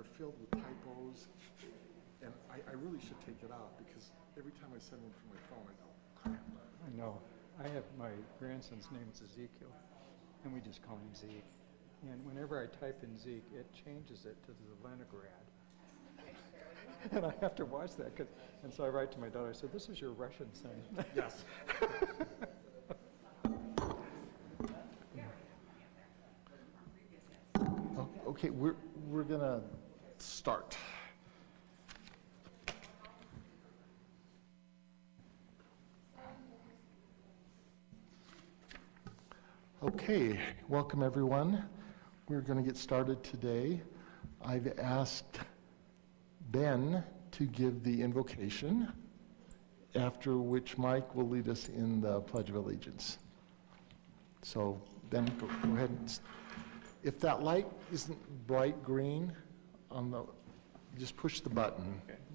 they're filled with typos, and I really should take it out because every time I send one from my phone, I go, crap. I know. I have my grandson's name is Ezekiel, and we just call him Zeke. And whenever I type in Zeke, it changes it to Leningrad. And I have to watch that. And so I write to my daughter, I said, this is your Russian son. Yes. Okay, we're going to start. Okay, welcome everyone. We're going to get started today. I've asked Ben to give the invocation, after which Mike will lead us in the Pledge of Allegiance. So Ben, go ahead. If that light isn't bright green, just push the button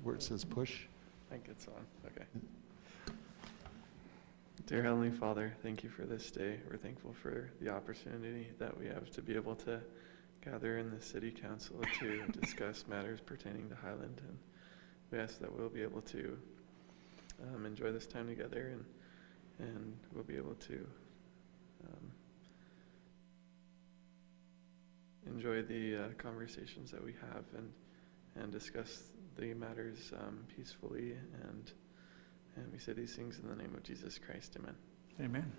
where it says push. I think it's on. Okay. Dear Heavenly Father, thank you for this day. We're thankful for the opportunity that we have to be able to gather in the City Council to discuss matters pertaining to Highland. And we ask that we'll be able to enjoy this time together, and we'll be able to enjoy the conversations that we have and discuss the matters peacefully, and we say these things in the name of Jesus Christ. Amen. Amen.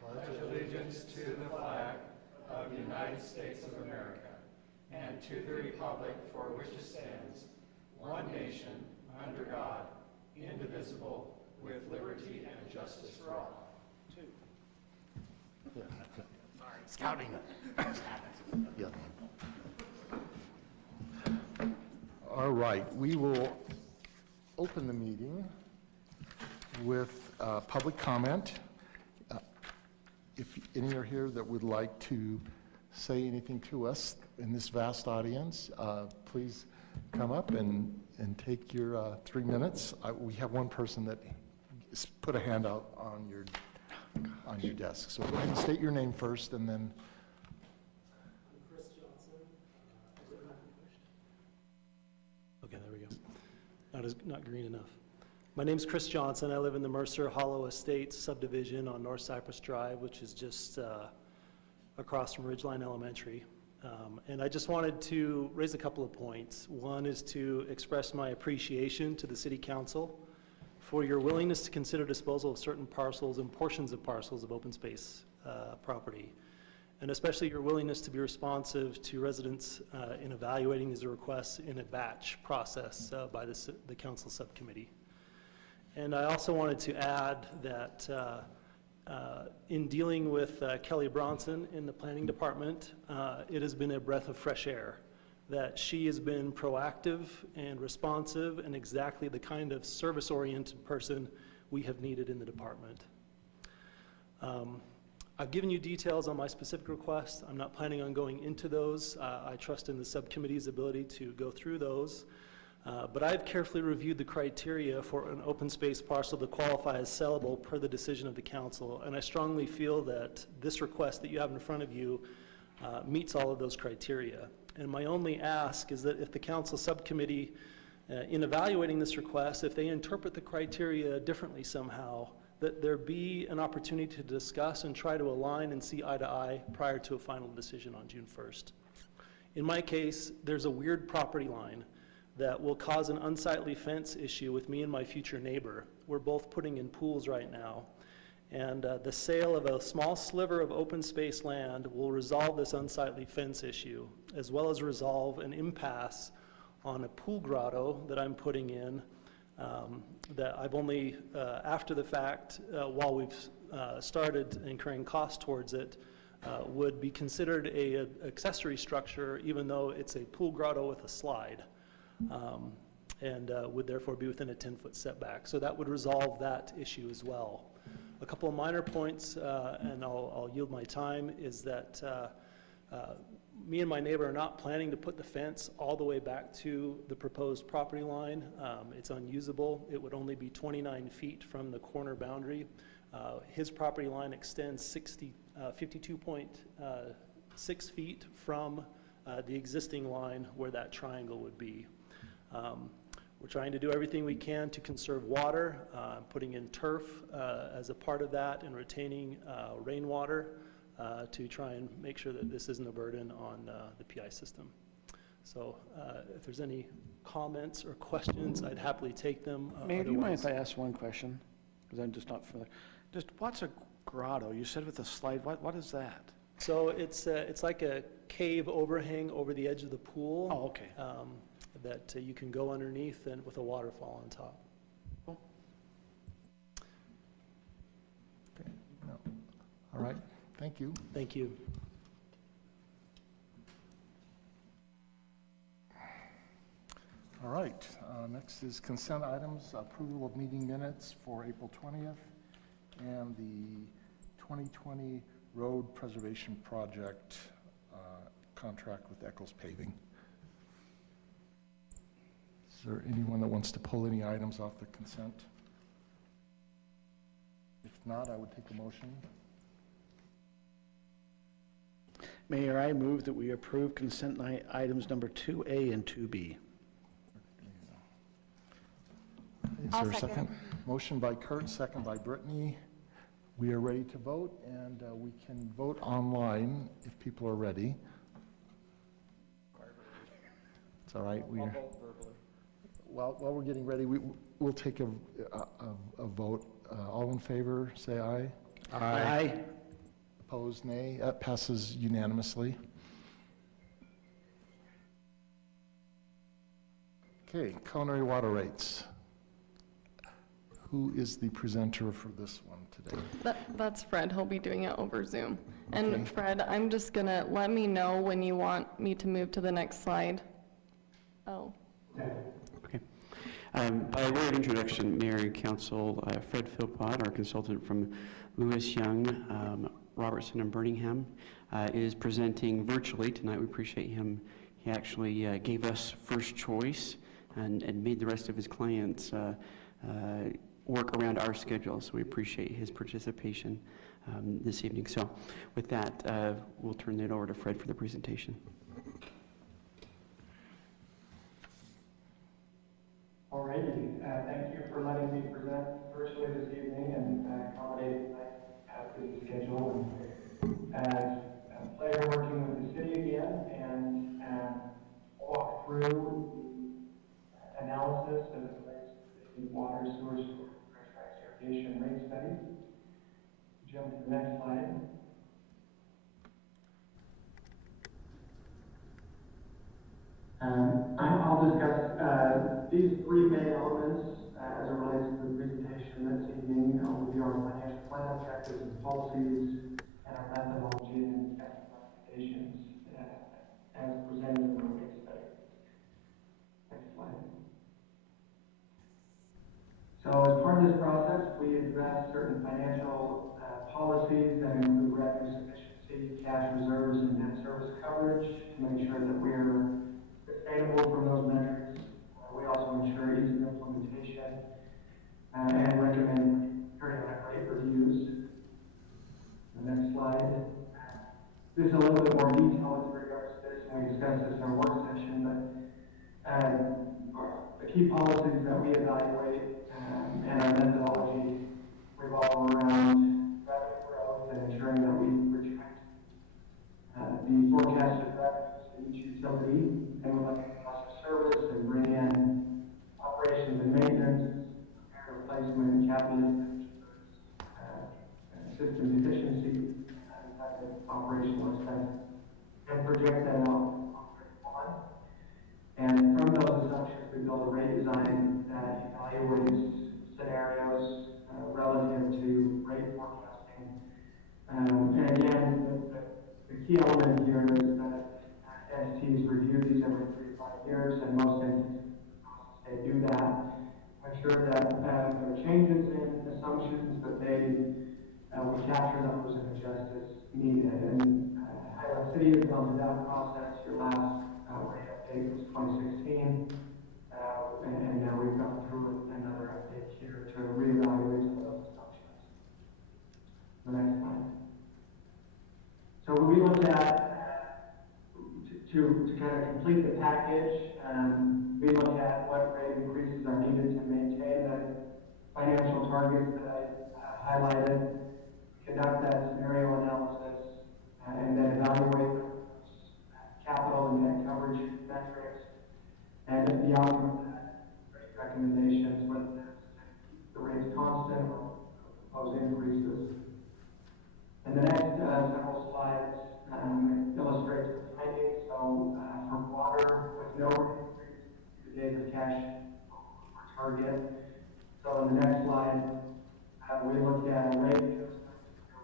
Pledge allegiance to the flag of the United States of America and to the republic for which it stands, one nation, under God, indivisible, with liberty and justice for all. Scouting. Yeah. All right, we will open the meeting with public comment. If any are here that would like to say anything to us in this vast audience, please come up and take your 3 minutes. We have one person that put a hand out on your desk. So go ahead and state your name first, and then. I'm Chris Johnson. Okay, there we go. Not green enough. My name's Chris Johnson. I live in the Mercer Hollow Estates subdivision on North Cypress Drive, which is just across from Ridgeline Elementary. And I just wanted to raise a couple of points. One is to express my appreciation to the City Council for your willingness to consider disposal of certain parcels and portions of parcels of open space property, and especially your willingness to be responsive to residents in evaluating these requests in a batch process by the council subcommittee. And I also wanted to add that in dealing with Kelly Bronson in the planning department, it has been a breath of fresh air, that she has been proactive and responsive and exactly the kind of service-oriented person we have needed in the department. I've given you details on my specific request. I'm not planning on going into those. I trust in the subcommittee's ability to go through those. But I've carefully reviewed the criteria for an open space parcel to qualify as sellable per the decision of the council, and I strongly feel that this request that you have in front of you meets all of those criteria. And my only ask is that if the council subcommittee, in evaluating this request, if they interpret the criteria differently somehow, that there be an opportunity to discuss and try to align and see eye to eye prior to a final decision on June 1st. In my case, there's a weird property line that will cause an unsightly fence issue with me and my future neighbor. We're both putting in pools right now. And the sale of a small sliver of open space land will resolve this unsightly fence issue, as well as resolve an impasse on a pool grotto that I'm putting in that I've only, after the fact, while we've started incurring costs towards it, would be considered an accessory structure, even though it's a pool grotto with a slide, and would therefore be within a 10-foot setback. So that would resolve that issue as well. A couple of minor points, and I'll yield my time, is that Me and my neighbor are not planning to put the fence all the way back to the proposed property line. It's unusable. It would only be 29 feet from the corner boundary. His property line extends 52.6 feet from the existing line where that triangle would be. We're trying to do everything we can to conserve water, putting in turf as a part of that, and retaining rainwater to try and make sure that this isn't a burden on the PI system. So if there's any comments or questions, I'd happily take them. Mayor, do you mind if I ask one question? Because I'm just not familiar. Just what's a grotto? You said with a slide. What is that? So it's like a cave overhang over the edge of the pool. Oh, okay. That you can go underneath and with a waterfall on top. Cool. Okay. No. All right. Thank you. Thank you. All right. Next is consent items, approval of meeting minutes for April 20th and the 2020 Road Preservation Project contract with Eccles Paving. Is there anyone that wants to pull any items off the consent? If not, I would take a motion. Mayor, I move that we approve consent items number 2A and 2B. Is I'll there a second. second? Motion by Kurt, second by Brittany. We are ready to vote, and we can vote online if people are ready. It's all right. I'll vote verbally. While we're getting ready, we'll take a vote. All in favor, say aye. Aye. Opposed, nay. That passes unanimously. Okay, culinary water rates. Who is the presenter for this one today? That's Fred. He'll be doing it over Zoom. And Okay. Fred, I'm just gonna let me know when you want me to move to the next slide. Oh, Okay. By way of introduction, Mayor and Council, Fred Philpott, our consultant from Lewis Young, Robertson and Birmingham, is presenting virtually tonight. We appreciate him. He actually gave us first choice and made the rest of his clients work around our schedule, so we appreciate his participation this evening. So with that, we'll turn it over to Fred for the presentation. All righty. Thank you for letting me present virtually this evening and accommodate my busy schedule. And pleasure working with the city again and walk through the analysis as it relates to the water source pressurized irrigation rate study. Jump to the next slide. I'll discuss these three main elements as it relates to the presentation this evening. I'll review our financial plan objectives and policies and our methodology and recommendations as presented in the rate study. Next slide. So as part of this process, we address certain financial policies that include revenue sufficiency, cash reserves, and debt service coverage to make sure that we're sustainable from those metrics. We also ensure ease of implementation and recommend periodic rate reviews. The next slide. This is a little bit more detail with regards to this, and we discussed this in our work session, but the key policies that we evaluate and our methodology revolve around revenue growth and ensuring that we project the forecasted revenues in each utility, and we look at cost of service and bring in operations and maintenance, repair, replacement, capital expenditures, system efficiency, type of operational expenses, and project that out on. And from those assumptions, we build a rate design that evaluates scenarios relative to rate forecasting. And again, the key element here is that entities review these every 3 to 5 years, and most entities they do that. Ensure that if there are changes in assumptions, that we capture those and adjust as needed. And Highland City has gone through that process complete the package, we look at what rate increases are needed to maintain the financial targets that I highlighted, conduct that scenario analysis, and then evaluate capital and debt coverage metrics, and the outcome of that, rate recommendations, whether that's keep the rates constant or propose increases. And the next several slides illustrates the timing. So for water, with no increase, the days of cash target. So in the next slide, we looked at a rate year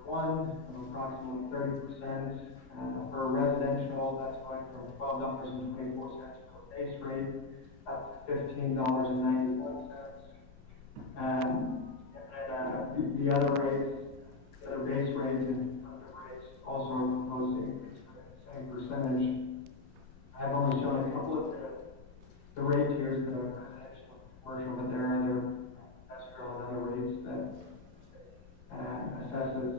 one of approximately 30%. For residential, that's going from $12.24 per base rate up to $15.91. The other rates, the other base rates and other rates also are proposing the same percentage. I've only shown a couple of the rate tiers that are residential and commercial, but there are other industrial and other rates that assesses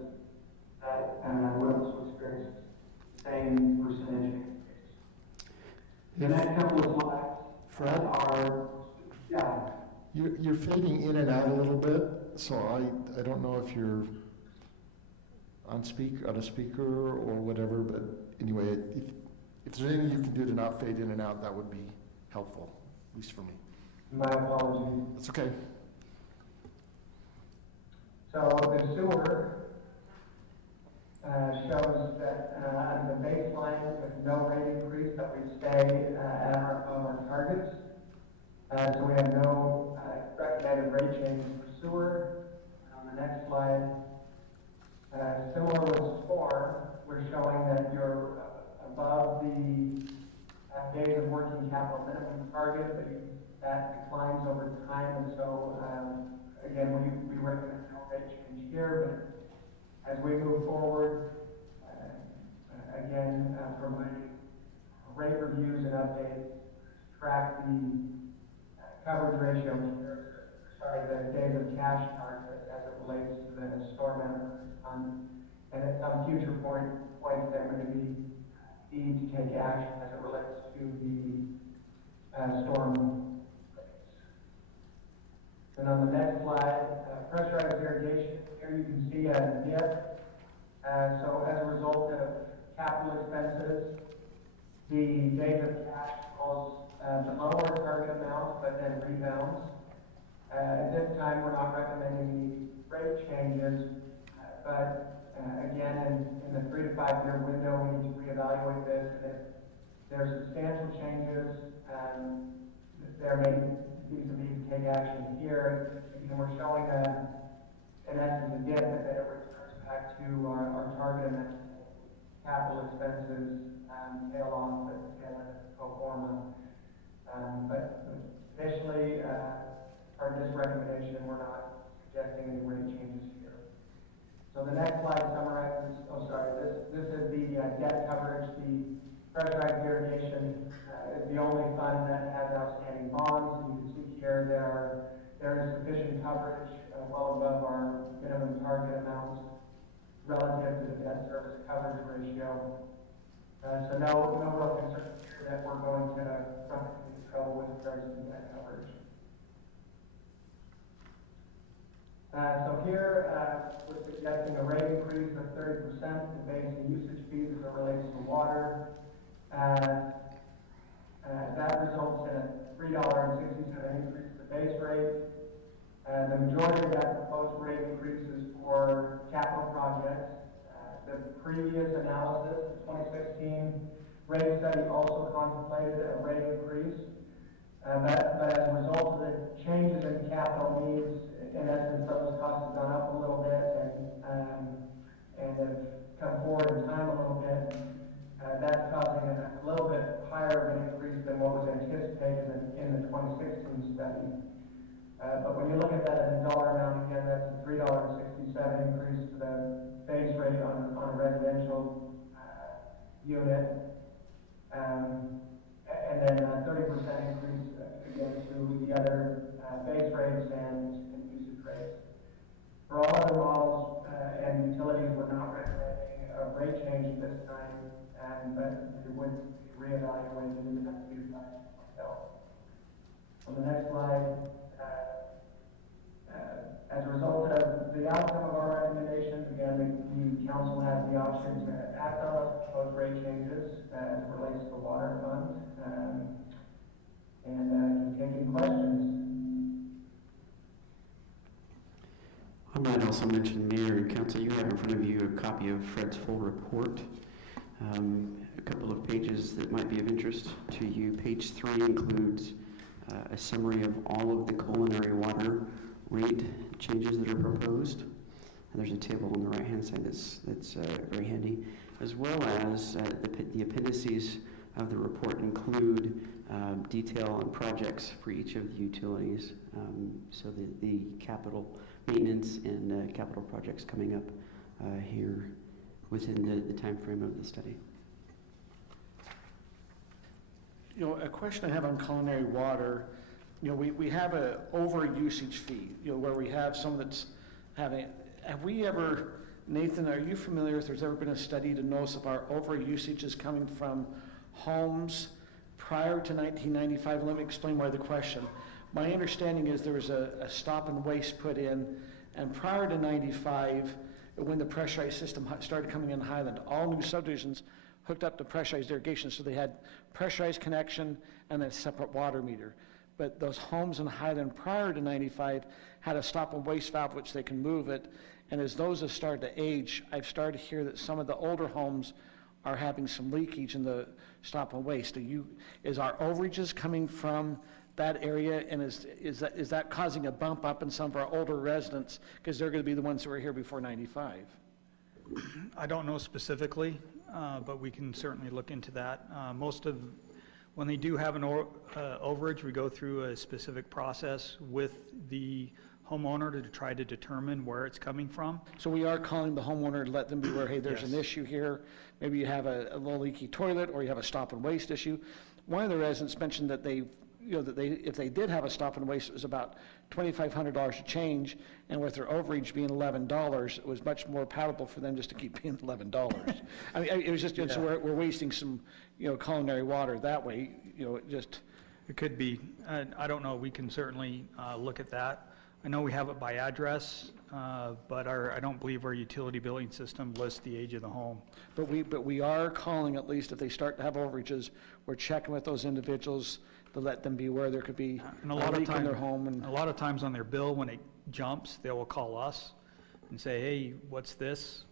that will also experience the same percentage increase. The next couple of slides Fred? are, yeah. You're fading in and out a little bit, so I don't know if you're on a speaker or whatever, but anyway, if there's anything you can do to not fade in and out, that would be helpful, at least for me. My apologies. That's okay. So the sewer shows that the baseline with no rate increase that we stay at our targets. So we have no recommended rate changes for sewer. On the next slide, similar with storm, we're showing that you're above the days of working capital minimum target, but that declines over time. And so, again, we recommend no rate change here, but as we move forward, again, providing rate reviews and updates, track the coverage ratio, the days of cash target as it relates to the storm fund. And at some future point, there may be need to take action as it relates to the storm rates. And on the next slide, pressurized irrigation. Here you can see a dip. So as a result of capital expenses, the days of cash falls below our target amount, but then rebounds. At this time, we're not recommending any rate changes, but again, in the 3 to 5 year window, we need to reevaluate this. And if there are substantial changes, there may be some need to take action here. And we're showing in essence, a dip, and then it returns back to our target amount. Capital expenses tail off at the tail end of pro forma. But initially, this recommendation, we're not suggesting any rate changes here. So the next slide summarizes, this is the debt coverage. The pressurized irrigation is the only fund that has outstanding bonds. You can see here there is sufficient coverage well above our minimum target amounts relative to the debt service coverage ratio. So no real concern here that we're going to run into trouble with regards to debt coverage. So here, we're suggesting a rate increase of 30% to base and usage fees as it relates to water. That results in a $3.60 increase to the base rate. The majority of that proposed rate increase is for capital projects. The previous analysis, the 2016 rate study, also contemplated a rate increase. But as a result of the changes in capital needs, in essence, those costs have gone up a little bit and have come forward in time a little bit. That's causing a little bit higher of an increase than what was anticipated in the 2016 study. But when you look at that as a dollar amount, again, that's a $3.67 increase to the base rate on a residential unit. And then a 30% increase, again, to the other base rates and usage rates. For all other models and utilities, we're not recommending a rate change this time, but we would be reevaluated and have to be decided myself. On the next slide, as a result of the outcome of our recommendations, again, the council has the option to act on those rate changes as it relates to the water fund, and can take any questions. I might also mention, Mayor and Council, you have in front of you a copy of Fred's full report. A couple of pages that might be of interest to you. Page 3 includes a summary of all of the culinary water rate changes that are proposed. And there's a table on the right-hand side that's very handy, as well as the appendices of the report include detail on projects for each of the utilities. So the capital maintenance and capital projects coming up here within the time frame of the study. You know, a question I have on culinary water, you know, we have a over-usage fee, you know, where we have some that's having, have we ever, Nathan, are you familiar if there's ever been a study to know if our over-usage is coming from homes prior to 1995? Let me explain why the question. My understanding is there was a stop and waste put in, and prior to 95, when the pressurized system started coming in Highland, all new subdivisions hooked up to pressurized irrigation, so they had pressurized connection and a separate water meter. But those homes in Highland prior to 95 had a stop and waste valve which they can move it, and as those have started to age, I've started to hear that some of the older homes are having some leakage in the stop and waste. Is our overages coming from that area, and is that causing a bump up in some of our older residents, because they're going to be the ones who were here before 95? I don't know specifically, but we can certainly look into that. When they do have an overage, we go through a specific process with the homeowner to try to determine where it's coming from. So we are calling the homeowner to let them be aware, hey, there's an issue here. Maybe you have a little leaky toilet, or you have a stop and waste issue. One of the residents mentioned that if they did have a stop and waste, it was about $2,500 to change, and with their overage being $11, it was much more palatable for them just to keep paying $11. I mean, it was just, so we're wasting some, culinary water that way, It could be. I don't know. We can certainly look at that. I know we have it by address, but I don't believe our utility billing system lists the age of the home. But we are calling, at least if they start to have overages, we're checking with those individuals to let them be aware there could be a leak in their home. And a lot of times on their bill, when it jumps, they will call us and say, hey, what's this?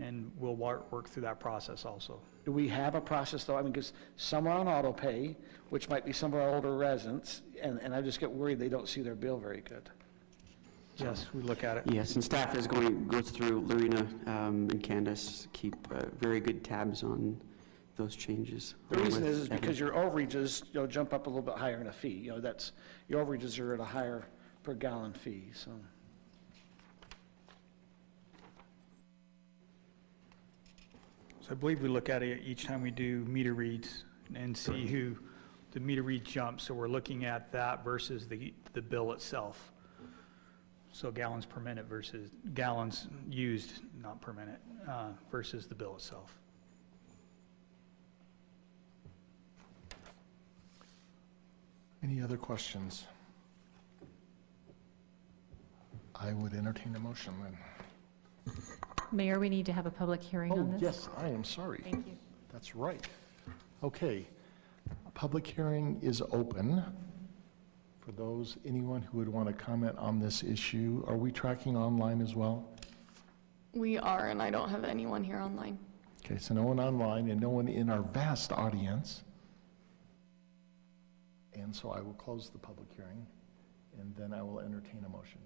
And we'll work through that process also. Do we have a process, though? I mean, because some are on auto pay, which might be some of our older residents, and I just get worried they don't see their bill very good. Yes, we look at it. Yes, and staff is going to go through, Lorena and Candace keep very good tabs on those changes. The reason is because your overages, jump up a little bit higher in a fee. Your overages are at a higher per gallon fee, so. So I believe we look at it each time we do meter reads and see who the meter read jumps. So we're looking at that versus the bill itself. So gallons per minute versus gallons used, not per minute, versus the bill itself. Any other questions? I would entertain a motion then. Mayor, we need to have a public hearing on Oh, this. yes, I am sorry. Thank you. That's right. Okay. Public hearing is open. For those, anyone who would want to comment on this issue, are we tracking online as well? We are, and I don't have anyone here online. Okay, so no one online and no one in our vast audience. And so I will close the public hearing, and then I will entertain a motion.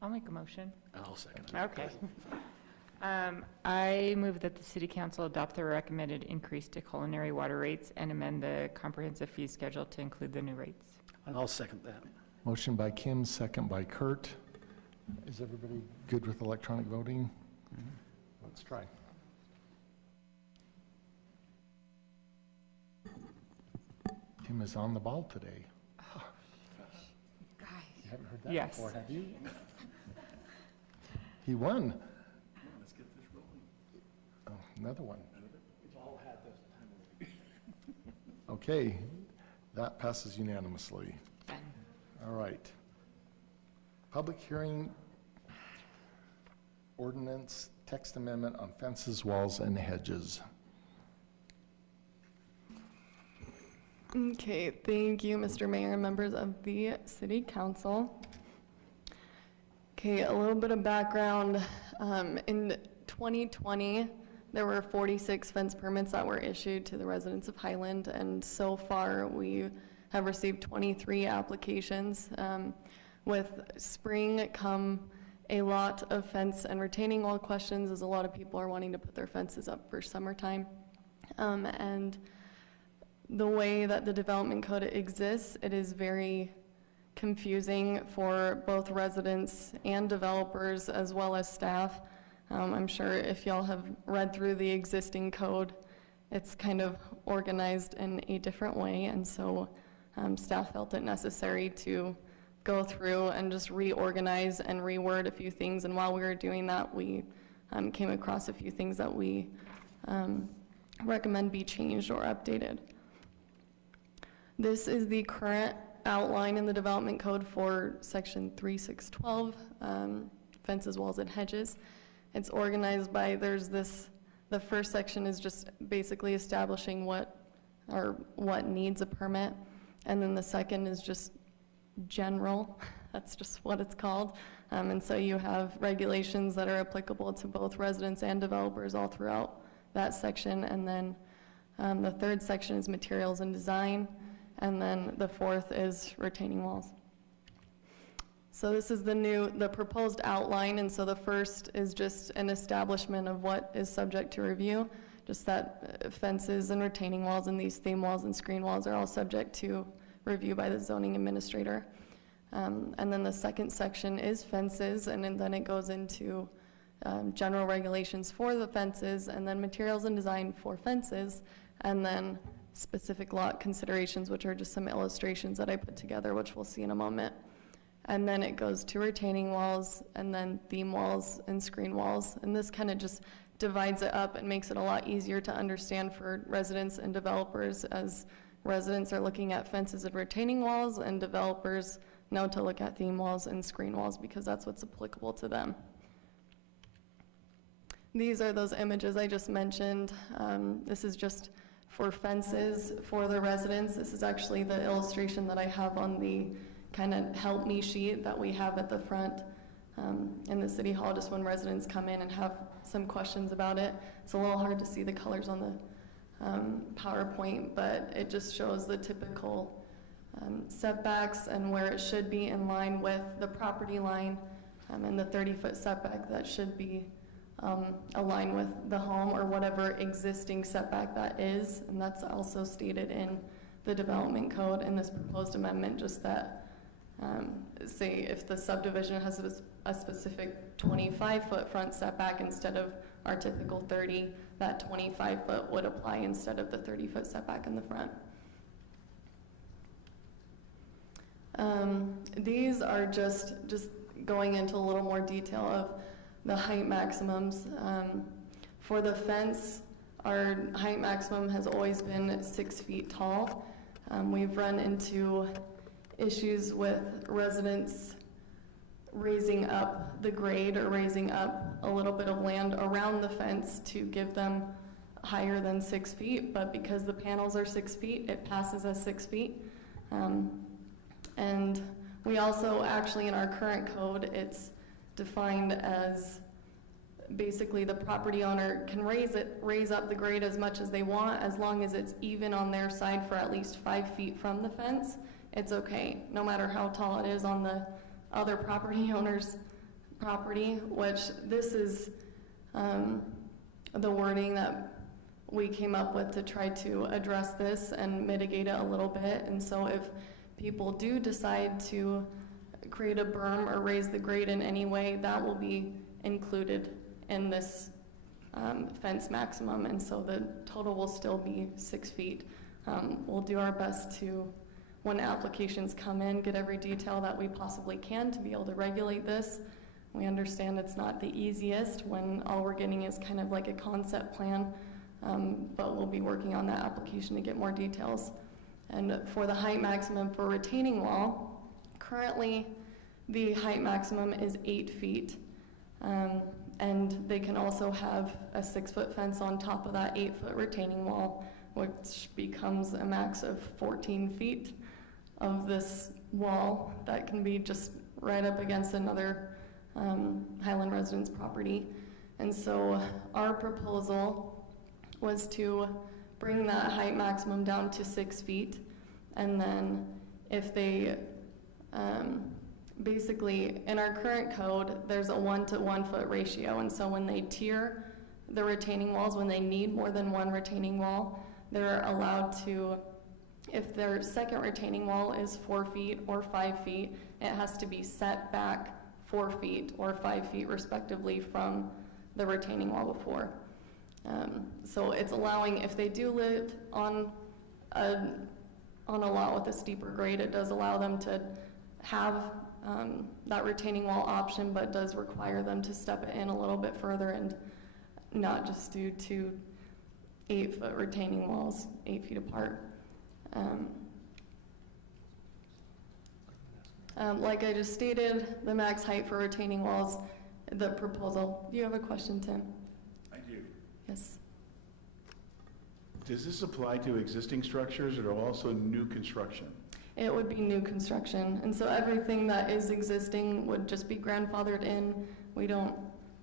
I'll make a motion. I'll second it. Okay. I move that the city council adopt the recommended increase to culinary water rates and amend the comprehensive fee schedule to include the new rates. I'll second that. Motion by Kim, second by Kurt. Is everybody good with electronic voting? Let's try. Kim is on the ball today. You haven't heard that Yes. before, have you? He won. Let's get this rolling. Oh, another one. We've all had those times. Okay, that passes unanimously. All right. Public hearing ordinance text amendment on fences, walls, and hedges. Okay, thank you, Mr. Mayor and members of the City Council. Okay, a little bit of background. In 2020, there were 46 fence permits that were issued to the residents of Highland, and so far we have received 23 applications. With spring come a lot of fence and retaining wall questions, as a lot of people are wanting to put their fences up for summertime. And the way that the development code exists, it is very confusing for both residents and developers as well as staff. I'm sure if y'all have read through the existing code, it's kind of organized in a different way, and so staff felt it necessary to go through and just reorganize and reword a few things, and while we were doing that, we came across a few things that we recommend be changed or updated. This is the current outline in the development code for section 3612, fences, walls, and hedges. It's organized by, the first section is just basically establishing what needs a permit, and then the second is just general, that's just what it's called. And so you have regulations that are applicable to both residents and developers all throughout that section, and then the third section is materials and design, and then the fourth is retaining walls. So this is the proposed outline, and so the first is just an establishment of what is subject to review, just that fences and retaining walls and these theme walls and screen walls are all subject to review by the zoning administrator. And then the second section is fences, and then it goes into general regulations for the fences, and then materials and design for fences, and then specific lot considerations, which are just some illustrations that I put together, which we'll see in a moment. And then it goes to retaining walls, and then theme walls and screen walls. And this kind of just divides it up and makes it a lot easier to understand for residents and developers, as residents are looking at fences and retaining walls, and developers know to look at theme walls and screen walls because that's what's applicable to them. These are those images I just mentioned. This is just for fences for the residents. This is actually the illustration that I have on the kind of help me sheet that we have at the front in the city hall, just when residents come in and have some questions about it. It's a little hard to see the colors on the PowerPoint, but it just shows the typical setbacks and where it should be in line with the property line, and the 30-foot setback that should be aligned with the home or whatever existing setback that is. And that's also stated in the development code in this proposed amendment, just that say if the subdivision has a specific 25-foot front setback instead of our typical 30, that 25-foot would apply instead of the 30-foot setback in the front. These are just going into a little more detail of the height maximums. For the fence, our height maximum has always been 6 feet tall. We've run into issues with residents raising up the grade or raising up a little bit of land around the fence to give them higher than 6 feet, but because the panels are 6 feet, it passes as 6 feet. And we also actually in our current code, it's defined as basically the property owner can raise up the grade as much as they want, as long as it's even on their side for at least 5 feet from the fence. It's okay, no matter how tall it is on the other property owner's property, which this is the wording that we came up with to try to address this and mitigate it a little bit. And so if people do decide to create a berm or raise the grade in any way, that will be included in this fence maximum, and so the total will still be 6 feet. We'll do our best to when applications come in, get every detail that we possibly can to be able to regulate this. We understand it's not the easiest when all we're getting is kind of like a concept plan, but we'll be working on that application to get more details. And for the height maximum for retaining wall, currently the height maximum is 8 feet. And they can also have a 6-foot fence on top of that 8-foot retaining wall, which becomes a max of 14 feet of this wall that can be just right up against another Highland residence property. And so our proposal was to bring that height maximum down to 6 feet. And then if they, basically in our current code, there's a 1 to 1 foot ratio. And so when they tier the retaining walls, when they need more than one retaining wall, they're allowed to, if their second retaining wall is 4 feet or 5 feet, it has to be set back 4 feet or 5 feet respectively from the retaining wall before. So it's allowing, if they do live on a lot with a steeper grade, it does allow them to have that retaining wall option, but does require them to step it in a little bit further and not just do 2 8-foot retaining walls 8 feet apart. Like I just stated, the max height for retaining walls, the proposal. Do you have a question, Tim? I do. Yes. Does this apply to existing structures or also new construction? It would be new construction, and so everything that is existing would just be grandfathered in. We don't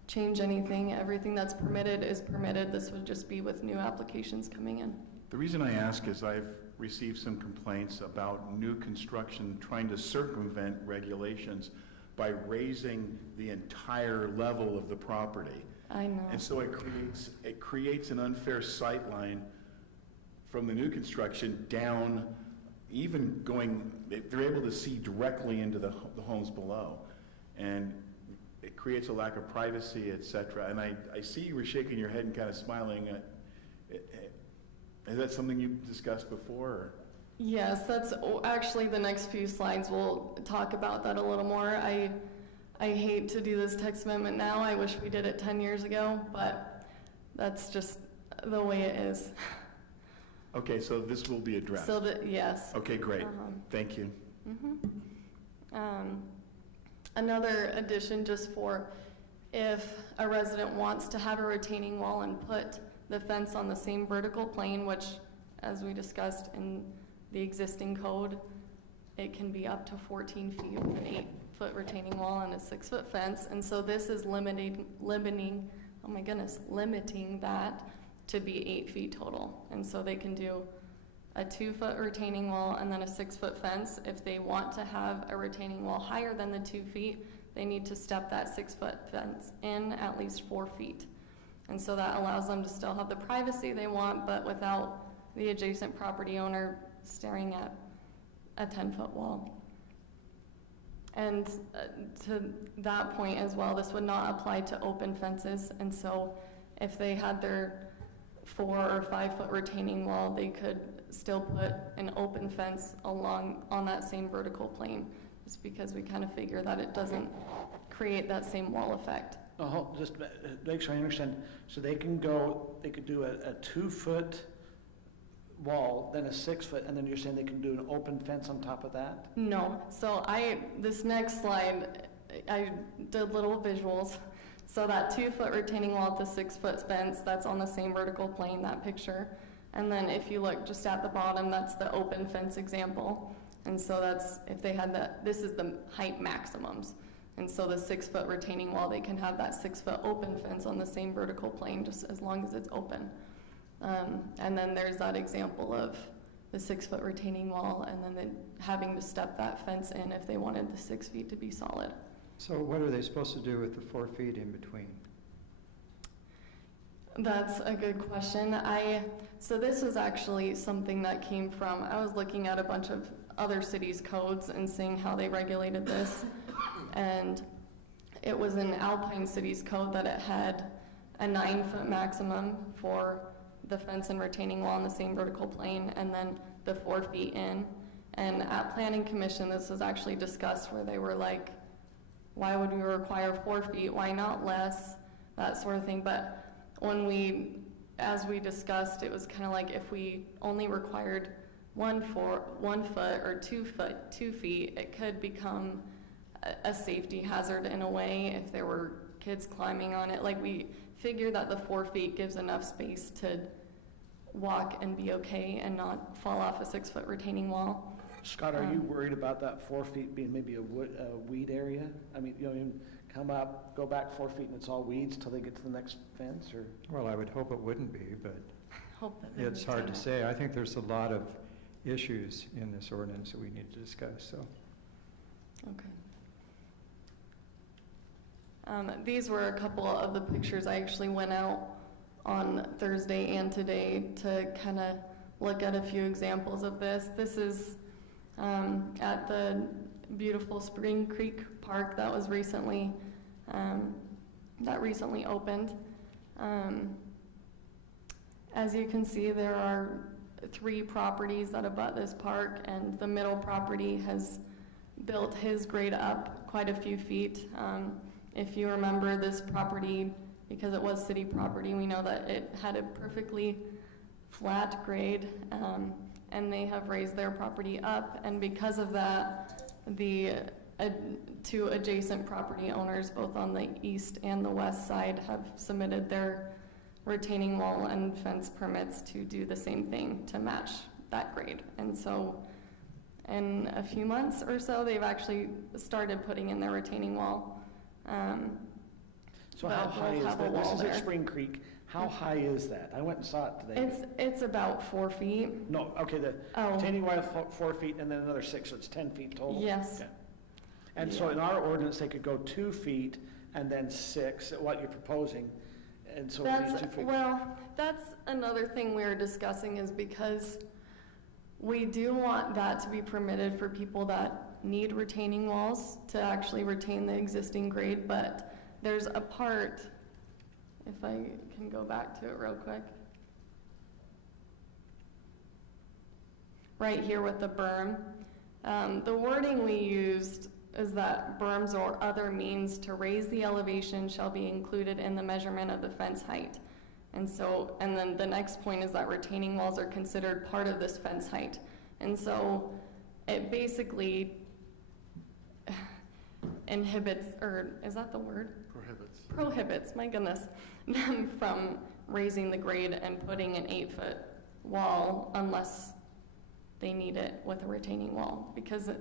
change anything. Everything that's permitted is permitted. This would just be with new applications coming in. The reason I ask is I've received some complaints about new construction trying to circumvent regulations by raising the entire level of the property. I know. And so it creates an unfair sight line from the new construction down, even going, they're able to see directly into the homes below. And it creates a lack of privacy, et cetera. And I see you were shaking your head and kind of smiling. Is that something you've discussed before? Or? Yes, that's actually the next few slides. We'll talk about that a little more. I hate to do this text amendment now. I wish we did it 10 years ago, but that's just the way it is. Okay, so this will be addressed. So that, yes. Okay, great. Thank you. Another addition, just for if a resident wants to have a retaining wall and put the fence on the same vertical plane, which, as we discussed in the existing code, it can be up to 14 feet with an 8-foot retaining wall and a 6-foot fence. And so this is limiting that to be 8 feet total. And so they can do a 2-foot retaining wall and then a 6-foot fence. If they want to have a retaining wall higher than the 2 feet, they need to step that 6-foot fence in at least 4 feet. And so that allows them to still have the privacy they want, but without the adjacent property owner staring at a 10-foot wall. And to that point as well, this would not apply to open fences. And so if they had their 4 or 5-foot retaining wall, they could still put an open fence along on that same vertical plane, just because we kind of figure that it doesn't create that same wall effect. Just make sure I understand. So they could do a 2-foot wall, then a 6-foot, and then you're saying they can do an open fence on top of that? No. So this next slide, I did little visuals. So that 2-foot retaining wall with the 6-foot fence, that's on the same vertical plane, that picture. And then if you look just at the bottom, that's the open fence example. And so that's, if they had this is the height maximums. And so the 6-foot retaining wall, they can have that 6-foot open fence on the same vertical plane, just as long as it's open. And then there's that example of the 6-foot retaining wall, and then having to step that fence in if they wanted the 6 feet to be solid. So what are they supposed to do with the 4 feet in between? That's a good question. So this was actually something that came from, I was looking at a bunch of other cities' codes and seeing how they regulated this. And it was in Alpine City's code that it had a 9-foot maximum for the fence and retaining wall on the same vertical plane, and then the 4 feet in. And at Planning Commission, this was actually discussed where they were like, why would we require 4 feet? Why not less? That sort of thing. But as we discussed, it was kind of like if we only required 1 foot or 2 feet, it could become a safety hazard in a way if there were kids climbing on it. Like, we figure that the 4 feet gives enough space to walk and be okay and not fall off a 6-foot retaining wall. Scott, are you worried about that 4 feet being maybe a weed area? I mean, you come up, go back 4 feet and it's all weeds till they get to the next fence, or? Well, I would hope it wouldn't be, but Hope that they it's hard to maintain say. I think there's a lot of issues in this ordinance that we need to discuss, so. it. Okay. These were a couple of the pictures. I actually went out on Thursday and today to kind of look at a few examples of this. This is at the beautiful Spring Creek Park that was recently opened. As you can see, there are 3 properties that abut this park, and the middle property has built his grade up quite a few feet. If you remember this property, because it was city property, we know that it had a perfectly flat grade, and they have raised their property up, and because of that, the 2 adjacent property owners, both on the east and the west side, have submitted their retaining wall and fence permits to do the same thing to match that grade. And so in a few months or so, they've actually started putting in their retaining wall. So how high is that? This is at Spring Creek. How high is that? I went and saw it today. It's about 4 feet. No, okay, the retaining wall 4 feet and then another 6, so it's 10 feet total? Yes. Okay. And so in our ordinance, they could go 2 feet and then 6, what you're proposing, and so it'd be 2 feet. Well, that's another thing we were discussing, is because we do want that to be permitted for people that need retaining walls to actually retain the existing grade, but there's a part, if I can go back to it real quick. Right here with the berm. The wording we used is that berms or other means to raise the elevation shall be included in the measurement of the fence height. And then the next point is that retaining walls are considered part of this fence height. And so it basically inhibits, or is that the word? Prohibits, my goodness, them from raising the grade and putting an 8-foot wall unless they need it with a retaining wall. Because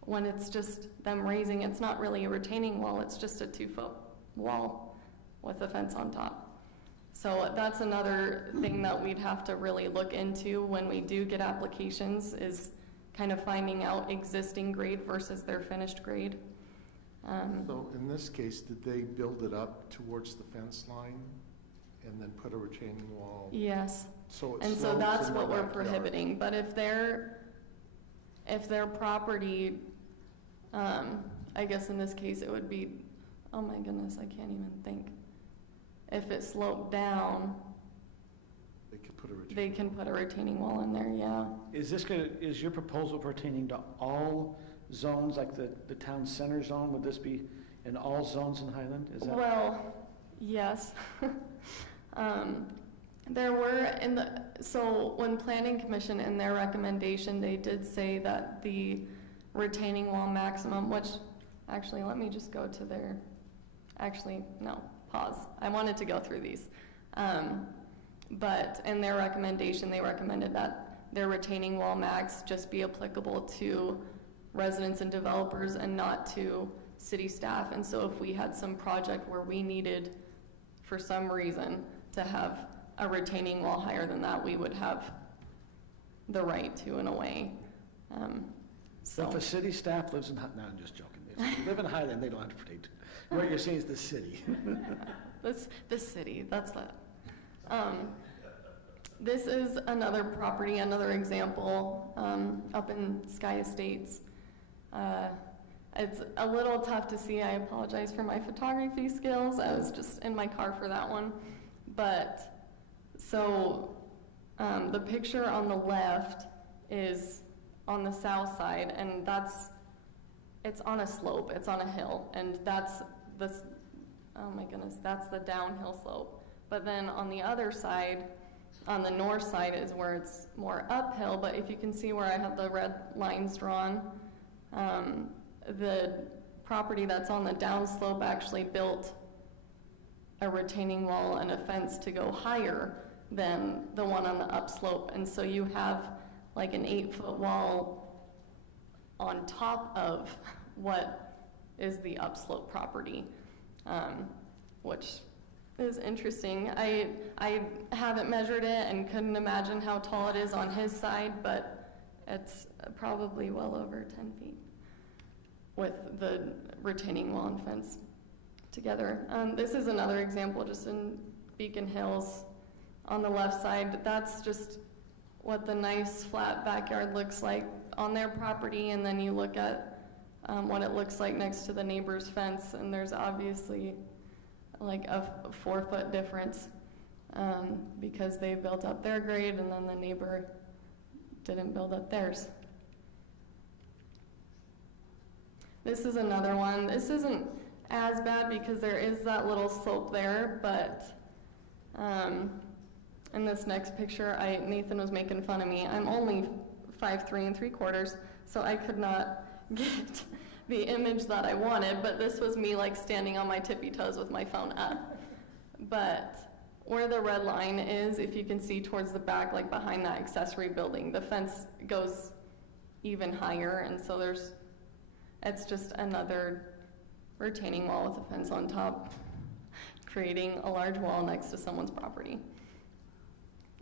when it's just them raising, it's not really a retaining wall, it's just a 2-foot wall with a fence on top. So that's another thing that we'd have to really look into when we do get applications, is kind of finding out existing grade versus their finished grade. So in this case, did they build it up towards the fence line and then put a retaining wall? Yes. So it And so slopes that's in what their we're backyard. prohibiting. But if their property, I guess in this case it would be, oh my goodness, I can't even think. If it sloped down, they can put a retaining wall in there, yeah. Is your proposal pertaining to all zones, like the town center zone? Would this be in all zones in Highland? Is that? Well, yes. There were so when Planning Commission in their recommendation, they did say that the retaining wall maximum, which actually, let me just go to pause. I wanted to go through these. But in their recommendation, they recommended that their retaining wall max just be applicable to residents and developers and not to city staff. And so if we had some project where we needed, for some reason, to have a retaining wall higher than that, we would have the right to, in a way. So if a city staff lives in, no, I'm just joking. If you live in Highland, they don't have to protect. What you're saying is the city. The city, that's that. This is another property, another example, up in Sky Estates. It's a little tough to see. I apologize for my photography skills. I was just in my car for that one. But, so, the picture on the left is on the south side, and it's on a slope, it's on a hill, and that's this, oh my goodness, that's the downhill slope. But then on the other side, on the north side is where it's more uphill, but if you can see where I have the red lines drawn, the property that's on the downslope actually built a retaining wall and a fence to go higher than the one on the upslope. And so you have like an 8-foot wall on top of what is the upslope property, which is interesting. I haven't measured it and couldn't imagine how tall it is on his side, but it's probably well over 10 feet with the retaining wall and fence together. This is another example just in Beacon Hills on the left side. That's just what the nice flat backyard looks like on their property, and then you look at what it looks like next to the neighbor's fence, and there's obviously like a 4-foot difference because they built up their grade and then the neighbor didn't build up theirs. This is another one. This isn't as bad because there is that little slope there, but in this next picture, Nathan was making fun of me. I'm only 5'3 3/4", so I could not get the image that I wanted, but this was me like standing on my tippy toes with my phone up. But where the red line is, if you can see towards the back, like behind that accessory building, the fence goes even higher, and so it's just another retaining wall with a fence on top, creating a large wall next to someone's property.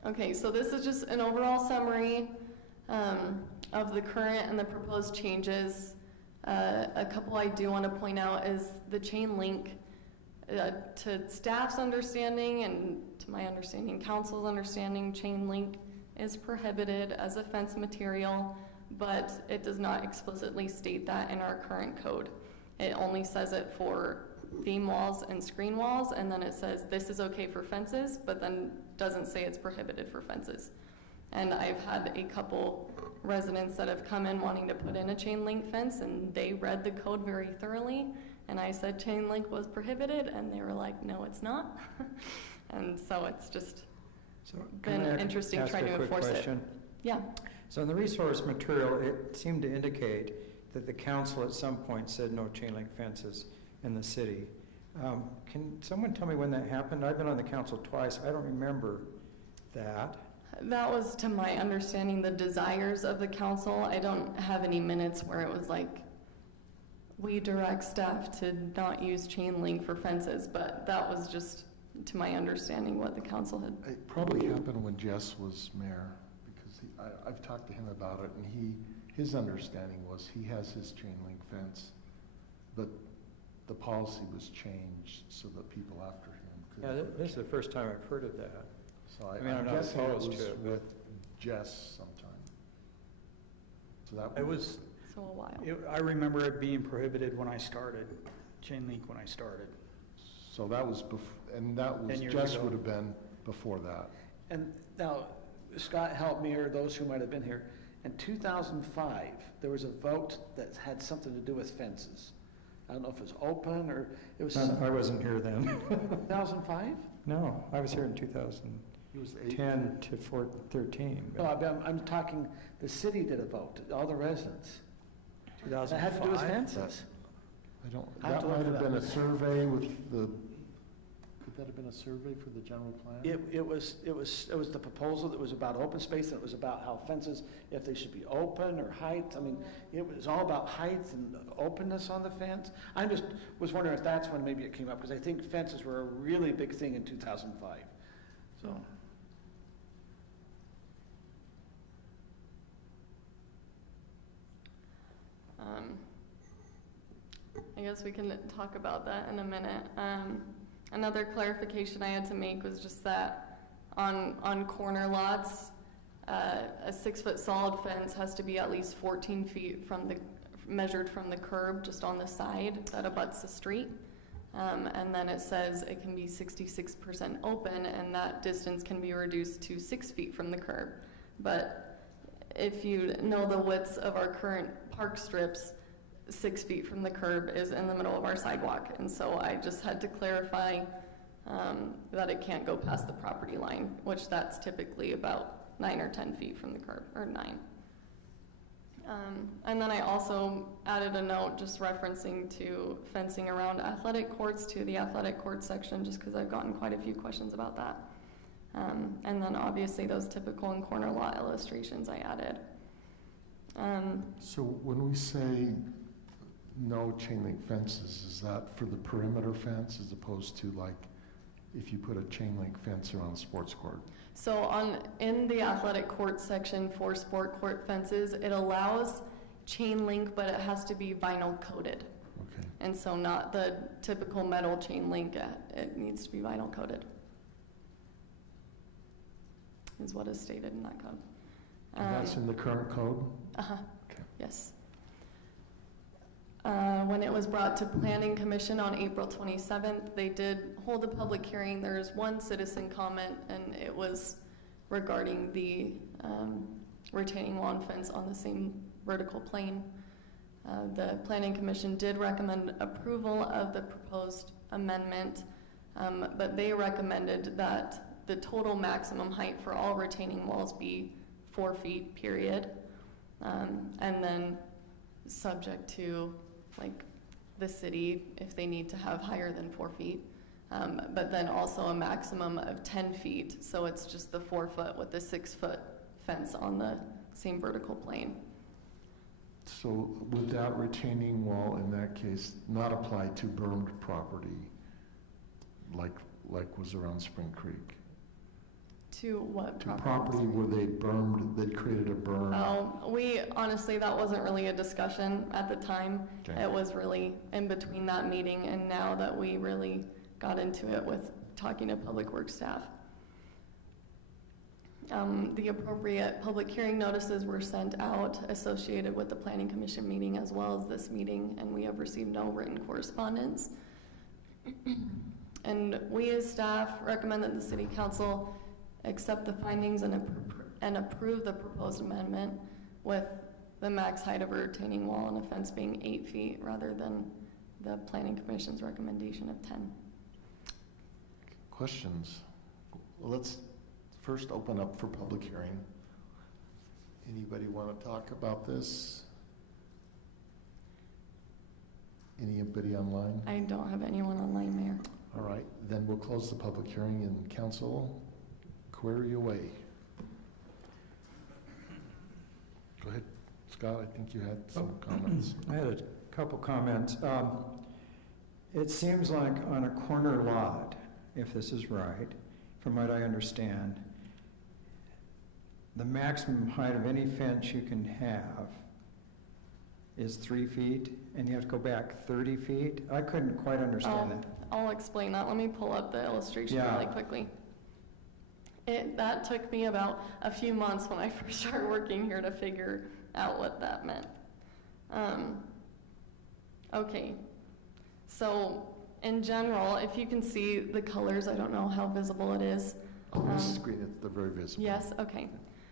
Okay, so this is just an overall summary of the current and the proposed changes. A couple I do want to point out is the chain link. To staff's understanding and to my understanding, council's understanding, chain link is prohibited as a fence material, but it does not explicitly state that in our current code. It only says it for theme walls and screen walls, and then it says this is okay for fences, but then doesn't say it's prohibited for fences. And I've had a couple residents that have come in wanting to put in a chain link fence, and they read the code very thoroughly, and I said chain link was prohibited, and they were like, no, it's not. And so it's just been interesting trying to enforce it. Yeah. So in the resource material, it seemed to indicate that the council at some point said no chain link fences in the city. Can someone tell me when that happened? I've been on the council twice. I don't remember that. That was, to my understanding, the desires of the council. I don't have any minutes where it was like, we direct staff to not use chain link for fences, but that was just, to my understanding, what the council had. It probably happened when Jess was mayor, because I've talked to him about it, and his understanding was he has his chain link fence, but the policy was changed so that people after him could. Yeah, this is the first time I've heard of that. So I mean, I'm not guessing it opposed was to it, with Jess sometime. So that It was, So a while. I remember it being prohibited when I started, chain link when I started. So that was and that was, 10 years Jess ago. would have been before that. And now, Scott helped me, or those who might have been here. In 2005, there was a vote that had something to do with fences. I don't know if it was open or it was. I wasn't here then. 2005? No, I was here in 2010 He was to 13. No, I'm talking, the city did a vote, all the residents. That 2005? had to do with fences. I have That to might look it have been up. a survey with the, could that have been a survey for the general plan? It was the proposal that was about open space, and it was about how fences, if they should be open or height. I mean, it was all about height and openness on the fence. I just was wondering if that's when maybe it came up, because I think fences were a really big thing in 2005. So, I guess we can talk about that in a minute. Another clarification I had to make was just that on corner lots, a 6-foot solid fence has to be at least 14 feet measured from the curb, just on the side that abuts the street. And then it says it can be 66% open, and that distance can be reduced to 6 feet from the curb. But if you know the widths of our current park strips, 6 feet from the curb is in the middle of our sidewalk. And so I just had to clarify that it can't go past the property line, which that's typically about 9 or 10 feet from the curb, or 9. And then I also added a note just referencing to fencing around athletic courts to the athletic courts section, just because I've gotten quite a few questions about that. And then obviously those typical and corner lot illustrations I added. So when we say no chain link fences, is that for the perimeter fence as opposed to like if you put a chain link fence around a sports court? So in the athletic court section for sport court fences, it allows chain link, but it has to be vinyl coated. Okay. And so not the typical metal chain link, it needs to be vinyl coated, is what is stated in that code. And that's in the current code? Uh-huh, Okay. yes. When it was brought to Planning Commission on April 27th, they did hold a public hearing. There was one citizen comment, and it was regarding the retaining wall and fence on the same vertical plane. The Planning Commission did recommend approval of the proposed amendment, but they recommended that the total maximum height for all retaining walls be 4 feet, period, and then subject to like the city if they need to have higher than 4 feet, but then also a maximum of 10 feet, so it's just the 4 foot with the 6 foot fence on the same vertical plane. So would that retaining wall in that case not apply to bermed property like was around Spring Creek? To what To property? property where they created a berm? We honestly, that wasn't really a discussion at the time. Okay. It was really in between that meeting and now that we really got into it with talking to Public Works staff. The appropriate public hearing notices were sent out associated with the Planning Commission meeting as well as this meeting, and we have received no written correspondence. And we as staff recommend that the City Council accept the findings and approve the proposed amendment with the max height of a retaining wall and a fence being 8 feet rather than the Planning Commission's recommendation of 10. Questions? Well, let's first open up for public hearing. Anybody want to talk about this? Anybody online? I don't have anyone online, Mayor. All right, then we'll close the public hearing and council, query away. Go ahead, Scott, I think you had some comments. I had a couple comments. It seems like on a corner lot, if this is right, from what I understand, the maximum height of any fence you can have is 3 feet, and you have to go back 30 feet. I couldn't quite understand that. I'll explain that. Let me pull up the illustration Yeah. really quickly. That took me about a few months when I first started working here to figure out what that meant. Okay, so in general, if you can see the colors, I don't know how visible it is. On this screen, they're very visible. Yes, okay.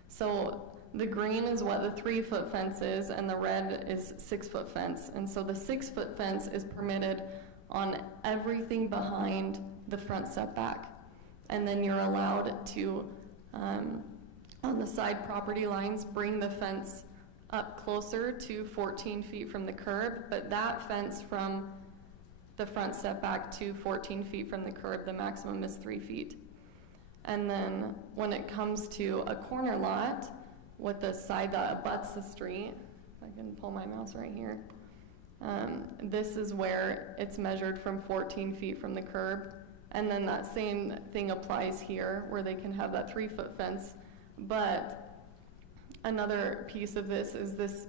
So the green is what the 3 foot fence is, and the red is 6 foot fence. And so the 6 foot fence is permitted on everything behind the front setback. And then you're allowed to, on the side property lines, bring the fence up closer to 14 feet from the curb, but that fence from the front setback to 14 feet from the curb, the maximum is 3 feet. And then when it comes to a corner lot with the side that abuts the street, if I can pull my mouse right here, this is where it's measured from 14 feet from the curb. And then that same thing applies here where they can have that 3 foot fence. But another piece of this is this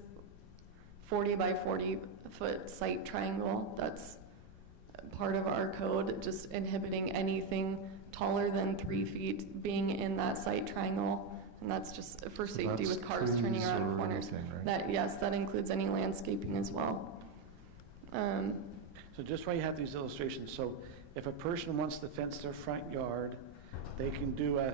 40 by 40 foot site triangle. That's part of our code, just inhibiting anything taller than 3 feet being in that site triangle. And that's just for So safety that's with cars turning trees around or corners. anything, right? That, yes, that includes any landscaping as well. So just why you have these illustrations, so if a person wants to fence their front yard, they can do a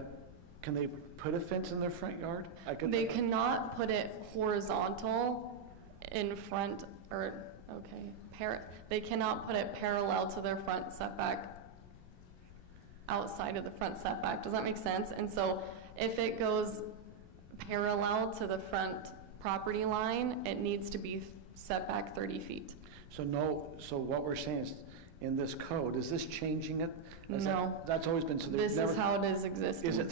Can they put a fence in their front yard? They cannot put it horizontal in front, or, okay, they cannot put it parallel to their front setback, outside of the front setback. Does that make sense? And so if it goes parallel to the front property line, it needs to be set back 30 feet. So what we're saying is, in this code, is this changing it? No. That's always been, so there's This never. is how it is existing. Is it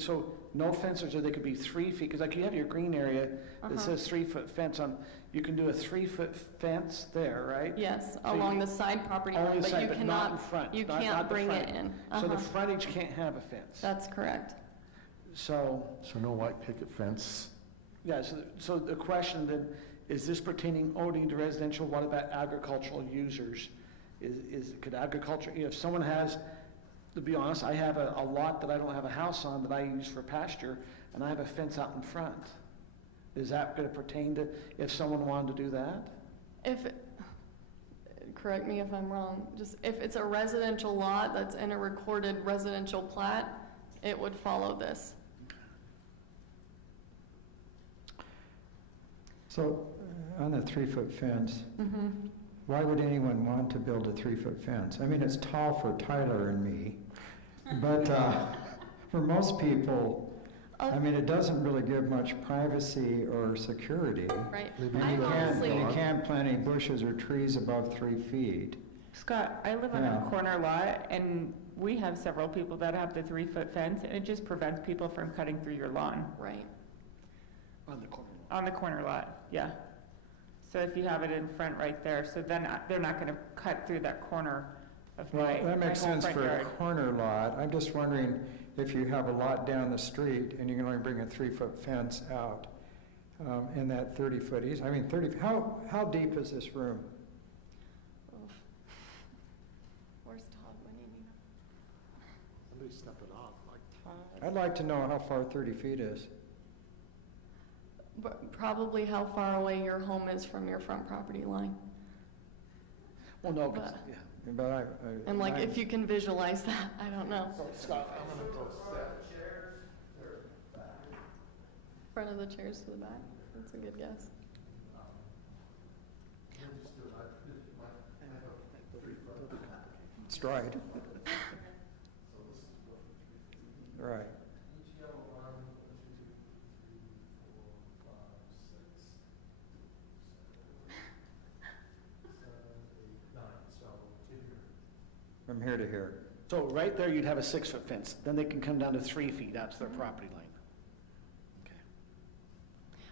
so no fences, or they could be 3 feet, because like you have your green area that says 3-foot fence on, you can do a 3-foot fence there, right? Yes, So along the side property line, but you not in cannot, front. you not can't the bring front. it in. So the frontage can't have a fence. That's correct. So, So no white picket fence. yeah, so the question then, is this pertaining only to residential? What about agricultural users? Could agriculture, if someone has, to be honest, I have a lot that I don't have a house on that I use for pasture, and I have a fence out in front. Is that going to pertain to, if someone wanted to do that? Correct me if I'm wrong, just if it's a residential lot that's in a recorded residential plat, it would follow this. So, on the 3-foot fence, Mm-hmm. why would anyone want to build a 3-foot fence? I mean, it's tall for Tyler and me, but for most people, I mean, it doesn't really give much privacy or security. Right. And you can't plant any bushes or trees above 3 feet. Scott, I live on a corner lot, and we have several people that have the 3-foot fence, and it just prevents people from cutting through your lawn. Right. On the corner. On the corner lot, yeah. So if you have it in front right there, so then they're not gonna cut through that corner of my Well, that makes whole sense front for a yard. corner lot. I'm just wondering if you have a lot down the street and you can only bring a 3-foot fence out in that 30-foot east. I mean, how deep is this room? Where's Todd when you need him? Somebody step it off. I'd like to know how far 30 feet is. But probably how far away your home is from your front property line. Well, no, But- yeah. But And like, if you can visualize that, I don't know. Scott, I'm going to go set. Front of the chairs to the back, that's a good guess. Stride. Right. From here to here. So right there, you'd have a 6-foot fence. Then they can come down to 3 feet out to their property line.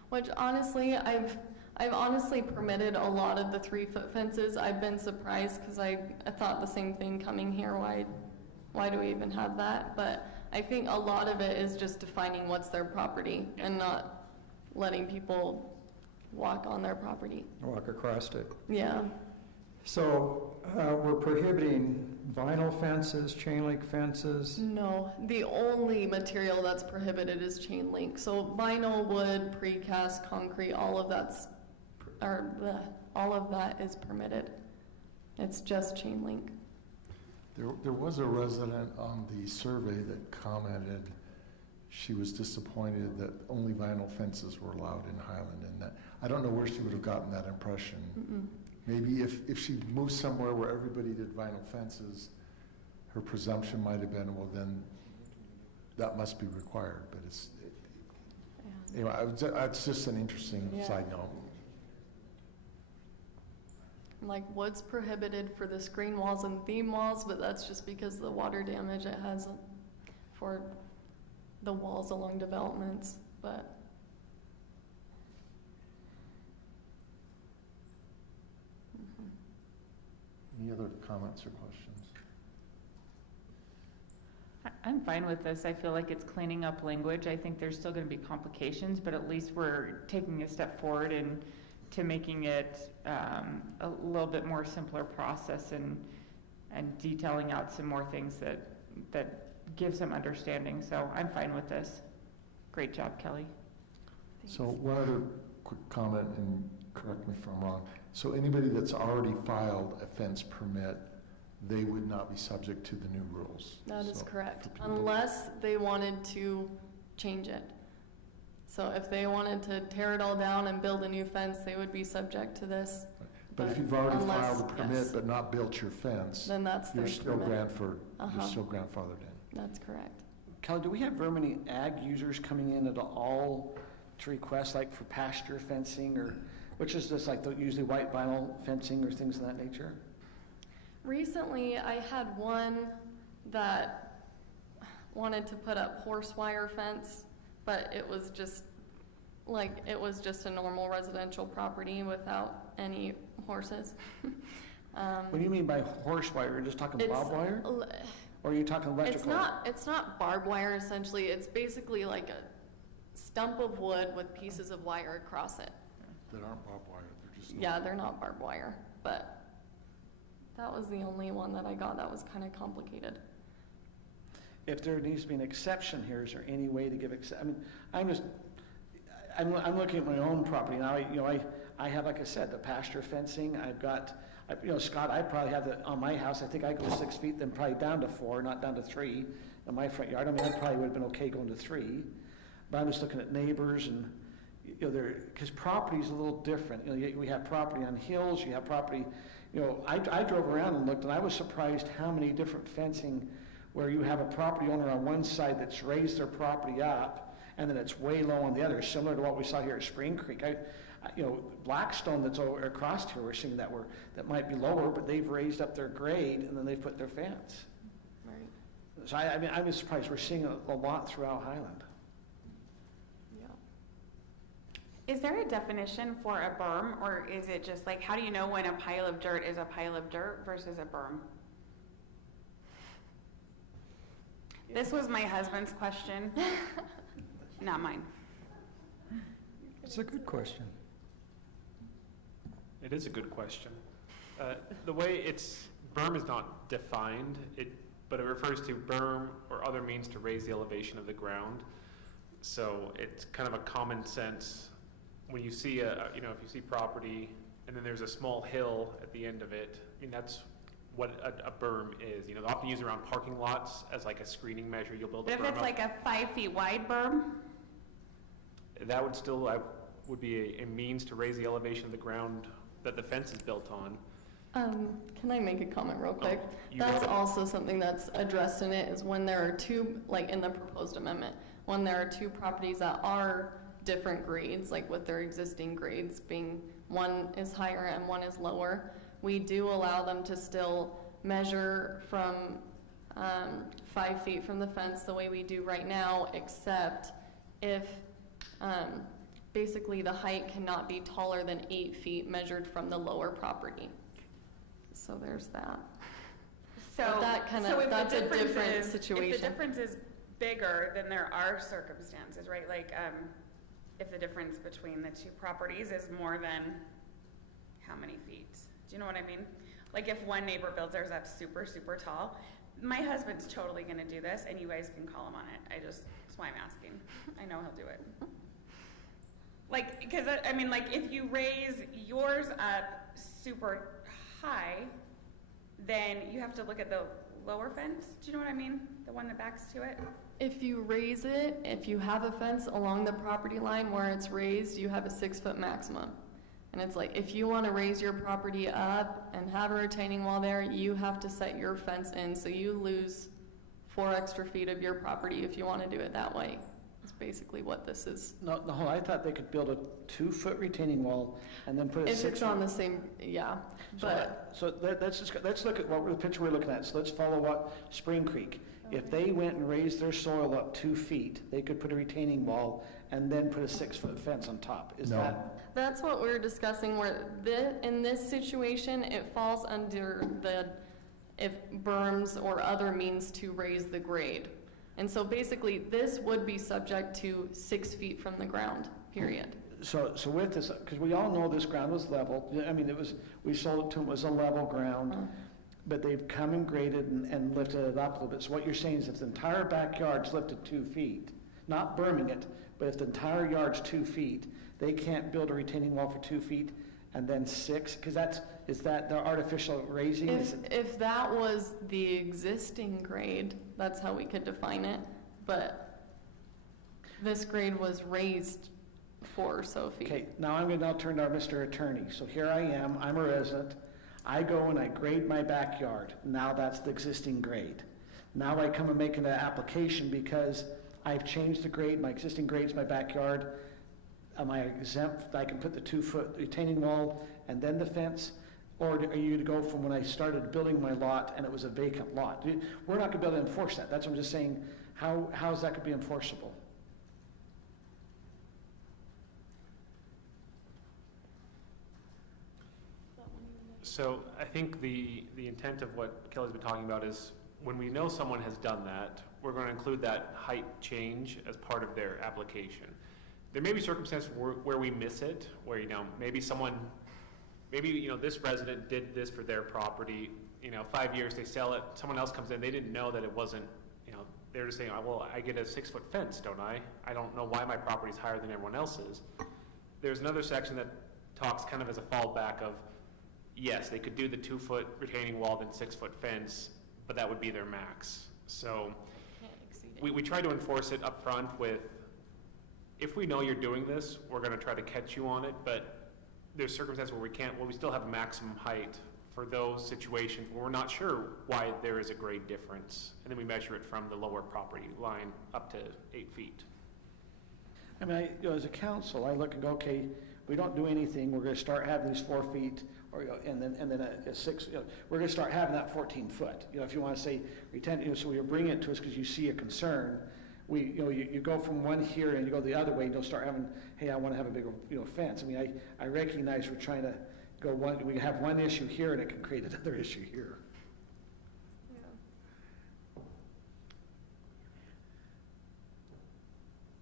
Which honestly, I've honestly permitted a lot of the 3-foot fences. I've been surprised because I thought the same thing coming here. Why do we even have that? But I think a lot of it is just defining what's their property and not letting people walk on their property. Walk across it. Yeah. So we're prohibiting vinyl fences, chain link fences. No, the only material that's prohibited is chain link. So vinyl, wood, precast, concrete, all of that is permitted. It's just chain link. There was a resident on the survey that commented she was disappointed that only vinyl fences were allowed in Highland, and that, I don't know where she would have gotten that impression. Mm-mm. Maybe if she moved somewhere where everybody did vinyl fences, her presumption might have been, well, then that must be required, but anyway, it's just an interesting side note. Like wood's prohibited for the screen walls and theme walls, but that's just because of the water damage it has for the walls along developments, but. Any other comments or questions? I'm fine with this. I feel like it's cleaning up language. I think there's still going to be complications, but at least we're taking a step forward to making it a little bit more simpler process and detailing out some more things that give some understanding. So I'm fine with this. Great job, Kelly. So one other quick comment, and correct me if I'm wrong. So anybody that's already filed a fence permit, they would not be subject to the new rules. That is So, correct, for people- unless they wanted to change it. So if they wanted to tear it all down and build a new fence, they would be subject to this. But if you've already unless- filed a permit yes. but not built your fence, Then that's their you're still permit. you're still grandfathered in. That's correct. Kelly, do we have very many ag users coming in at all to request, like for pasture fencing, or, which is just like usually white vinyl fencing or things of that nature? Recently, I had one that wanted to put up horse wire fence, but it was just a normal residential property without any horses. What do you mean by horse wire? You're just talking barbed wire? Or are you talking electrical? It's not barbed wire, essentially. It's basically like a stump of wood with pieces of wire across it. That aren't barbed wire, they're just. Yeah, they're not barbed wire, but that was the only one that I got that was kind of complicated. If there needs to be an exception here, is there any way to give I'm looking at my own property now. I have, like I said, the pasture fencing. I've got, Scott, I probably have on my house, I think I go 6 feet, then probably down to 4, not down to 3 in my front yard. I mean, I probably would have been okay going to 3, but I'm just looking at neighbors and, because property's a little different. We have property on hills, you have property, I drove around and looked, and I was surprised how many different fencing where you have a property owner on one side that's raised their property up, and then it's way low on the other, similar to what we saw here at Spring Creek. Blackstone that's over across here, we're seeing that might be lower, but they've raised up their grade, and then they've put their fence. Right. So I'm just surprised we're seeing a lot throughout Highland. Yeah. Is there a definition for a berm, or is it just like, how do you know when a pile of dirt is a pile of dirt versus a berm? This was my husband's question, not mine. It's a good question. It is a good question. The way berm is not defined, but it refers to berm or other means to raise the elevation of the ground. So it's kind of a common sense when you see if you see property and then there's a small hill at the end of it. I mean, that's what a berm is. They often use around parking lots as like a screening measure. You'll build a berm. But if it's like a 5 feet wide berm? That would still would be a means to raise the elevation of the ground that the fence is built on. Can I make a comment real quick? You That's want- also something that's addressed in it, is when there are two, like in the proposed amendment, when there are two properties that are different grades, like with their existing grades being one is higher and one is lower, we do allow them to still measure from 5 feet from the fence the way we do right now, except if basically the height cannot be taller than 8 feet measured from the lower property. So there's that. So, That's a different situation. If the difference is bigger, then there are circumstances, right? Like, if the difference between the two properties is more than how many feet? Do you know what I mean? Like, if one neighbor builds theirs up super, super tall, my husband's totally gonna do this, and you guys can call him on it. That's why I'm asking. I know he'll do it. Like, because, if you raise yours up super high, then you have to look at the lower fence. Do you know what I mean? The one that backs to it? If you raise it, if you have a fence along the property line where it's raised, you have a 6 foot maximum. And it's like, if you want to raise your property up and have a retaining wall there, you have to set your fence in, so you lose 4 extra feet of your property if you want to do it that way. That's basically what this is. No, I thought they could build a 2-foot retaining wall and then put a 6 foot. If it's on the same, yeah, but. Let's look at the picture we're looking at. So let's follow what Spring Creek. Okay. If they went and raised their soil up 2 feet, they could put a retaining wall and then put a 6-foot fence on top. That's what we're discussing, where in this situation, it falls under if berms or other means to raise the grade. And so basically, this would be subject to 6 feet from the ground, period. So with this, because we all know this ground was level. I mean, we sold it to them as a level ground, but they've come and graded and lifted it up a little bit. So what you're saying is if the entire backyard's lifted 2 feet, not berming it, but if the entire yard's 2 feet, they can't build a retaining wall for 2 feet and then 6, because is that the artificial raising? If that was the existing grade, that's how we could define it, but this grade was raised 4 or so feet. Okay, now I'm going to now turn to our Mr. Attorney. So here I am, I'm a resident. I go and I grade my backyard. Now that's the existing grade. Now I come and make an application because I've changed the grade, my existing grade's my backyard. Am I exempt? I can put the 2-foot retaining wall and then the fence? Or are you going to go from when I started building my lot and it was a vacant lot? We're not going to be able to enforce that. That's what I'm just saying. How is that going to be enforceable? So I think the intent of what Kelly's been talking about is when we know someone has done that, we're going to include that height change as part of their application. There may be circumstances where we miss it, where, maybe this resident did this for their property, 5 years, they sell it, someone else comes in, they didn't know that it wasn't, they're just saying, well, I get a 6-foot fence, don't I? I don't know why my property's higher than everyone else's. There's another section that talks kind of as a fallback of, yes, they could do the 2-foot retaining wall, then 6-foot fence, but that would be their max. So we try to enforce it up front with, if we know you're doing this, we're going to try to catch you on it, but there's circumstances where we can't, we still have a maximum height for those situations where we're not sure why there is a grade difference. And then we measure it from the lower property line up to 8 feet. I mean, as a council, I look and go, okay, we don't do anything, we're going to start having these 4 feet, or and then a 6. We're going to start having that 14 foot. If you want to say so you bring it to us because you see a concern. You go from one here and you go the other way. And you'll start having, hey, I want to have a bigger fence. I mean, I recognize we're trying to go one. We have one issue here and it can create another issue here.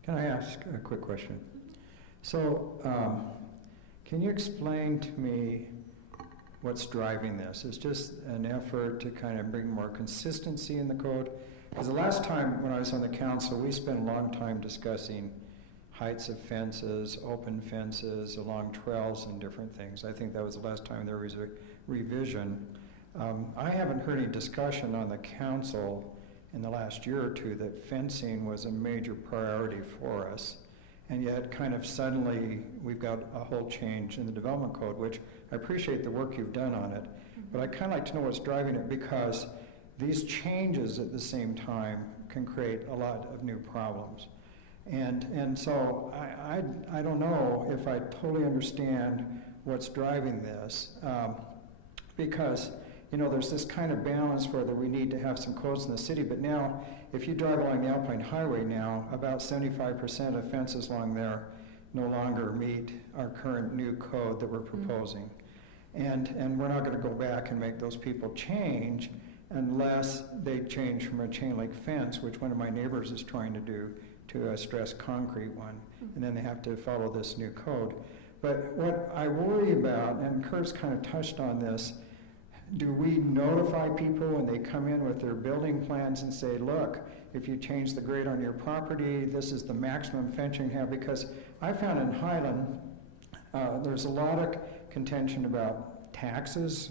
Can I ask a quick question? So, can you explain to me what's driving this? It's just an effort to kind of bring more consistency in the code? Because the last time when I was on the council, we spent a long time discussing heights of fences, open fences, along trails and different things. I think that was the last time there was a revision. I haven't heard any discussion on the council in the last year or two that fencing was a major priority for us. And yet kind of suddenly we've got a whole change in the development code, which I appreciate the work you've done on it, but I kind of like to know what's driving it, because these changes at the same time can create a lot of new problems. And so I don't know if I totally understand what's driving this, because there's this kind of balance whether we need to have some codes in the city, but now if you drive along the Alpine Highway now, about 75% of fences along there no longer meet our current new code that we're proposing. And we're not going to go back and make those people change unless they change from a chain link fence, which one of my neighbors is trying to do, to a stressed concrete one. And then they have to follow this new code. But what I worry about, and Kurt's kind of touched on this, do we notify people when they come in with their building plans and say, look, if you change the grade on your property, this is the maximum fencing you have? Because I found in Highland, there's a lot of contention about taxes,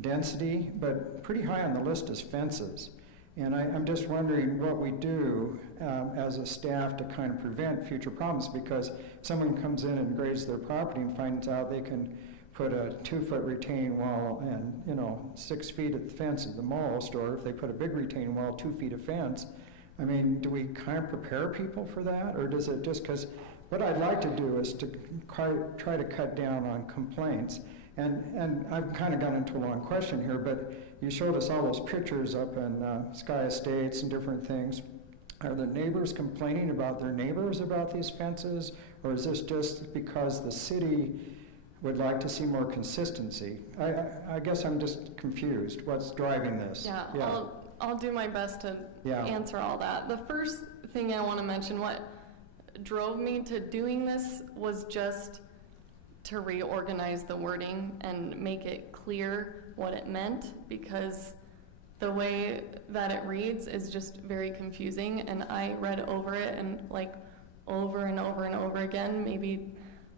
density, but pretty high on the list is fences. And I'm just wondering what we do as a staff to kind of prevent future problems, because someone comes in and grades their property and finds out they can put a 2-foot retaining wall and 6 feet at the fence at the most, or if they put a big retaining wall, 2 feet of fence. I mean, do we kind of prepare people for that, or does it just, because what I'd like to do is to try to cut down on complaints. And I've kind of gone into a long question here, but you showed us all those pictures up in Sky Estates and different things. Are the neighbors complaining about their neighbors about these fences, or is this just because the city would like to see more consistency? I guess I'm just confused. What's driving this? Yeah. I'll do my best to answer all that. The first thing I want to mention, what drove me to doing this was just to reorganize the wording and make it clear what it meant, because the way that it reads is just very confusing, and I read over it and over and over and over again, maybe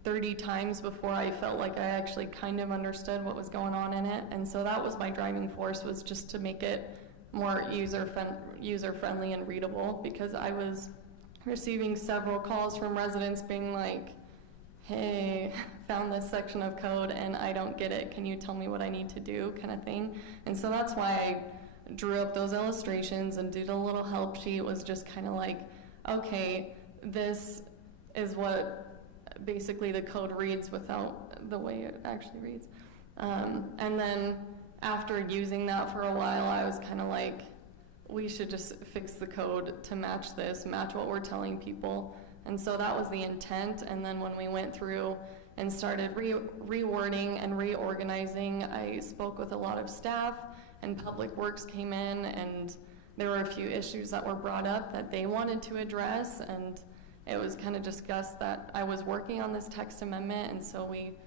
30 times before I felt like I actually kind of understood what was going on in it. And so that was my driving force, was just to make it more user-friendly and readable, because I was receiving several calls from residents being like, hey, found this section of code and I don't get it. Can you tell me what I need to do, kind of thing. And so that's why I drew up those illustrations and did a little help sheet, was just kind of like, okay, this is what basically the code reads without the way it actually reads. And then after using that for a while, I was kind of like, we should just fix the code to match this, match what we're telling people. And so that was the intent. And then when we went through and started rewording and reorganizing, I spoke with a lot of staff, and Public Works came in, and there were a few issues that were brought up that they wanted to address, and it was kind of discussed that I was working on this text amendment, and so we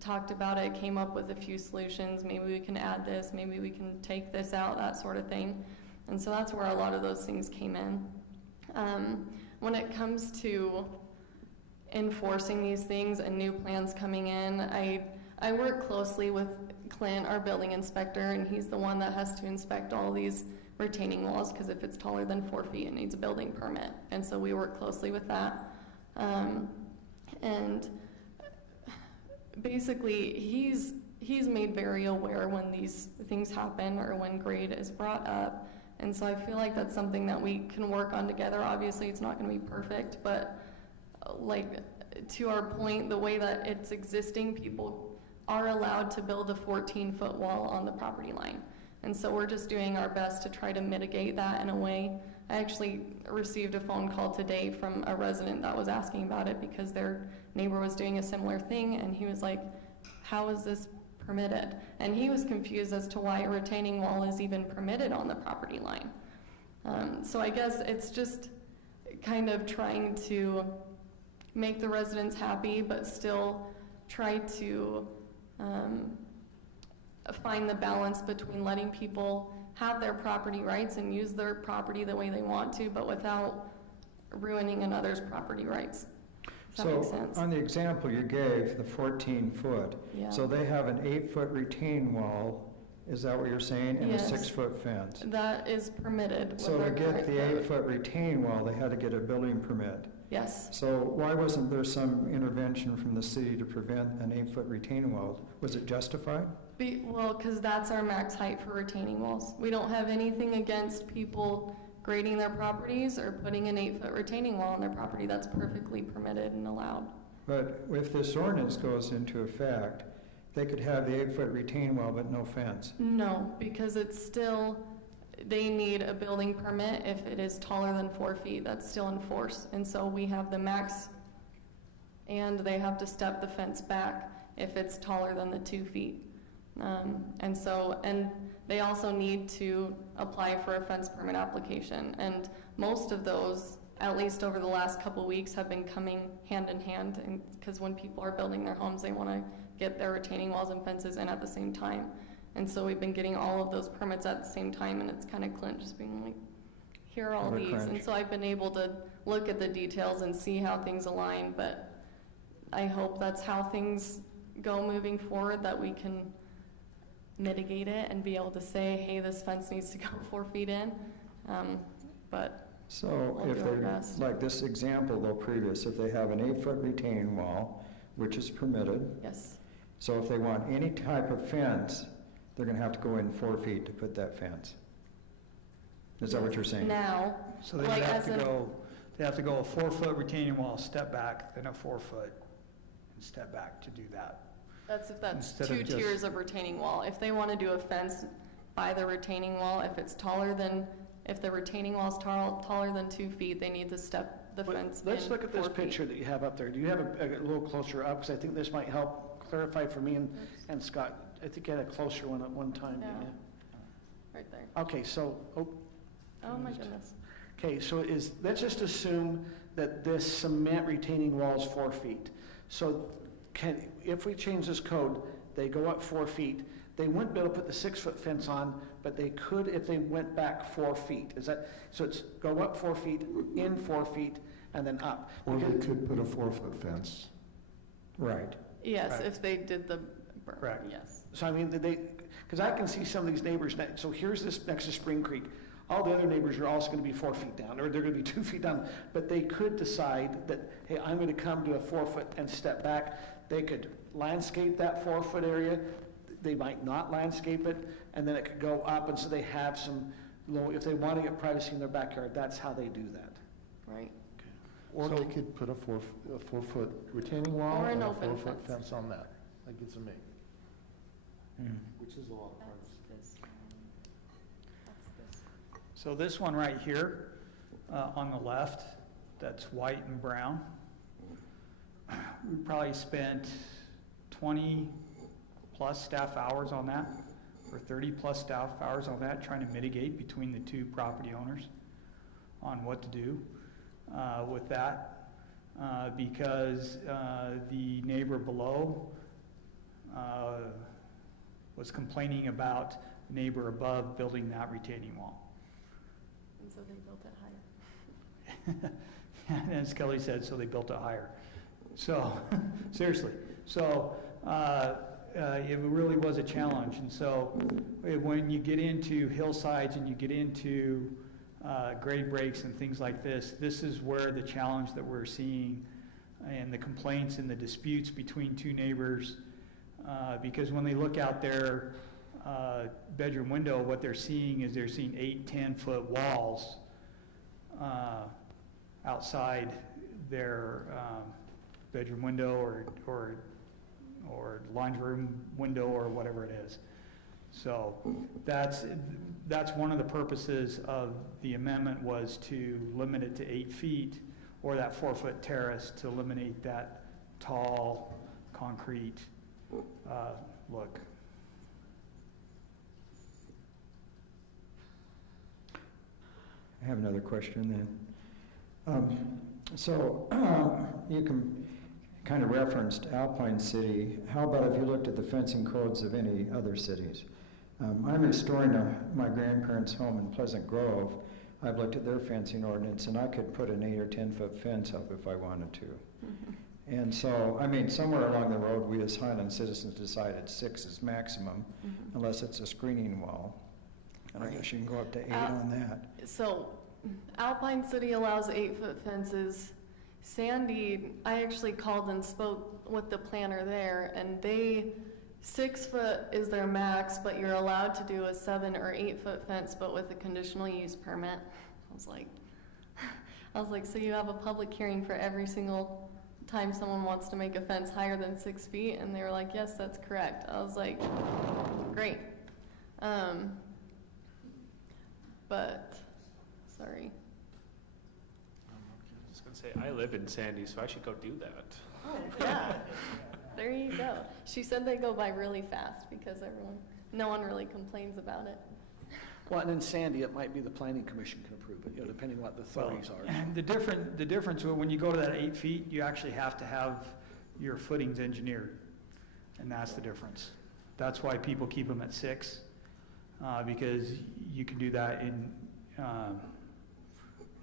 talked about it, came up with a few solutions. Maybe we can add this, maybe we can take this out, that sort of thing. And so that's where a lot of those things came in. When it comes to enforcing these things and new plans coming in, I work closely with Clint, our building inspector, and he's the one that has to inspect all these retaining walls, because if it's taller than 4 feet, it needs a building permit. And so we work closely with that. And basically, he's made very aware when these things happen or when grade is brought up. And so I feel like that's something that we can work on together. Obviously, it's not going to be perfect, but like, to our point, the way that it's existing, people are allowed to build a 14-foot wall on the property line. And so we're just doing our best to try to mitigate that in a way. I actually received a phone call today from a resident that was asking about it because their neighbor was doing a similar thing, and he was like, how is this permitted? And he was confused as to why a retaining wall is even permitted on the property line. So I guess it's just kind of trying to make the residents happy, but still try to find the balance between letting people have their property rights and use their property the way they want to, but without ruining another's property rights. Does that make sense? On the example you gave, the 14-foot, Yeah. so they have an 8-foot retaining wall, is that what you're saying, and Yes. a 6-foot fence? That is permitted with So to our get current the code. 8-foot retaining wall, they had to get a building permit. Yes. So why wasn't there some intervention from the city to prevent an 8-foot retaining wall? Was it justified? Well, because that's our max height for retaining walls. We don't have anything against people grading their properties or putting an 8-foot retaining wall on their property. That's perfectly permitted and allowed. But if this ordinance goes into effect, they could have the 8-foot retaining wall but no fence. No, because it's still, they need a building permit if it is taller than 4 feet. That's still in force. And so we have the max, and they have to step the fence back if it's taller than the 2 feet. And they also need to apply for a fence permit application. And most of those, at least over the last couple weeks, have been coming hand in hand, because when people are building their homes, they want to get their retaining walls and fences in at the same time. And so we've been getting all of those permits at the same time, and it's kind of Clint just being like, here are all What a these. crunch. And so I've been able to look at the details and see how things align, but I hope that's how things go moving forward, that we can mitigate it and be able to say, hey, this fence needs to go 4 feet in. But So we'll if do our they, best. like this example though previous, if they have an 8-foot retaining wall, which is permitted, Yes. so if they want any type of fence, they're gonna have to go in 4 feet to put that fence. Is that what you're saying? Now, So they like have as to in- go, They have to go a 4-foot retaining wall, step back, then a 4-foot, and step back to do that. that's if that's Instead of 2 just- tiers of retaining wall. If they want to do a fence by the retaining wall, if the retaining wall's taller than 2 feet, they need to step the fence in Let's look at this 4 feet. picture that you have up there. Do you have a little closer up? Because I think this might help clarify for me and Scott. I think you had a closer one at one time. Yeah. didn't you? Right there. Okay, so, Oh my goodness. okay, so let's just assume that this cement retaining wall is 4 feet. So if we change this code, they go up 4 feet. They wouldn't be able to put the 6-foot fence on, but they could if they went back 4 feet. So it's go up 4 feet, in 4 feet, and then up. Or they could put a 4-foot fence. Right. Yes, Right. if they did the berm, Correct. yes. So I mean, because I can see some of these neighbors, so here's this next to Spring Creek. All the other neighbors are also going to be 4 feet down, or they're going to be 2 feet down. But they could decide that, hey, I'm going to come to a 4 foot and step back. They could landscape that 4 foot area. They might not landscape it, and then it could go up, and so they have some, if they want to get privacy in their backyard, that's how they do that. Right. Or they could put a 4 foot retaining wall Or an and a open 4 foot fence. fence on that. That gives them 8. Hmm. Which is a lot of privacy. So this one right here, on the left, that's white and brown. We probably spent 20 plus staff hours on that, or 30 plus staff hours on that, trying to mitigate between the two property owners on what to do with that, because the neighbor below was complaining about the neighbor above building that retaining wall. And so they built it higher. And as Kelly said, so they built it higher. So, seriously. So, it really was a challenge. And so, when you get into hillsides and you get into grade breaks and things like this, this is where the challenge that we're seeing and the complaints and the disputes between two neighbors, because when they look out their bedroom window, what they're seeing is they're seeing 8-10 foot walls outside their bedroom window or laundry room window or whatever it is. So that's one of the purposes of the amendment, was to limit it to 8 feet, or that 4 foot terrace, to eliminate that tall concrete look. I have another question then. You can kind of referenced Alpine City. How about if you looked at the fencing codes of any other cities? I'm restoring my grandparents' home in Pleasant Grove. I've looked at their fencing ordinance, and I could put an 8 or 10 foot fence up if I wanted to. And so, I mean, somewhere along the road, we as Highland citizens decided 6 is maximum, unless it's a screening wall. And I guess you can go up to 8 on that. So Alpine City allows 8 foot fences. Sandy, I actually called and spoke with the planner there, and 6 foot is their max, but you're allowed to do a 7 or 8 foot fence, but with a conditional use permit. I was like, so you have a public hearing for every single time someone wants to make a fence higher than 6 feet? And they were like, yes, that's correct. I was like, great. But, sorry. I was going to say, I live in Sandy, so I should go do that. Oh, yeah. There you go. She said they go by really fast because no one really complains about it. Well, and in Sandy, it might be the planning commission can approve it, depending what the authorities are. The difference, when you go to that 8 feet, you actually have to have your footings engineered, and that's the difference. That's why people keep them at 6, because you can do that in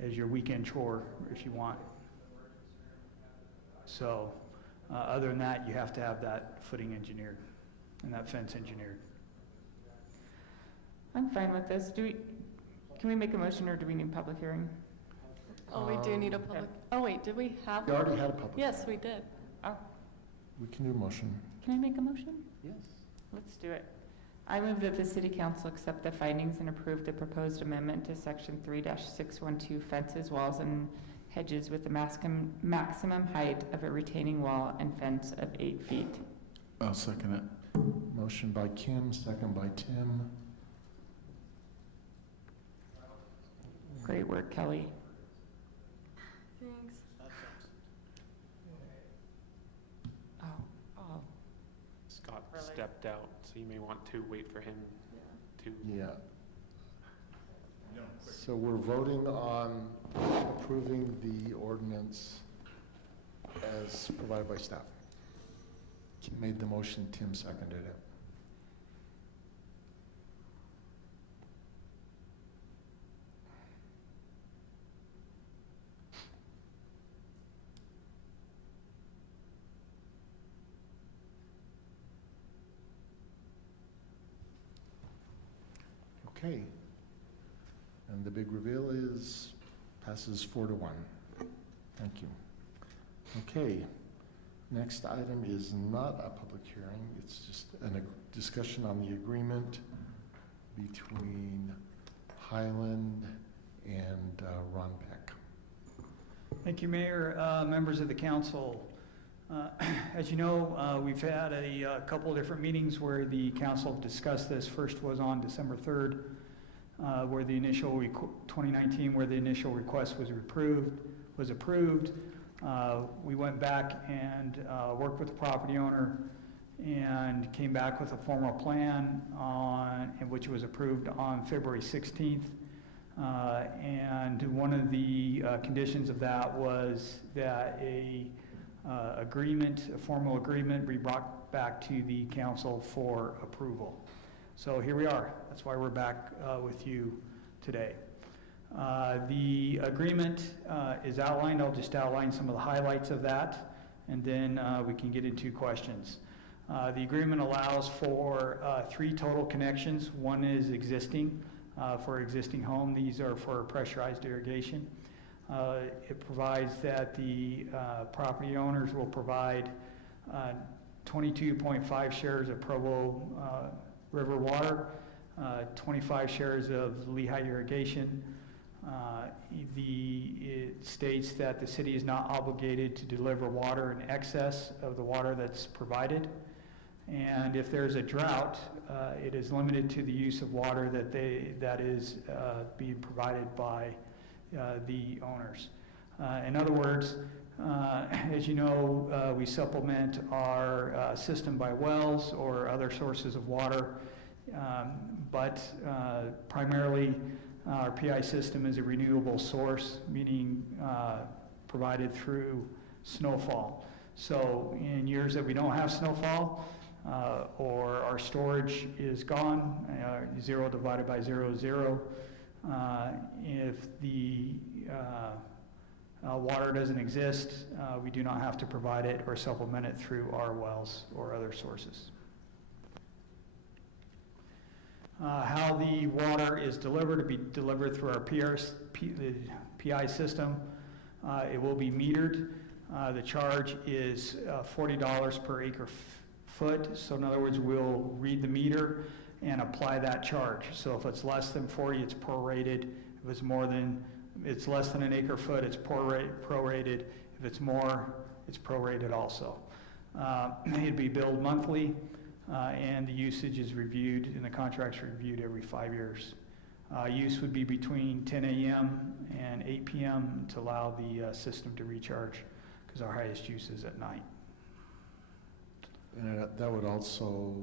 as your weekend chore if you want. So, other than that, you have to have that footing engineered and that fence engineered. I'm fine with this. Can we make a motion, or do we need public hearing? Oh, we do need a public, oh wait, did we have? We already had a public. Yes, we did. Oh, We can do a motion. can I make a motion? Yes. Let's do it. I move that the city council accept the findings and approve the proposed amendment to section 3-612 fences, walls, and hedges with the maximum height of a retaining wall and fence of 8 feet. I'll second it. Motion by Kim, second by Tim. Great work, Kelly. Thanks. Oh, Scott Really? stepped out, so you may want to wait for him to. Yeah. So we're voting on approving the ordinance as provided by staff. Kim made the motion, Tim seconded it. Okay. And the big reveal is, passes 4-1. Thank you. Okay. Next item is not a public hearing. It's just a discussion on the agreement between Highland and Ron Peck. Thank you, Mayor, members of the council. As you know, we've had a couple of different meetings where the council discussed this. First was on December 3rd, where the initial 2019, where the initial request was approved. We went back and worked with the property owner and came back with a formal plan which was approved on February 16th. And one of the conditions of that was that a formal agreement be brought back to the council for approval. So here we are. That's why we're back with you today. The agreement is outlined. I'll just outline some of the highlights of that, and then we can get into questions. The agreement allows for 3 total connections. One is existing, for existing home. These are for pressurized irrigation. It provides that the property owners will provide 22.5 shares of Provo River water, 25 shares of Lehigh irrigation. It states that the city is not obligated to deliver water in excess of the water that's provided. And if there's a drought, it is limited to the use of water that is being provided by the owners. In other words, as you know, we supplement our system by wells or other sources of water, but primarily our PI system is a renewable source, meaning provided through snowfall. So in years that we don't have snowfall, or our storage is gone, 0 divided by 0 is 0. If the water doesn't exist, we do not have to provide it or supplement it through our wells or other sources. How the water is delivered, to be delivered through our PI system. It will be metered. The charge is $40 per acre foot. So in other words, we'll read the meter and apply that charge. So if it's less than 40, it's prorated. If it's less than an acre foot, it's prorated. If it's more, it's prorated also. It'd be billed monthly, and the usage is reviewed, and the contract's reviewed every 5 years. Use would be between 10 a.m. and 8 p.m. to allow the system to recharge, because our highest use is at night. And that would also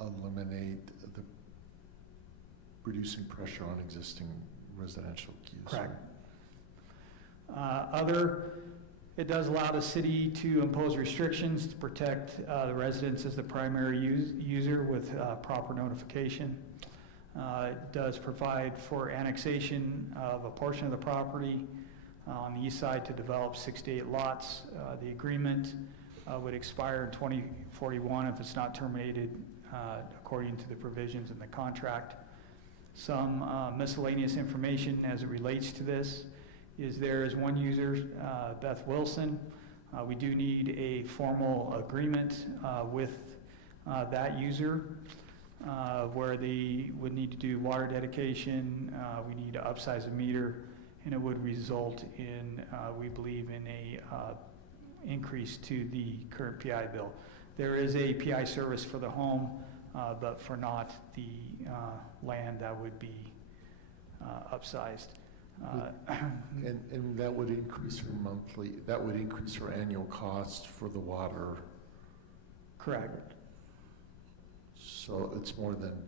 eliminate the reducing pressure on existing residential queues. Correct. It does allow the city to impose restrictions to protect the residents as the primary user with proper notification. It does provide for annexation of a portion of the property on the east side to develop 6 to 8 lots. The agreement would expire in 2041 if it's not terminated according to the provisions in the contract. Some miscellaneous information as it relates to this is there is one user, Beth Wilson. We do need a formal agreement with that user where they would need to do water dedication. We need to upsize the meter, and it would result in, we believe, in a increase to the current PI bill. There is a PI service for the home, but for not the land that would be upsized. And that would increase her annual cost for the water. Correct. So it's more than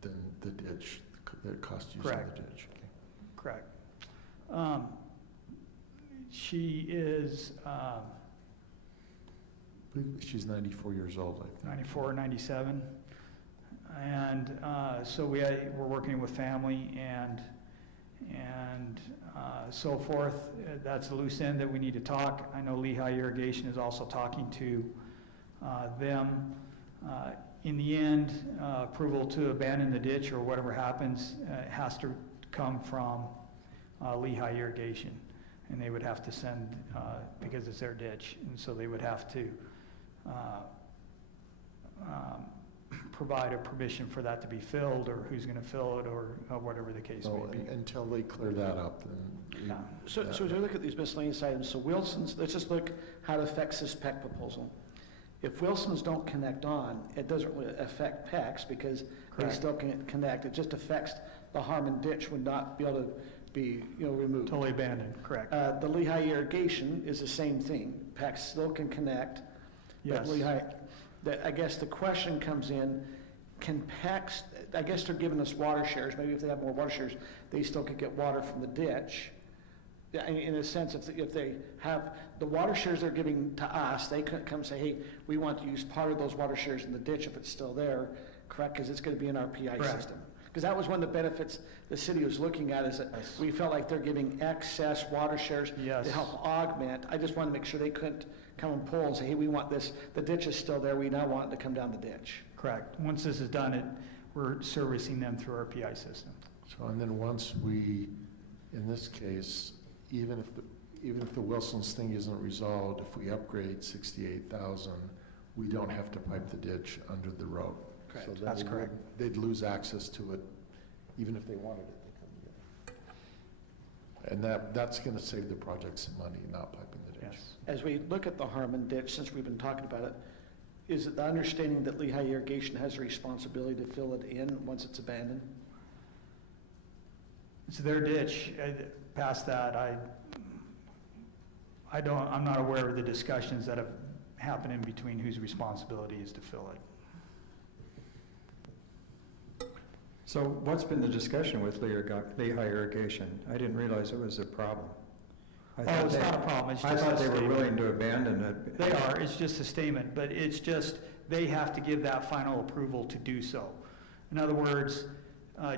the ditch, the cost using the ditch. Okay. Correct. She is she's 94 years old, I think. 94 or 97. And so we're working with family and so forth. That's the loose end that we need to talk. I know Lehigh Irrigation is also talking to them. In the end, approval to abandon the ditch or whatever happens has to come from Lehigh Irrigation. And they would have to send, because it's their ditch, and so they would have to provide a permission for that to be filled, or who's going to fill it, or whatever the case may be. Until they clear that up, then. Yeah. So as we look at these miscellaneous items, so Wilson's, let's just look how it affects this PEC proposal. If Wilson's don't connect on, it doesn't really affect PECs because they still can connect. It just affects the Harmon ditch would not be able to be, removed. Totally abandoned, correct. The Lehigh Irrigation is the same thing. PECs still can connect. Yes. But Lehigh, I guess the question comes in, can PECs, I guess they're giving us water shares. Maybe if they have more water shares, they still could get water from the ditch. Yeah, in a sense, if they have the water shares they're giving to us, they couldn't come say, hey, we want to use part of those water shares in the ditch if it's still there, correct? Because it's going to be in our PI system. Because that was one of the benefits the city was looking at, is that we felt like they're giving excess water shares to help augment. I just wanted to make sure they couldn't come and pull and say, hey, we want this, the ditch is still there, we now want it to come down the ditch. Correct. Once this is done, we're servicing them through our PI system. So, and then once we, in this case, even if the Wilson's thing isn't resolved, if we upgrade 68,000, we don't have to pipe the ditch under the road. Correct. So That's correct. They'd lose access to it, even if they wanted it to come together. And that's going to save the project some money, not piping the ditch. Yes. As we look at the Harmon ditch, since we've been talking about it, is it the understanding that Lehigh Irrigation has a responsibility to fill it in once it's abandoned? It's their ditch. Past that, I'm not aware of the discussions that have happened in between whose responsibility is to fill it. So what's been the discussion with Lehigh Irrigation? I didn't realize it was a problem. It's not a problem. It's just I thought a they were statement. willing to abandon it. They are. It's just a statement, but it's just they have to give that final approval to do so. In other words,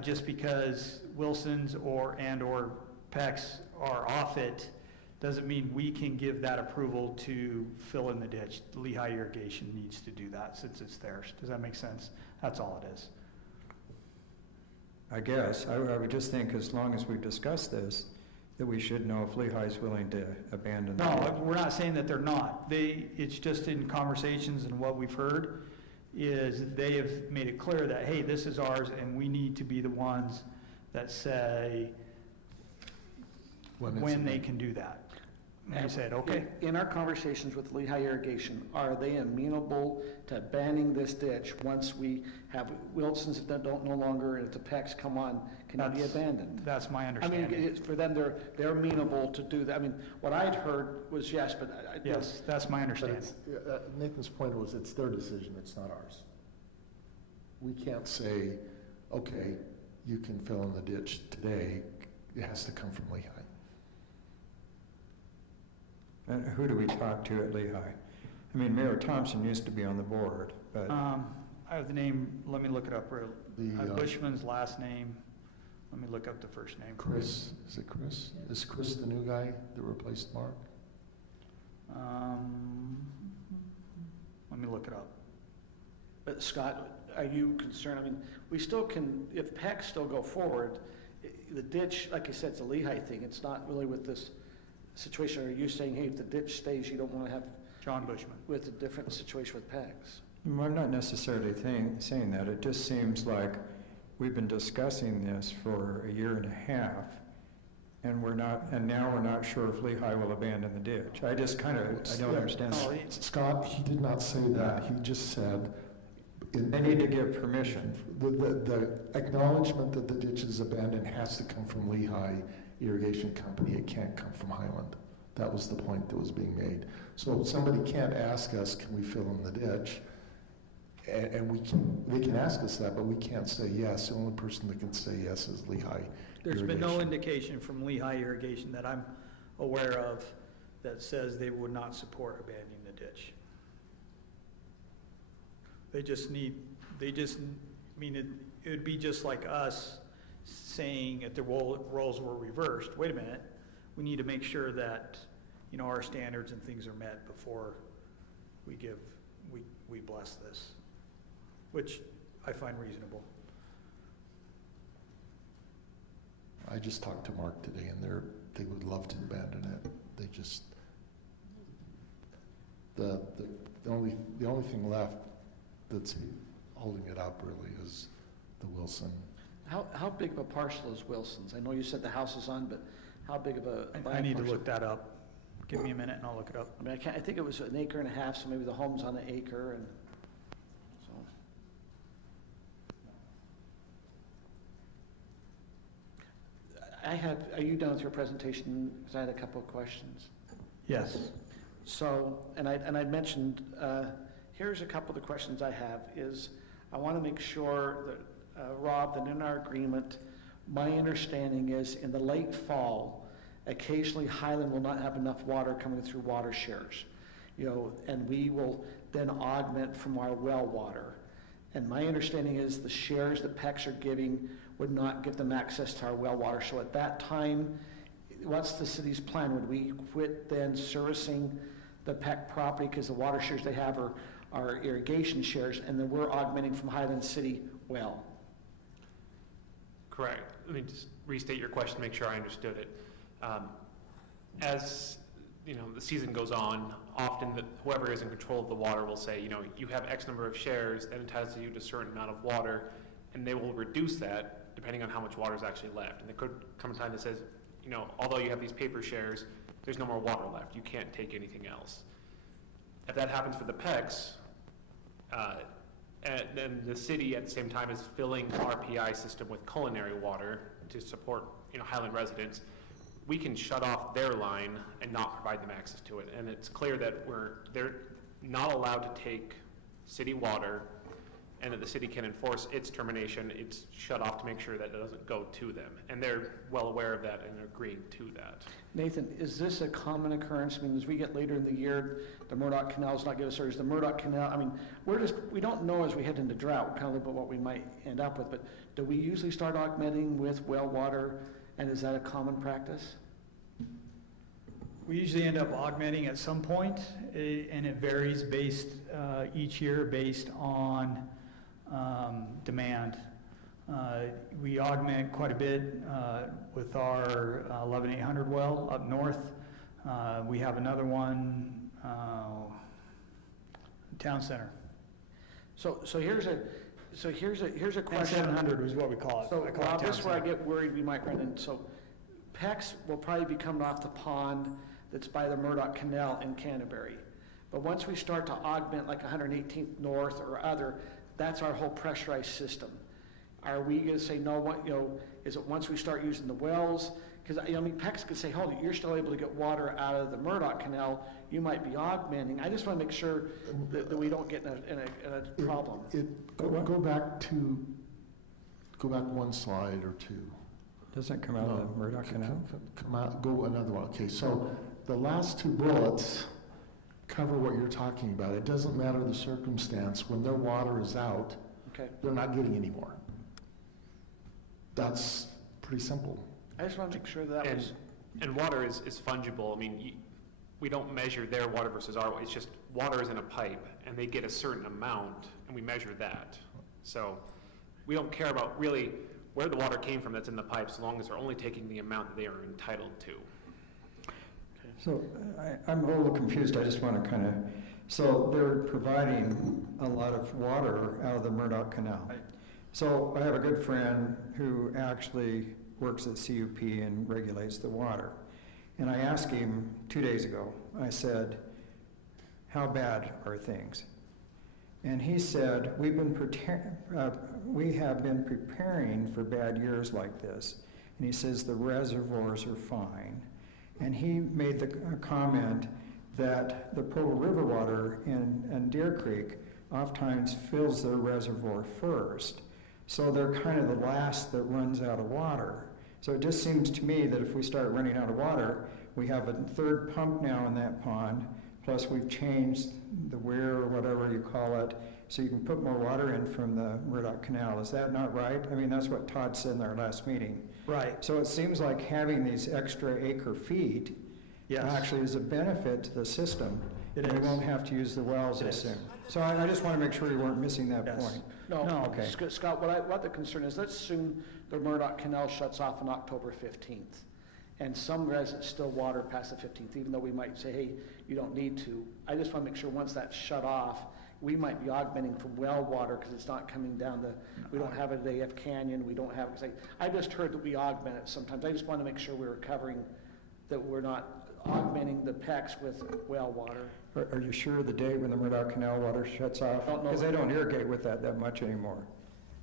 just because Wilson's or PECs are off it doesn't mean we can give that approval to fill in the ditch. Lehigh Irrigation needs to do that since it's theirs. Does that make sense? That's all it is. I guess. I would just think as long as we've discussed this, that we should know if Lehigh's willing to abandon it. No, we're not saying that they're not. It's just in conversations and what we've heard is they have made it clear that, hey, this is ours and we need to be the ones that say when they can do that. And I said, okay. In our conversations with Lehigh Irrigation, are they amenable to banning this ditch once we have Wilson's that don't no longer, and if the PECs come on, can it be abandoned? That's my understanding. For them, they're amenable to do that. I mean, what I'd heard was yes, but yes, that's my understanding. Nathan's point was it's their decision, it's not ours. We can't say, okay, you can fill in the ditch today. It has to come from Lehigh. And who do we talk to at Lehigh? I mean, Mayor Thompson used to be on the board, but... I have the name, let me look it up. Bushman's last name. Let me look up the first name. Chris, is it Chris? Is Chris the new guy that replaced Mark? Let me look it up. But Scott, are you concerned? I mean, we still can, if PECs still go forward, the ditch, like I said, it's a Lehigh thing. It's not really with this situation. Are you saying, hey, if the ditch stays, you don't want to have John Bushman with a different situation with PECs? I'm not necessarily saying that. It just seems like we've been discussing this for a year and a half, and now we're not sure if Lehigh will abandon the ditch. I just I don't understand. Scott, he did not say that. He just said... They need to give permission. The acknowledgement that the ditch is abandoned has to come from Lehigh Irrigation Company. It can't come from Highland. That was the point that was being made. So somebody can't ask us, can we fill in the ditch? And they can ask us that, but we can't say yes. The only person that can say yes is Lehigh There's Irrigation. been no indication from Lehigh Irrigation that I'm aware of that says they would not support abandoning the ditch. It would be just like us saying if the roles were reversed, wait a minute, we need to make sure that, our standards and things are met before we bless this. which I find reasonable. I just talked to Mark today, and they would love to abandon it. They just, the only thing left that's holding it up really is the Wilson. How big of a parcel is Wilson's? I know you said the house is on, but how big of a I need to parcel? look that up. Give me a minute and I'll look it up. I mean, I think it was 1.5 acres, so maybe the home's on 1 acre, and so. Are you done with your presentation? Because I had a couple of questions. Yes. So, and I'd mentioned, here's a couple of the questions I have, is I want to make sure that, Rob, that in our agreement, my understanding is in the late fall, occasionally Highland will not have enough water coming through water shares, and we will then augment from our well water. And my understanding is the shares that PECs are giving would not give them access to our well water. So at that time, what's the city's plan? Would we quit then servicing the PEC property because the water shares they have are irrigation shares, and then we're augmenting from Highland City well? Correct. Let me just restate your question to make sure I understood it. As the season goes on, often whoever is in control of the water will say, you have X number of shares that entitles you to a certain amount of water, and they will reduce that depending on how much water is actually left. And there could come a time that says, although you have these paper shares, there's no more water left. You can't take anything else. If that happens for the PECs, and then the city at the same time is filling our PI system with culinary water to support Highland residents, we can shut off their line and not provide them access to it. And it's clear that they're not allowed to take city water, and that the city can enforce its termination. It's shut off to make sure that it doesn't go to them. And they're well aware of that and agreeing to that. Nathan, is this a common occurrence? I mean, as we get later in the year, the Murdoch Canal's not giving us service. The Murdoch Canal, I mean, we don't know as we head into drought kind of about what we might end up with, but do we usually start augmenting with well water, and is that a common practice? We usually end up augmenting at some point, and it varies each year based on demand. We augment quite a bit with our 11800 well up north. We have another one, town center. So here's a question. 700 is what we call it. So I call it Rob, town this is where I center. get worried we might run into. So PECs will probably be coming off the pond that's by the Murdoch Canal in Canterbury. But once we start to augment like 118th North or other, that's our whole pressurized system. Are we going to say, no, is it once we start using the wells? Because, PECs could say, hold it, you're still able to get water out of the Murdoch Canal, you might be augmenting. I just want to make sure that we don't get in a problem. Go back one slide or two. Doesn't come out of the Murdoch Canal? Come out, go another one. Okay, so the last two bullets cover what you're talking about. It doesn't matter the circumstance. When their water is out, Okay. they're not getting any more. That's pretty simple. I just want to make sure that was... And water is fungible. I mean, we don't measure their water versus our water. It's just water is in a pipe, and they get a certain amount, and we measure that. So we don't care about really where the water came from that's in the pipe, so long as they're only taking the amount that they are entitled to. So I'm a little confused. I just want to so they're providing a lot of water out of the Murdoch Canal. Right. So I have a good friend who actually works at CUP and regulates the water. And I asked him 2 days ago, I said, how bad are things? And he said, we have been preparing for bad years like this. And he says the reservoirs are fine. And he made the comment that the Provo River water in Deer Creek oftentimes fills their reservoir first. So they're kind of the last that runs out of water. So it just seems to me that if we start running out of water, we have a third pump now in that pond, plus we've changed the weir or whatever you call it, so you can put more water in from the Murdoch Canal. Is that not right? I mean, that's what Todd said in our last meeting. Right. So it seems like having these extra acre feet Yes. actually is a benefit to the system. And we won't have to use the wells as soon. So I just want to make sure we weren't missing that point. No, Okay. Scott, what the concern is, let's assume the Murdoch Canal shuts off on October 15th, and some residents still water past the 15th, even though we might say, hey, you don't need to. I just want to make sure once that's shut off, we might be augmenting from well water because it's not coming down we don't have a AF Canyon, we don't have, I just heard that we augment it sometimes. I just want to make sure we're covering, that we're not augmenting the PECs with well water. Are you sure the day when the Murdoch Canal water shuts off? Don't know. Because they don't irrigate with that much anymore.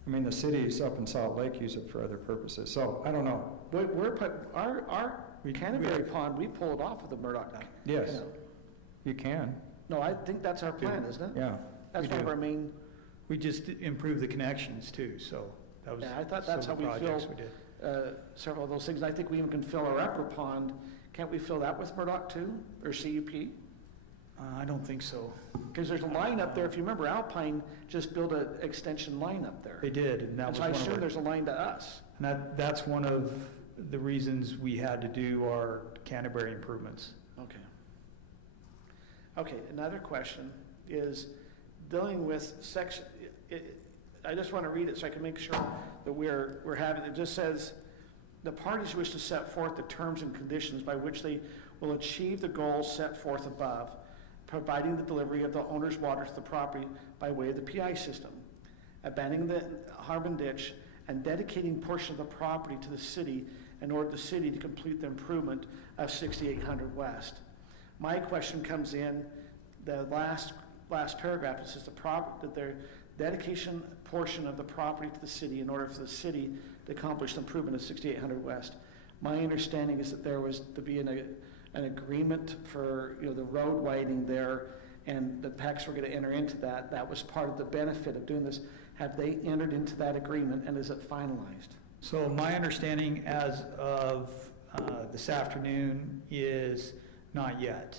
I mean, the cities up in Salt Lake use it for other purposes, so I don't know. Our Canterbury Pond, we pull it off with the Murdoch. Yes, You know. you can, No, I think that's our plan, isn't it? yeah. That's one of our main, We just improved the connections too, so that was yeah, I thought that's how some we of the projects filled we did. several of those things. I think we even can fill our upper pond. Can't we fill that with Murdoch too, or CUP? I don't think so. Because there's a line up there, if you remember, Alpine just built an extension line up there. They did, and that And was so I one of assume our, there's a line to us. and that's one of the reasons we had to do our Canterbury improvements. Okay. Okay, another question is dealing with section, I just want to read it so I can make sure that we're having, it just says, the parties wish to set forth the terms and conditions by which they will achieve the goals set forth above, providing the delivery of the owner's water to the property by way of the PI system, abandoning the harbor ditch, and dedicating portion of the property to the city in order the city to complete the improvement of 6800 West. My question comes in the last paragraph. It says that their dedication portion of the property to the city in order for the city to accomplish the improvement of 6800 West. My understanding is that there was to be an agreement for the road widening there, and the PECs were going to enter into that. That was part of the benefit of doing this. Have they entered into that agreement, and is it finalized? So my understanding as of this afternoon is not yet.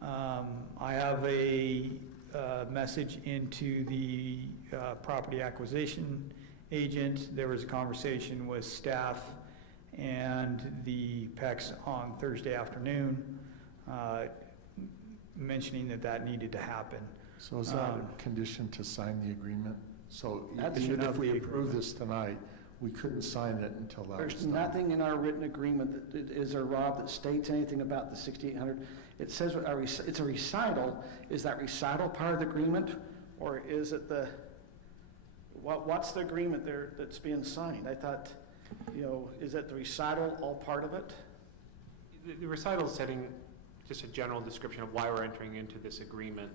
I have a message into the property acquisition agent. There was a conversation with staff and the PECs on Thursday afternoon, mentioning that needed to happen. So is that a condition to sign the agreement? So That's even enough if we the approve this tonight, we couldn't sign it until that was There's done. nothing in our written agreement that is there, Rob, that states anything about the 6800. It says it's a recital. Is that recital part of the agreement, or is it what's the agreement there that's being signed? I thought, is it the recital all part of it? The recital is setting just a general description of why we're entering into this agreement.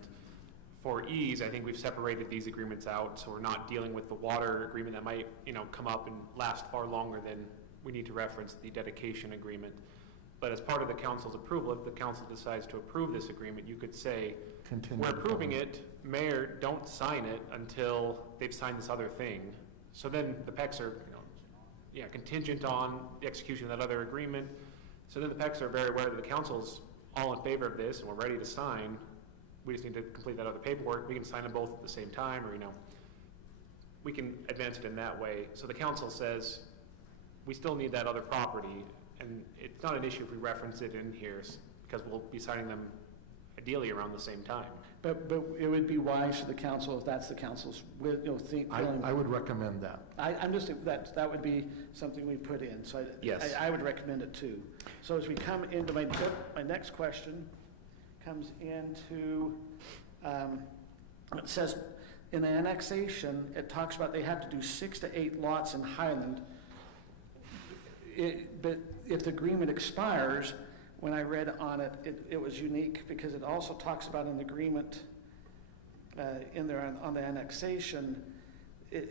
For ease, I think we've separated these agreements out, so we're not dealing with the water agreement that might, come up and last far longer than we need to reference the dedication agreement. But as part of the council's approval, if the council decides to approve this agreement, you could say, we're approving it, Mayor, don't sign it until they've signed this other thing. So then the PECs are, contingent on the execution of that other agreement. So then the PECs are very aware that the council's all in favor of this and we're ready to sign. We just need to complete that other paperwork. We can sign them both at the same time, or, we can advance it in that way. So the council says, we still need that other property, and it's not an issue if we reference it in here, because we'll be signing them ideally around the same time. But it would be wise for the council, if that's the council's, feeling. I would recommend that. I'm just, that would be something we put in, so Yes. I would recommend it too. So as we come into my next question, comes into, it says in the annexation, it talks about they have to do 6 to 8 lots in Highland. But if the agreement expires, when I read on it, it was unique because it also talks about an agreement in there on the annexation.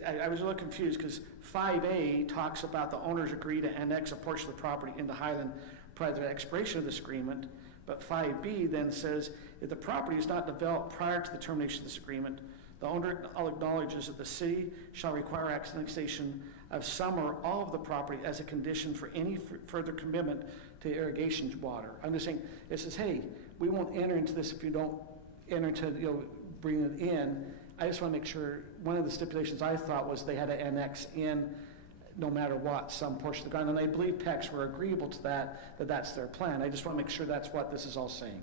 I was a little confused because 5A talks about the owners agree to annex a portion of the property into Highland prior to the expiration of this agreement. But 5B then says, if the property is not developed prior to the termination of this agreement, the owner acknowledges that the city shall require annexation of some or all of the property as a condition for any further commitment to irrigation water. I'm just saying, it says, hey, we won't enter into this if you don't enter into, bring it in. I just want to make sure, one of the stipulations I thought was they had to annex in no matter what, some portion of the ground. And I believe PECs were agreeable to that's their plan. I just want to make sure that's what this is all saying.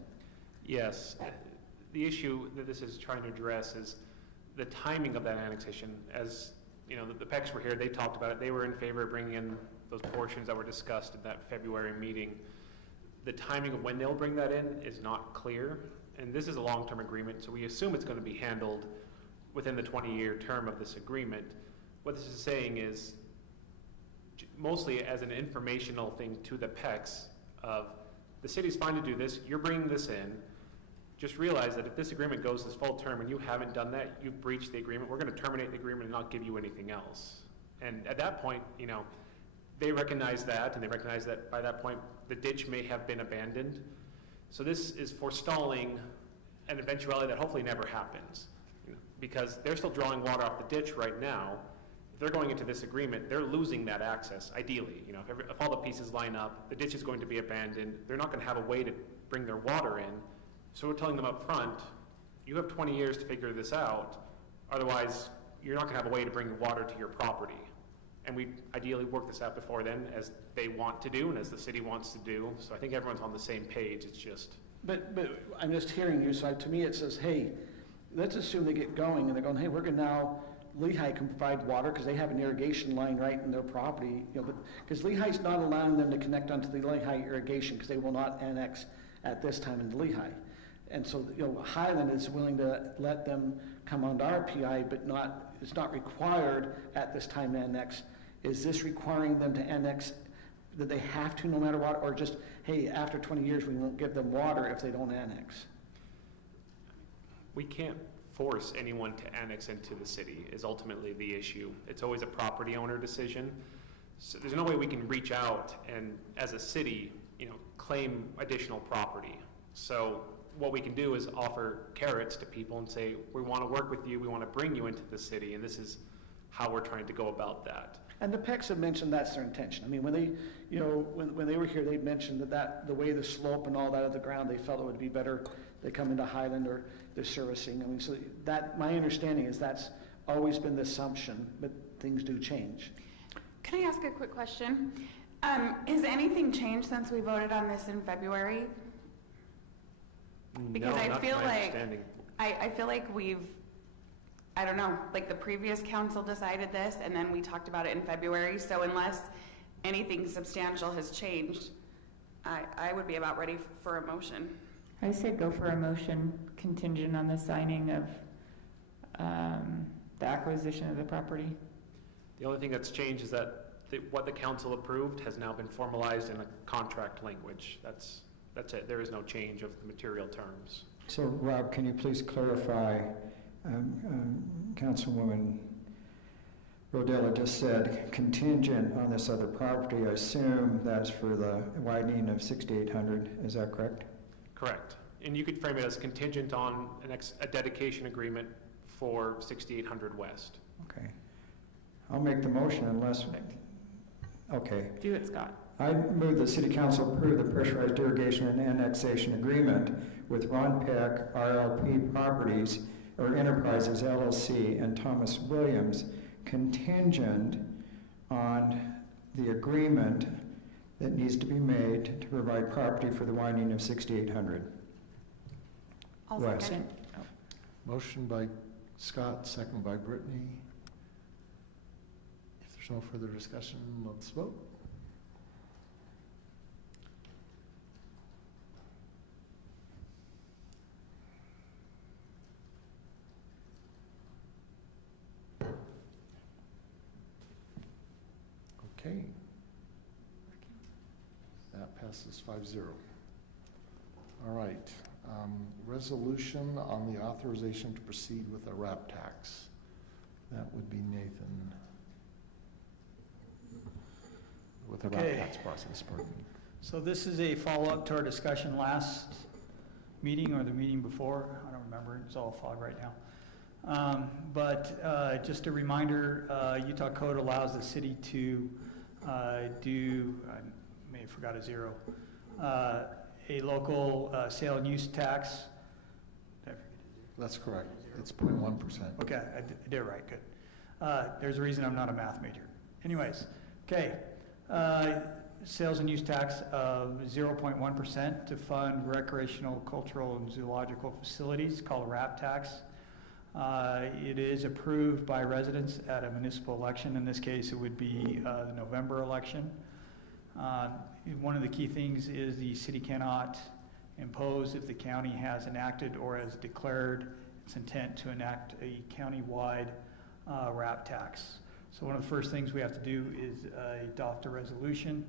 Yes. the issue that this is trying to address is the timing of that annexation. As you know, the PECs were here, they talked about it. They were in favor of bringing in those portions that were discussed at that February meeting. The timing of when they'll bring that in is not clear, and this is a long-term agreement, so we assume it's going to be handled within the 20-year term of this agreement. What this is saying is, mostly as an informational thing to the PECs of, the city's fine to do this, you're bringing this in, just realize that if this agreement goes this full term and you haven't done that, you've breached the agreement, we're going to terminate the agreement and not give you anything else. And at that point, you know, they recognize that, and they recognize that by that point, the ditch may have been abandoned. So this is forestalling an eventuality that hopefully never happens, you know, because they're still drawing water off the ditch right now. If they're going into this agreement, they're losing that access, ideally. You know, if all the pieces line up, the ditch is going to be abandoned. They're not going to have a way to bring their water in. So we're telling them up front, you have 20 years to figure this out. Otherwise, you're not going to have a way to bring water to your property. And we ideally work this out before then, as they want to do and as the city wants to do. So I think everyone's on the same page. It's just... But I'm just hearing you, so to me it says, hey, let's assume they get going, and they're going, hey, we're going to now, Lehigh can provide water because they have an irrigation line right in their property, you know, but because Lehigh's not allowing them to connect onto the Lehigh irrigation because they will not annex at this time into Lehigh. And so, you know, Highland is willing to let them come onto our PI, but it's not required at this time to annex. Is this requiring them to annex, that they have to no matter what, or just, hey, after 20 years we won't give them water if they don't annex? We can't force anyone to annex into the city is ultimately the issue. It's always a property owner decision. So there's no way we can reach out and, as a city, you know, claim additional property. So what we can do is offer carrots to people and say, we want to work with you, we want to bring you into the city, and this is how we're trying to go about that. And the PECs have mentioned that's their intention. I mean, when they, you know, when they were here, they mentioned that the way the slope and all that of the ground, they felt it would be better they come into Highland or they're servicing. I mean, so that, my understanding is that's always been the assumption, but things do change. Can I ask a quick question? Has anything changed since we voted on this in February? Because no, I not feel my like understanding. I feel like we've, I don't know, like the previous council decided this and then we talked about it in February. So unless anything substantial has changed, I would be about ready for a motion. I said go for a motion contingent on the signing of the acquisition of the property. The only thing that's changed is that what the council approved has now been formalized in a contract language. That's it. There is no change of the material terms. So, Rob, can you please clarify, Councilwoman Rodella just said contingent on this other property. I assume that's for the widening of 6800. Is that correct? Correct. And you could frame it as contingent on a dedication agreement for 6800 West. Okay. I'll make the motion unless... Okay. Do it, Scott. I move the City Council approve the pressurized irrigation and annexation agreement with Ron Peck, RLP Properties, or Enterprises LLC, and Thomas Williams, contingent on the agreement that needs to be made to provide property for the widening of 6800 I'll West. second. Motion by Scott, second by Brittany. If there's no further discussion, let's vote. Okay. That passes 5-0. All right. Resolution on the authorization to proceed with a RAP tax. That would be Nathan. With the RAP tax process, pardon me. So this is a follow-up to our discussion last meeting or the meeting before. I don't remember. It's all fog right now. But just a reminder, Utah code allows the city to do, I may have forgot a zero, a local sale and use tax. That's correct. It's 0.1%. Okay, I did it right, good. There's a reason I'm not a math major. Anyways, okay. sales and use tax of 0.1% to fund recreational, cultural, and zoological facilities, called a RAP tax. It is approved by residents at a municipal election. In this case, it would be the November election. One of the key things is the city cannot impose if the county has enacted or has declared its intent to enact a county-wide RAP tax. So one of the first things we have to do is adopt a resolution,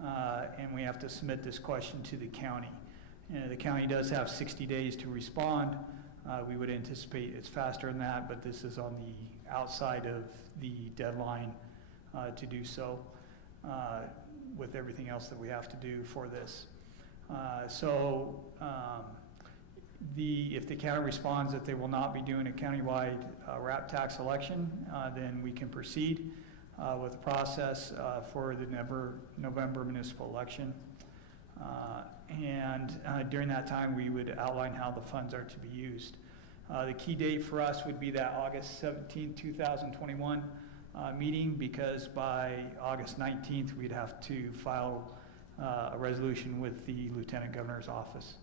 and we have to submit this question to the county. And the county does have 60 days to respond. We would anticipate it's faster than that, but this is on the outside of the deadline to do so with everything else that we have to do for this. If the county responds that they will not be doing a countywide RAP tax election, then we can proceed with the process for the November municipal election. During that time, we would outline how the funds are to be used. The key date for us would be that August 17, 2021 meeting, because by August 19th, we'd have to file a resolution with the Lieutenant Governor's office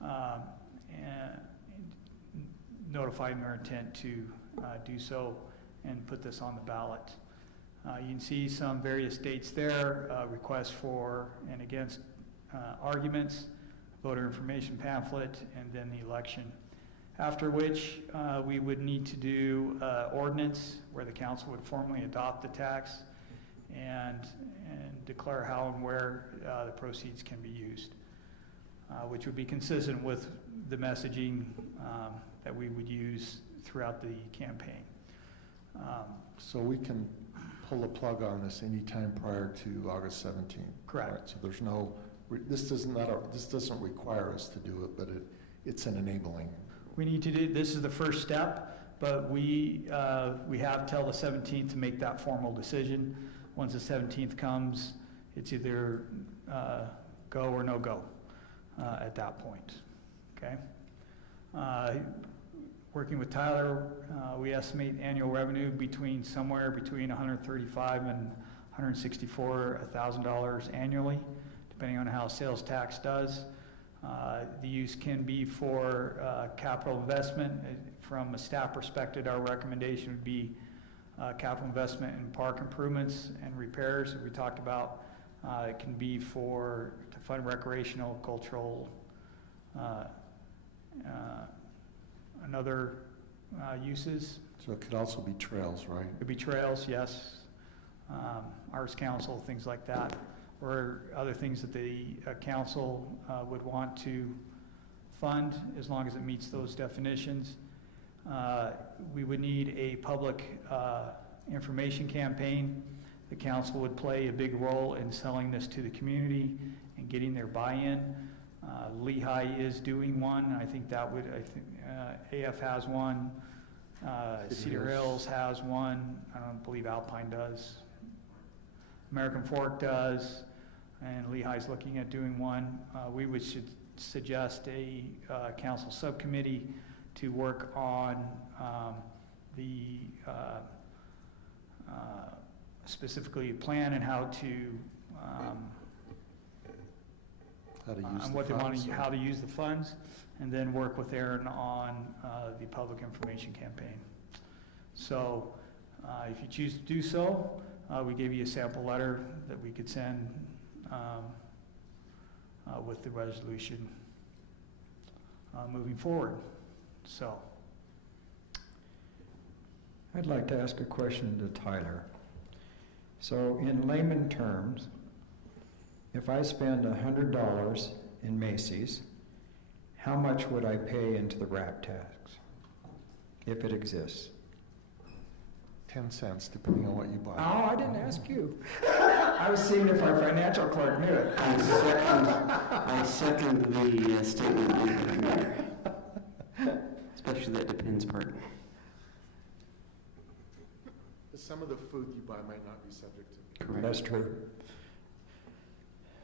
and notifying their intent to do so and put this on the ballot. You can see some various dates there, requests for and against arguments, voter information pamphlet, and then the election. After which we would need to do ordinance where the council would formally adopt the tax and declare how and where the proceeds can be used, which would be consistent with the messaging that we would use throughout the campaign. So we can pull the plug on this anytime prior to August 17th? Correct. Right, so there's no, this doesn't require us to do it, but it's an enabling. We need to do, this is the first step, but we have till the 17th to make that formal decision. Once the 17th comes, it's either go or no go at that point, okay? Working with Tyler, we estimate annual revenue somewhere between $135,000 and $164,000 annually, depending on how sales tax does. The use can be for capital investment. From a staff perspective, our recommendation would be capital investment in park improvements and repairs that we talked about. It can be to fund recreational, cultural, and other uses. So it could also be trails, right? It could be trails, yes. Arts Council, things like that, or other things that the council would want to fund as long as it meets those definitions. We would need a public information campaign. The council would play a big role in selling this to the community and getting their buy-in. Lehigh is doing one. I think AF has one. Cedar Hills has one. I don't believe Alpine does. American Fork does, and Lehigh's looking at doing one. We should suggest a council subcommittee to work on specifically plan and how to how to use the funds, and then work with Aaron on the public information campaign. So if you choose to do so, we gave you a sample letter that we could send with the resolution moving forward. So I'd like to ask a question to Tyler. So in layman terms, if I spend $100 in Macy's, how much would I pay into the RAP tax, if it exists? 10 cents, depending on what you buy. Oh, I didn't ask you. I was seeing if our financial clerk knew it. I second the statement of the mayor, especially that depends part. Some of the food you buy might not be subject to. Correct. That's true.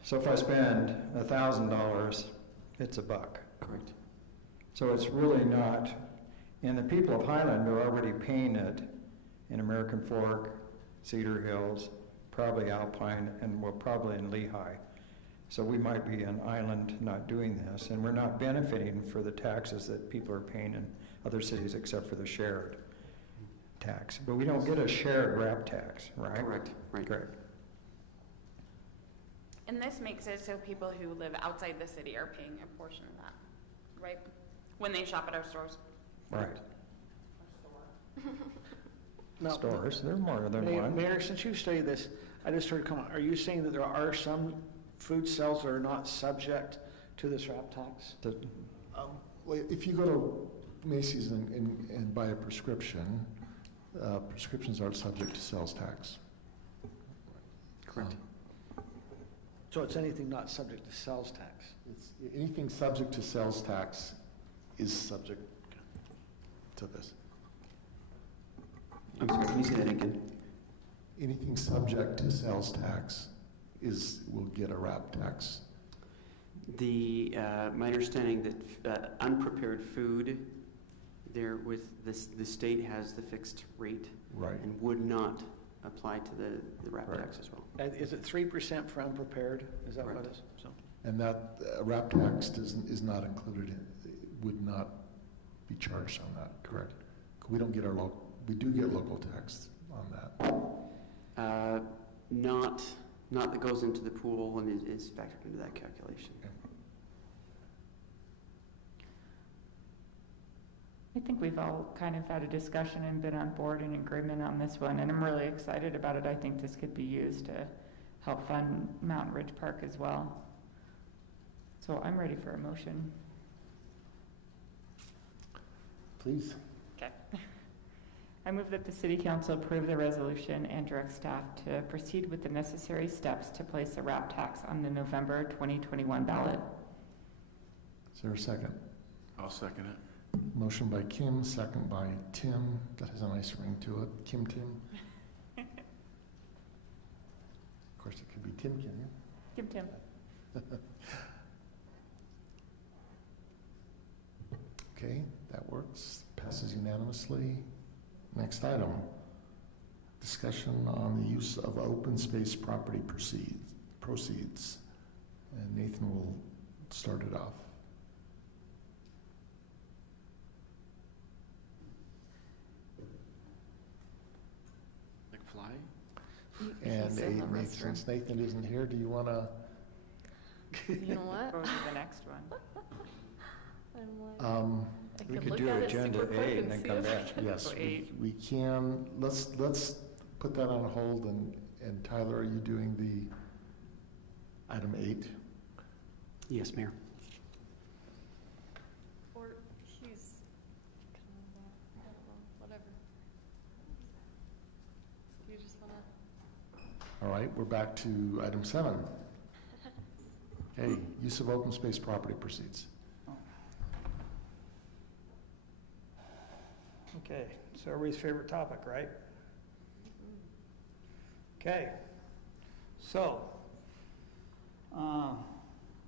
So if I spend $1,000, it's $1. Correct. So it's really not, and the people of Highland are already paying it in American Fork, Cedar Hills, probably Alpine, and we're probably in Lehigh. So we might be an island not doing this, and we're not benefiting for the taxes that people are paying in other cities except for the shared tax. But we don't get a shared RAP tax, right? Correct, right. Correct. And this makes it so people who live outside the city are paying a portion of that, right? When they shop at our stores. Right. Now, Stores, there are more than one. Mayor, since you studied this, I just heard a comment. Are you saying that there are some food sales that are not subject to this RAP tax? Well, if you go to Macy's and buy a prescription, prescriptions aren't subject to sales tax. Correct. So it's anything not subject to sales tax? Anything subject to sales tax is subject to this. I'm sorry, can you say that again? Anything subject to sales tax will get a RAP tax. My understanding that unprepared food, there with the state has the fixed rate. Right. And would not apply to the RAP tax as well. Is it 3% for unprepared? Is that what it is? So. And that RAP tax is not included, would not be charged on that, correct? We don't get we do get local tax on that. Not that goes into the pool and is factored into that calculation. Okay. I think we've all kind of had a discussion and been on board and agreement on this one, and I'm really excited about it. I think this could be used to help fund Mountain Ridge Park as well. So I'm ready for a motion. Please. Okay. I move that the City Council approve the resolution and direct staff to proceed with the necessary steps to place the RAP tax on the November 2021 ballot. Is there a second? I'll second it. Motion by Kim, second by Tim. That has a nice ring to it. Tim. Of course, it could be Tim. Tim. Okay, that works. Passes unanimously. Next item. Discussion on the use of open space property proceeds. And Nathan will start it off. And since Nathan isn't here, do you want to? You know what? Go to the next one. We could do agenda A and then come back. Yes, we can. Let's put that on hold. And Tyler, are you doing the item 8? Yes, Mayor. Or he's, I don't know, whatever. You just want to? All right, we're back to item 7. Okay, use of open space property proceeds. Okay, so everybody's favorite topic, right? Okay, so,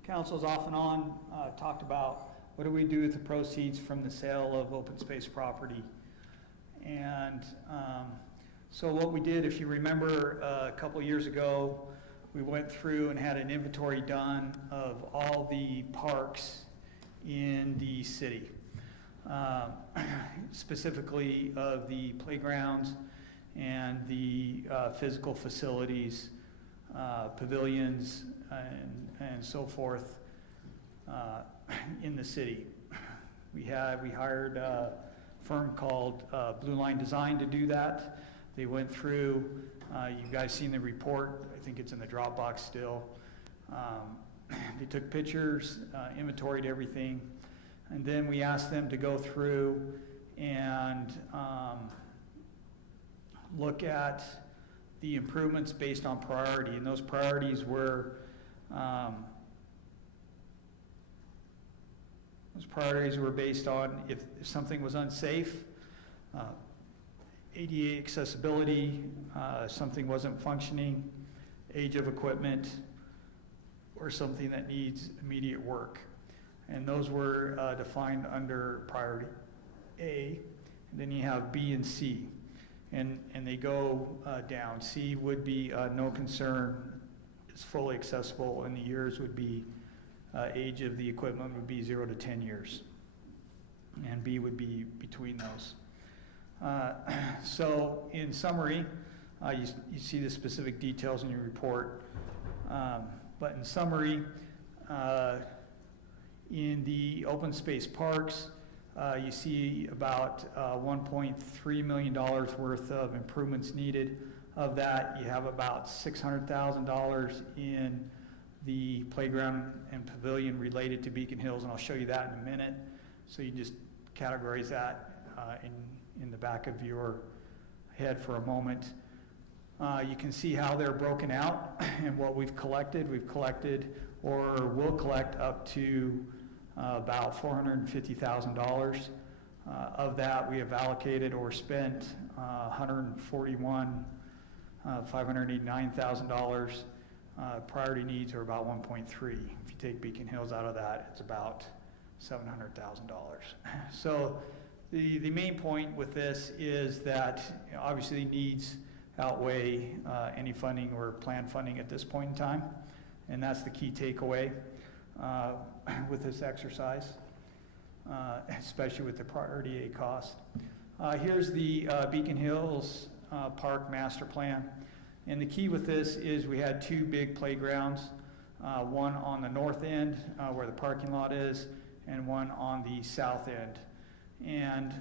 council's off and on talked about what do we do with the proceeds from the sale of open space property. And so what we did, if you remember a couple of years ago, we went through and had an inventory done of all the parks in the city. Specifically of the playgrounds and the physical facilities, pavilions and so forth in the city. We hired a firm called Blue Line Design to do that. They went through, you guys seen the report, I think it's in the Dropbox still. They took pictures, inventoried everything. And then we asked them to go through and look at the improvements based on priority. And those priorities were based on if something was unsafe, ADA accessibility, something wasn't functioning, age of equipment, or something that needs immediate work. And those were defined under priority A. And then you have B and C. and they go down. C would be no concern, it's fully accessible, and the years would be, age of the equipment would be 0 to 10 years. And B would be between those. So in summary, you see the specific details in your report. But in summary, in the open space parks, you see about $1.3 million worth of improvements needed. Of that, you have about $600,000 in the playground and pavilion related to Beacon Hills, and I'll show you that in a minute. So you just categorize that in the back of your head for a moment. You can see how they're broken out and what we've collected. We've collected or will collect up to about $450,000. Of that, we have allocated or spent $589,000. Priority needs are about 1.3. If you take Beacon Hills out of that, it's about $700,000. So the main point with this is that obviously needs outweigh any funding or planned funding at this point in time, and that's the key takeaway with this exercise, especially with the priority A cost. Here's the Beacon Hills Park Master Plan, and the key with this is we had two big playgrounds, one on the north end where the parking lot is, and one on the south end. And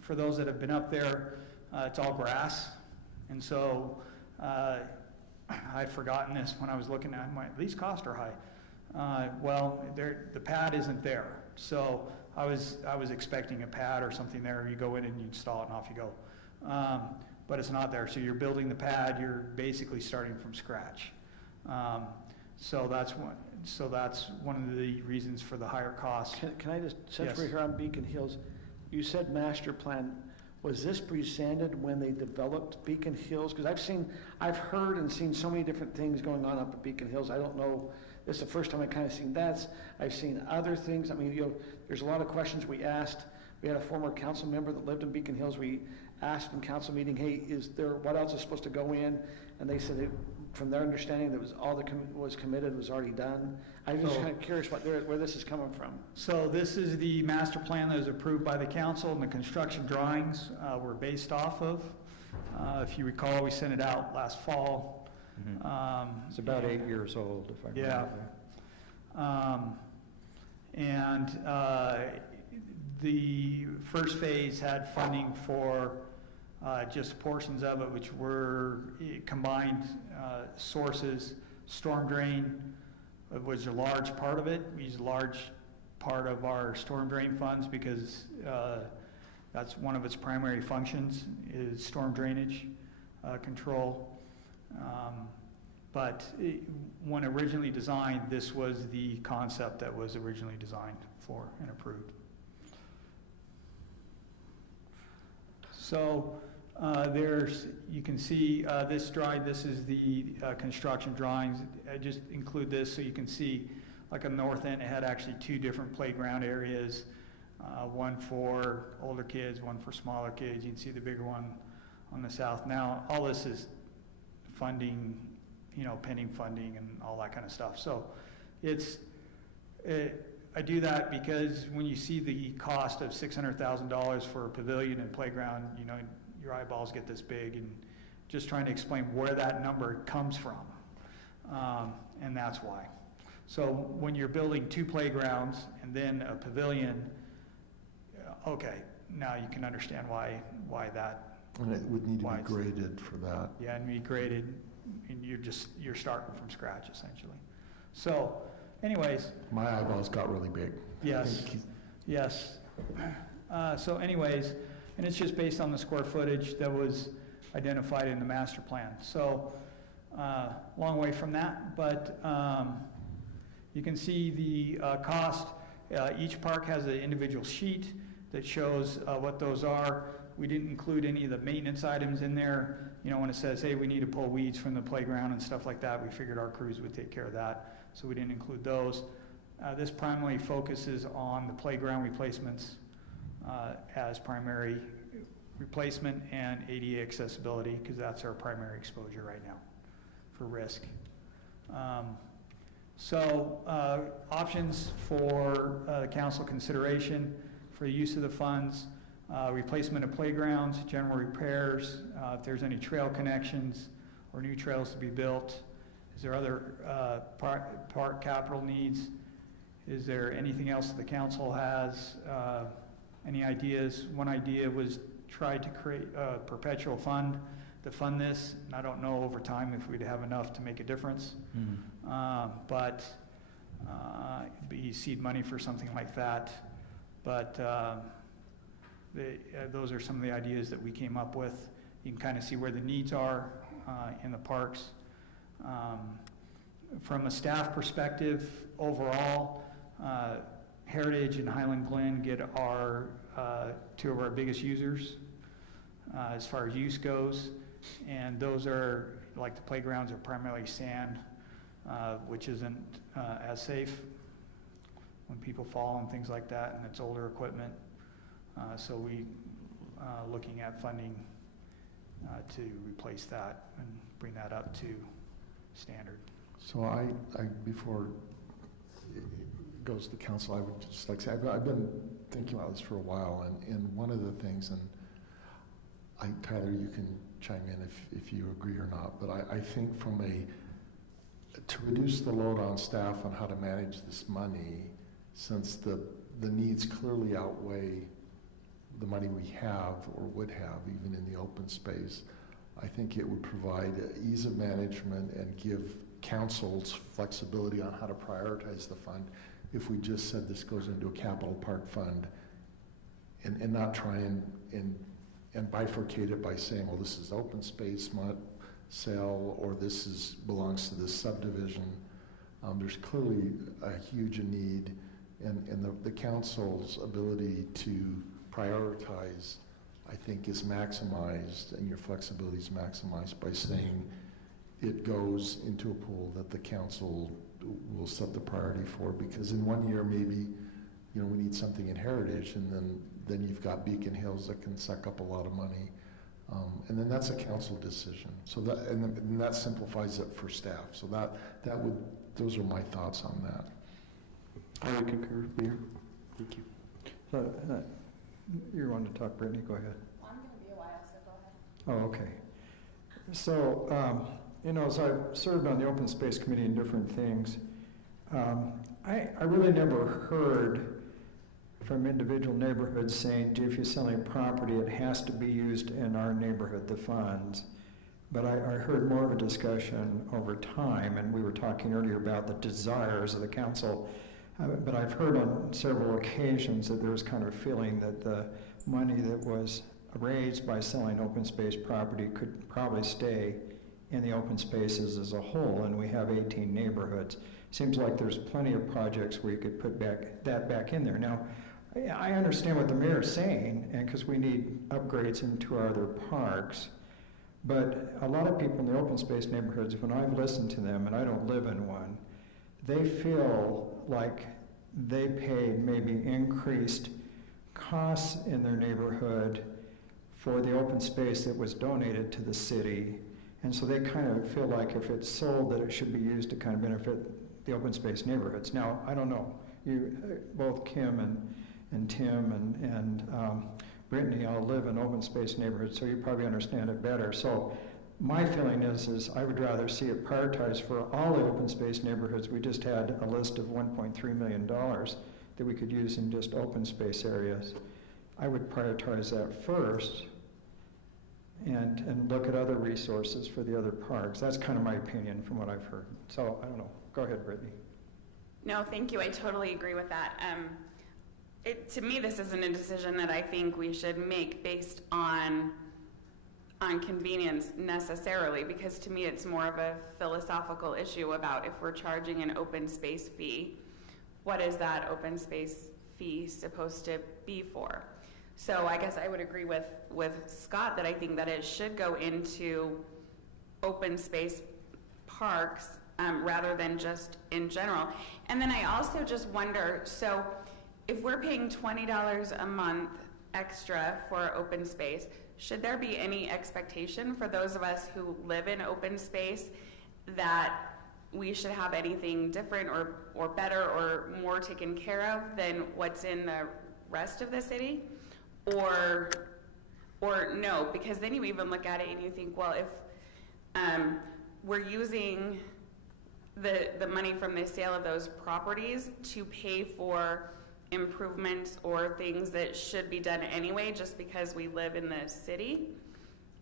for those that have been up there, it's all grass, and so I'd forgotten this when I was looking at it. These costs are high. Well, the pad isn't there, so I was expecting a pad or something there. You go in and you install it, and off you go. But it's not there. So you're building the pad. You're basically starting from scratch. So that's one of the reasons for the higher cost. Can I just, since Yes. we're here on Beacon Hills, you said master plan. Was this presented when they developed Beacon Hills? Because I've heard and seen so many different things going on up at Beacon Hills. I don't know, this is the first time I've kind of seen that. I've seen other things. I mean, there's a lot of questions we asked. We had a former council member that lived in Beacon Hills. We asked in council meeting, hey, what else is supposed to go in? And they said, from their understanding, that was all that was committed was already done. I'm just kind of curious where this is coming from. So this is the master plan that was approved by the council, and the construction drawings were based off of. If you recall, we sent it out last fall. Mm-hmm. It's about 8 years old, if I remember. And the first phase had funding for just portions of it, which were combined sources. Storm drain was a large part of it. We used a large part of our storm drain funds because that's one of its primary functions is storm drainage control. But when originally designed, this was the concept that was originally designed for and approved. So you can see this drawing. This is the construction drawings. I just include this so you can see, like on the north end, it had actually two different playground areas, one for older kids, one for smaller kids. You can see the bigger one on the south. Now, all this is funding, pending funding and all that kind of stuff. So I do that because when you see the cost of $600,000 for a pavilion and playground, your eyeballs get this big, and just trying to explain where that number comes from, and that's why. So when you're building two playgrounds and then a pavilion, okay, now you can understand why that. And it would need to be graded for that. Yeah, and be graded, and you're starting from scratch essentially. So, anyways. My eyeballs got really big. Yes. Yes. So, anyways. And it's just based on the square footage that was identified in the master plan. So, long way from that, but you can see the cost. Each park has an individual sheet that shows what those are. We didn't include any of the maintenance items in there. When it says, hey, we need to pull weeds from the playground and stuff like that, we figured our crews would take care of that, so we didn't include those. This primarily focuses on the playground replacements as primary replacement and ADA accessibility, because that's our primary exposure right now for risk. Options for council consideration for the use of the funds: replacement of playgrounds, general repairs, if there's any trail connections or new trails to be built. Is there other park capital needs? Is there anything else the council has? Any ideas? One idea was try to create a perpetual fund to fund this. And I don't know over time if we'd have enough to make a difference. But it'd be seed money for something like that. But those are some of the ideas that we came up with. You can kind of see where the needs are in the parks. From a staff perspective, overall, Heritage and Highland Glen get our two of our biggest users as far as use goes, and those are, like the playgrounds, are primarily sand, which isn't as safe when people fall and things like that, and it's older equipment. So we looking at funding to replace that and bring that up to standard. So I before it goes to council, I would just like to say, I've been thinking about this for a while, and one of the things, and Tyler, you can chime in if you agree or not, but I think to reduce the load on staff on how to manage this money, since the needs clearly outweigh the money we have or would have even in the open space, I think it would provide ease of management and give councils flexibility on how to prioritize the fund if we just said this goes into a capital park fund and not try and bifurcate it by saying, well, this is open space sale, or this belongs to this subdivision. There's clearly a huge need, and the council's ability to prioritize, I think, is maximized, and your flexibility is maximized by saying it goes into a pool that the council will set the priority for, because in 1 year maybe we need something in Heritage, and then you've got Beacon Hills that can suck up a lot of money, and then that's a council decision. So and that simplifies it for staff. So those are my thoughts on that. I would concur, Mayor. Thank you. So, you wanted to talk, Brittany? Go ahead. Well, I'm going to be a while, so go ahead. Oh, okay. So, as I've served on the Open Space Committee in different things, I really never heard from individual neighborhoods saying, gee, if you're selling property, it has to be used in our neighborhood, the funds. But I heard more of a discussion over time, and we were talking earlier about the desires of the council. But I've heard on several occasions that there was kind of a feeling that the money that was raised by selling open space property could probably stay in the open spaces as a whole, and we have 18 neighborhoods. Seems like there's plenty of projects where you could put that back in there. Now, I understand what the mayor's saying, and because we need upgrades into our other parks, but a lot of people in the open space neighborhoods, when I've listened to them, and I don't live in one, they feel like they paid maybe increased costs in their neighborhood for the open space that was donated to the city. And so they kind of feel like if it's sold, that it should be used to kind of benefit the open space neighborhoods. Now, I don't know. You, both Kim and Tim and Brittany all live in open space neighborhoods, so you probably understand it better. So my feeling is I would rather see it prioritized for all the open space neighborhoods. We just had a list of $1.3 million that we could use in just open space areas. I would prioritize that first and look at other resources for the other parks. That's kind of my opinion from what I've heard. So I don't know. Go ahead, Brittany. No, thank you. I totally agree with that. To me, this isn't a decision that I think we should make based on convenience necessarily, because to me it's more of a philosophical issue about if we're charging an open space fee, what is that open space fee supposed to be for? So I guess I would agree with Scott that I think that it should go into open space parks rather than just in general. And then I also just wonder, so if we're paying $20 a month extra for open space, should there be any expectation for those of us who live in open space that we should have anything different or better or more taken care of than what's in the rest of the city? Or no, because then you even look at it and you think, well, if we're using the money from the sale of those properties to pay for improvements or things that should be done anyway just because we live in the city,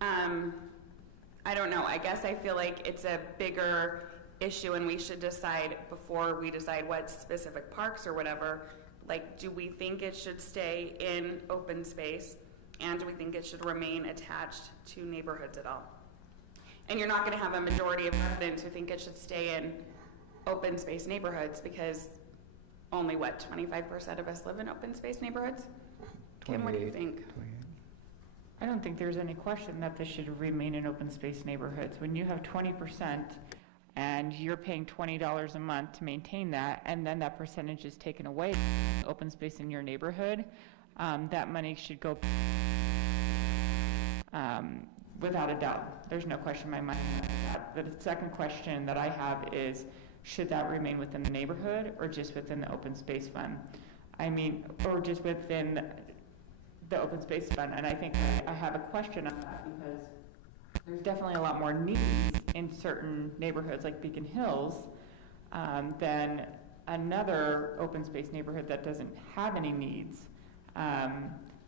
I don't know. I guess I feel like it's a bigger issue and we should decide before we decide what specific parks or whatever, like, do we think it should stay in open space, and do we think it should remain attached to neighborhoods at all? And you're not going to have a majority of residents who think it should stay in open space neighborhoods because only, what, 25% of us live in open space neighborhoods? Kim, what do you think? I don't think there's any question that this should remain in open space neighborhoods. When you have 20% and you're paying $20 a month to maintain that, and then that percentage is taken away, open space in your neighborhood, that money should go without a doubt. There's no question in my mind about that. The second question that I have is, should that remain within the neighborhood or just within the open space fund? I mean, or just within the open space fund? And I think I have a question on that because there's definitely a lot more needs in certain neighborhoods like Beacon Hills than another open space neighborhood that doesn't have any needs.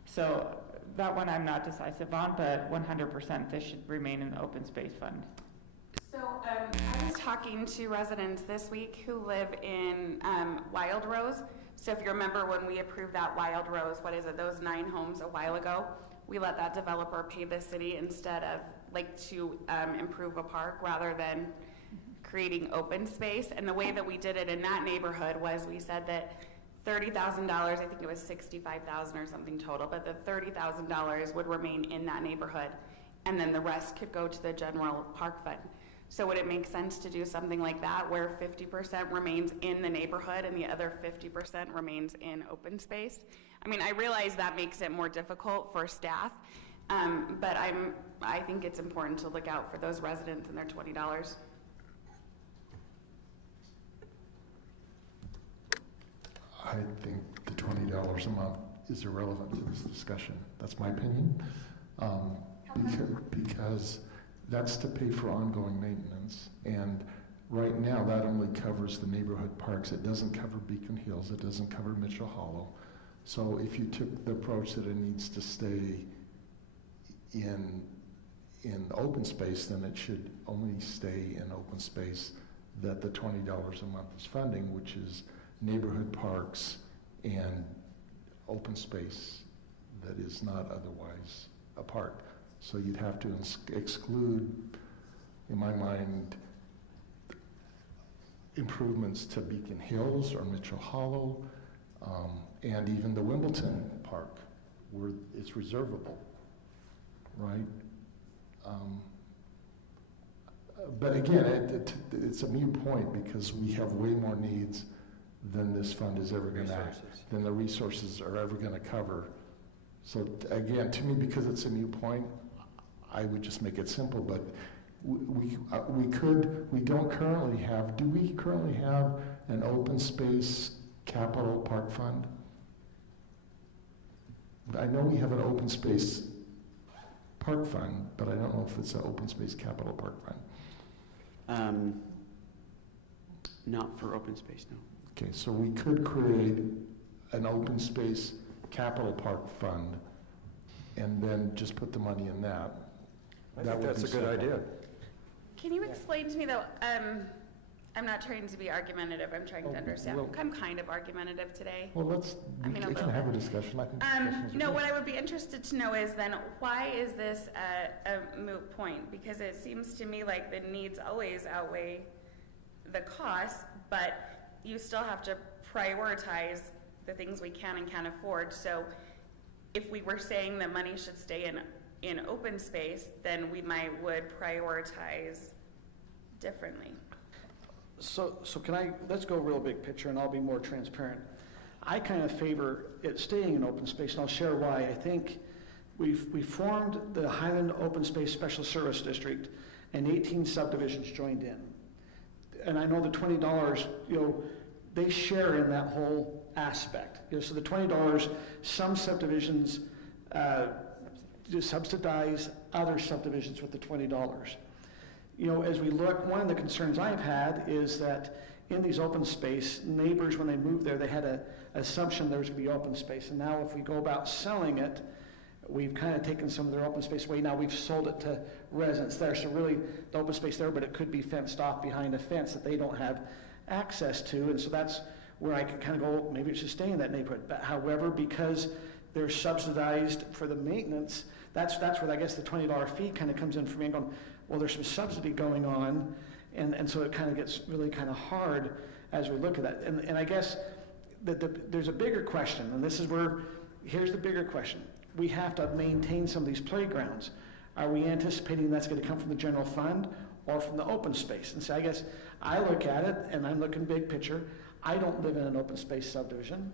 So that one I'm not decisive on, but 100% this should remain in the open space fund. So I was talking to residents this week who live in Wild Rose. So if you remember when we approved that Wild Rose, what is it, those 9 homes a while ago, we let that developer pay the city instead of to improve a park rather than creating open space. And the way that we did it in that neighborhood was we said that $30,000, I think it was $65,000 or something total, but the $30,000 would remain in that neighborhood, and then the rest could go to the general park fund. So would it make sense to do something like that where 50% remains in the neighborhood and the other 50% remains in open space? I mean, I realize that makes it more difficult for staff, but I think it's important to look out for those residents and their $20. I think the $20 a month is irrelevant to this discussion. That's my opinion. Because that's to pay for ongoing maintenance. And right now, that only covers the neighborhood parks. It doesn't cover Beacon Hills. It doesn't cover Mitchell Hollow. So if you took the approach that it needs to stay in open space, then it should only stay in open space that the $20 a month is funding, which is neighborhood parks and open space that is not otherwise a park. So you'd have to exclude, in my mind, improvements to Beacon Hills or Mitchell Hollow, and even the Wimbledon Park, where it's reservable, right? But again, it's a moot point because we have way more needs than this fund is ever going to, than the resources are ever going to cover. So again, to me, because it's a moot point, I would just make it simple, but we don't currently have, do we currently have an open space capital park fund? I know we have an open space park fund, but I don't know if it's an open space capital park fund. Not for open space, no. Okay, so we could create an open space capital park fund and then just put the money in that. I think that's a good idea. Can you explain to me though, I'm not trying to be argumentative, I'm trying to understand. well- I'm kind of argumentative today. Well, I mean, a we can little have a bit. discussion. I think discussions are No, good. what I would be interested to know is then, why is this a moot point? Because it seems to me like the needs always outweigh the costs, but you still have to prioritize the things we can and can't afford. So if we were saying that money should stay in open space, then we would prioritize differently. So let's go real big picture, and I'll be more transparent. I kind of favor it staying in open space, and I'll share why. I think we formed the Highland Open Space Special Service District, and 18 subdivisions joined in. And I know the $20, they share in that whole aspect. So the $20, some subdivisions just subsidize other subdivisions with the $20. As we look, one of the concerns I've had is that in these open space, neighbors, when they moved there, they had an assumption there was going to be open space. And now if we go about selling it, we've kind of taken some of their open space away. Now we've sold it to residents there. So really, the open space there, but it could be fenced off behind a fence that they don't have access to. And so that's where I could kind of go, maybe it should stay in that neighborhood. But however, because they're subsidized for the maintenance, that's where I guess the $20 fee kind of comes in for me. I'm going, well, there's some subsidy going on. And so it kind of gets really kind of hard as we look at that. And I guess that there's a bigger question, and this is where, here's the bigger question. We have to maintain some of these playgrounds. Are we anticipating that's going to come from the general fund or from the open space? And so I guess I look at it, and I'm looking big picture. I don't live in an open space subdivision.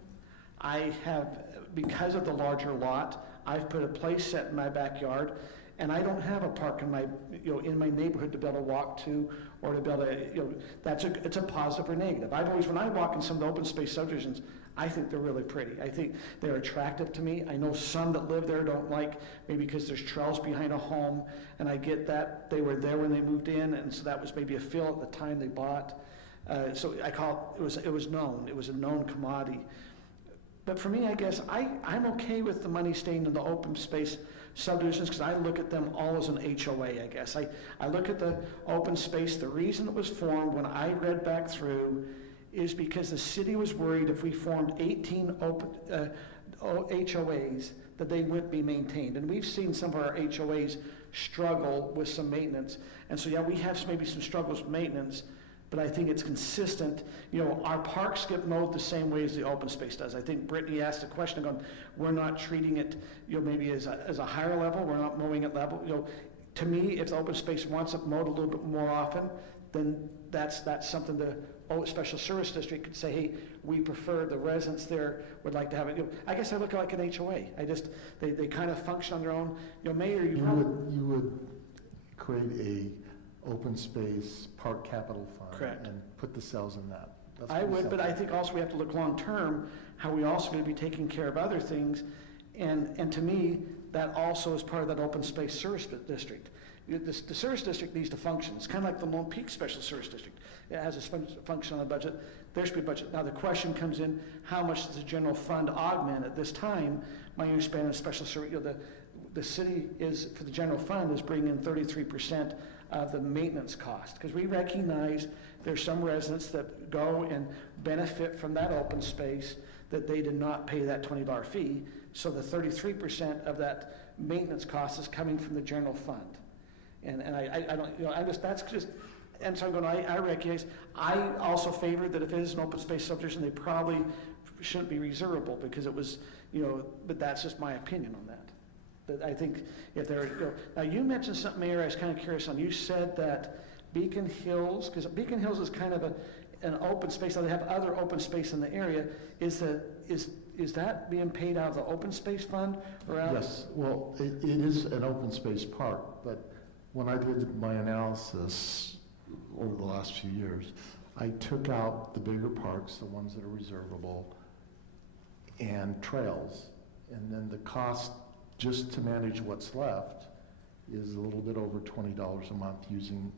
I have, because of the larger lot, I've put a play set in my backyard, and I don't have a park in my, in my neighborhood to be able to walk to, or to be able to, it's a positive or negative. I've always, when I walk in some of the open space subdivisions, I think they're really pretty. I think they're attractive to me. I know some that live there don't like, maybe because there's trails behind a home, and I get that. They were there when they moved in, and so that was maybe a fill at the time they bought. So I call it was known. It was a known commodity. But for me, I guess I'm okay with the money staying in the open space subdivisions because I look at them all as an HOA, I guess. I look at the open space. The reason it was formed, when I read back through, is because the city was worried if we formed 18 open HOAs that they wouldn't be maintained. And we've seen some of our HOAs struggle with some maintenance. And so, yeah, we have maybe some struggles with maintenance, but I think it's consistent. Our parks get mowed the same way as the open space does. I think Brittany asked a question going, we're not treating it, maybe as a higher level. We're not mowing at level. To me, if the open space wants it mowed a little bit more often, then that's something the Special Service District could say, hey, we prefer, the residents there would like to have it. I guess I look like an HOA. They kind of function on their own. Mayor, you would create a open space park capital fund. Correct. And put the cells in that. That's I would, but I think also we have to look long term, how we also going to be taking care of other things. And to me, that also is part of that open space service district. The service district needs to function. It's kind of like the Lone Peak Special Service District. It has a function on the budget. There should be a budget. Now the question comes in, how much does the general fund augment at this time? My understanding of special service, the city is, for the general fund, is bringing in 33% of the maintenance cost. Because we recognize there's some residents that go and benefit from that open space that they did not pay that $20 fee. So the 33% of that maintenance cost is coming from the general fund. And I don't, that's just, and so I'm going, I recognize, I also favor that if it is an open space subdivision, they probably shouldn't be reservable because it was, but that's just my opinion on that. That I think if they're, now you mentioned something, Mayor, I was kind of curious on. You said that Beacon Hills, because Beacon Hills is kind of an open space, they have other open space in the area. Is that being paid out of the open space fund or out? Yes, well, it is an open space park, but when I did my analysis over the last few years, I took out the bigger parks, the ones that are reservable, and trails, and then the cost just to manage what's left is a little bit over $20 a month using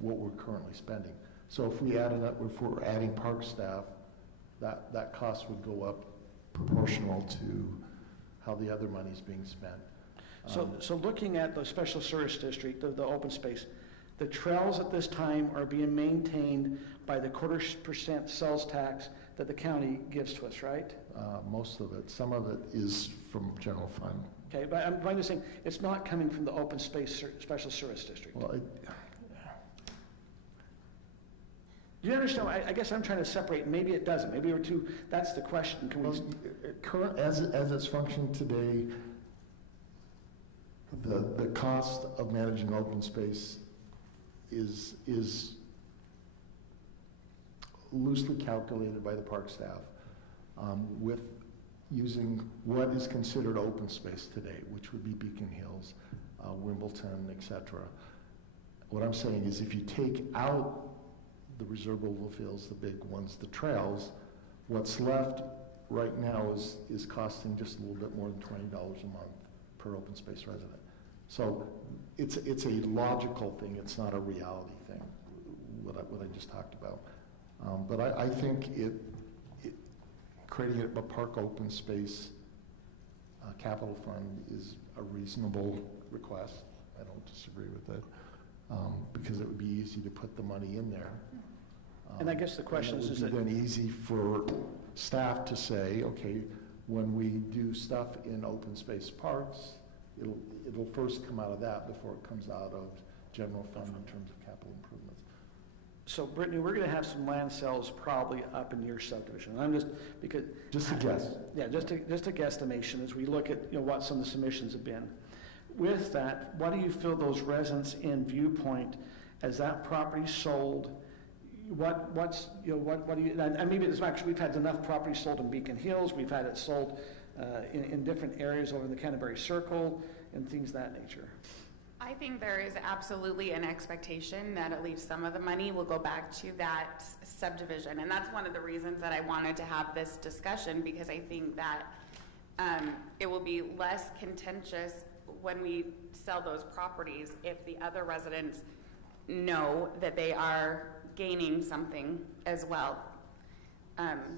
what we're currently spending. So if we added up, if we're adding park staff, that cost would go up proportional to how the other money's being spent. So looking at the special service district, the open space, the trails at this time are being maintained by the 0.25% sales tax that the county gives to us, right? Most of it. Some of it is from general fund. Okay, but I'm just saying, it's not coming from the open space special service district. Well, Do you understand? I guess I'm trying to separate. Maybe it doesn't. Maybe we're too, that's the question. Can we? Current, as it's functioning today, the cost of managing open space is loosely calculated by the park staff with using what is considered open space today, which would be Beacon Hills, Wimbledon, et cetera. What I'm saying is if you take out the reservable fields, the big ones, the trails, what's left right now is costing just a little bit more than $20 a month per open space resident. So it's a logical thing, it's not a reality thing, what I just talked about. But I think creating a park open space capital fund is a reasonable request. I don't disagree with it, because it would be easy to put the money in there. And I guess the question is it would be then easy for staff to say, okay, when we do stuff in open space parks, it'll first come out of that before it comes out of general fund in terms of capital improvements. So Brittany, we're gonna have some land sales probably up in your subdivision. I'm just, because. Just a guess. Yeah, just a guesstimation as we look at, what some of the submissions have been. With that, what do you feel those residents in Viewpoint, as that property sold, what do you, and maybe it's actually, we've had enough property sold in Beacon Hills, we've had it sold in different areas over in the Canterbury Circle and things of that nature. I think there is absolutely an expectation that at least some of the money will go back to that subdivision. And that's one of the reasons that I wanted to have this discussion, because I think that it will be less contentious when we sell those properties if the other residents know that they are gaining something as well.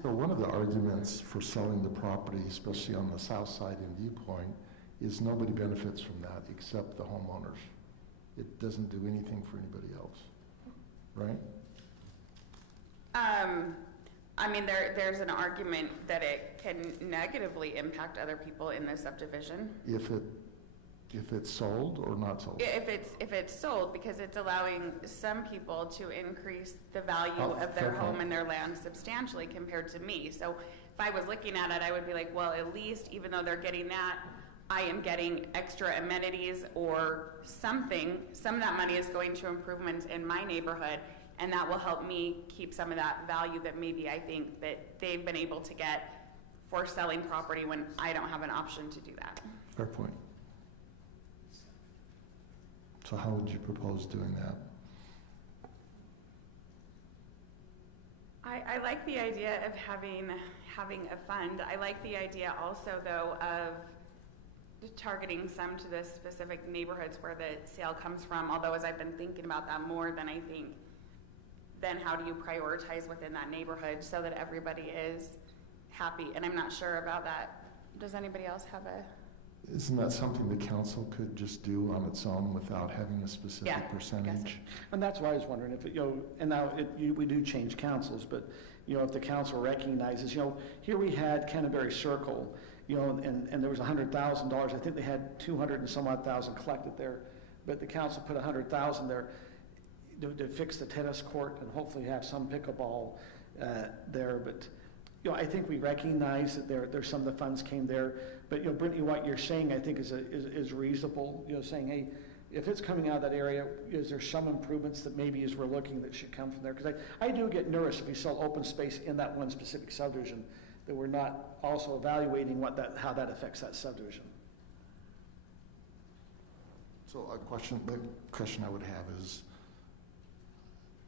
So one of the arguments for selling the property, especially on the south side in Viewpoint, is nobody benefits from that except the homeowners. It doesn't do anything for anybody else, right? I mean, there's an argument that it can negatively impact other people in the subdivision. If it's sold or not sold? If it's sold, because it's allowing some people to increase the value of their home and their land substantially compared to me. So if I was looking at it, I would be like, well, at least even though they're getting that, I am getting extra amenities or something. Some of that money is going to improvements in my neighborhood, and that will help me keep some of that value that maybe I think that they've been able to get for selling property when I don't have an option to do that. Fair point. So how would you propose doing that? I like the idea of having a fund. I like the idea also, though, of targeting some to the specific neighborhoods where the sale comes from, although as I've been thinking about that more, then I think, then how do you prioritize within that neighborhood so that everybody is happy? And I'm not sure about that. Does anybody else have a... Isn't that something the council could just do on its own without having a specific percentage? And that's why I was wondering if, and now we do change councils, but, if the council recognizes, here we had Canterbury Circle, and there was $100,000. I think they had 200 and some odd thousand collected there, but the council put 100,000 there to fix the tennis court and hopefully have some pickleball there. But I think we recognize that there's some of the funds came there. But Brittany, what you're saying I think is reasonable. Saying, hey, if it's coming out of that area, is there some improvements that maybe as we're looking that should come from there? Because I do get nervous if we sell open space in that one specific subdivision, that we're not also evaluating how that affects that subdivision. So the question I would have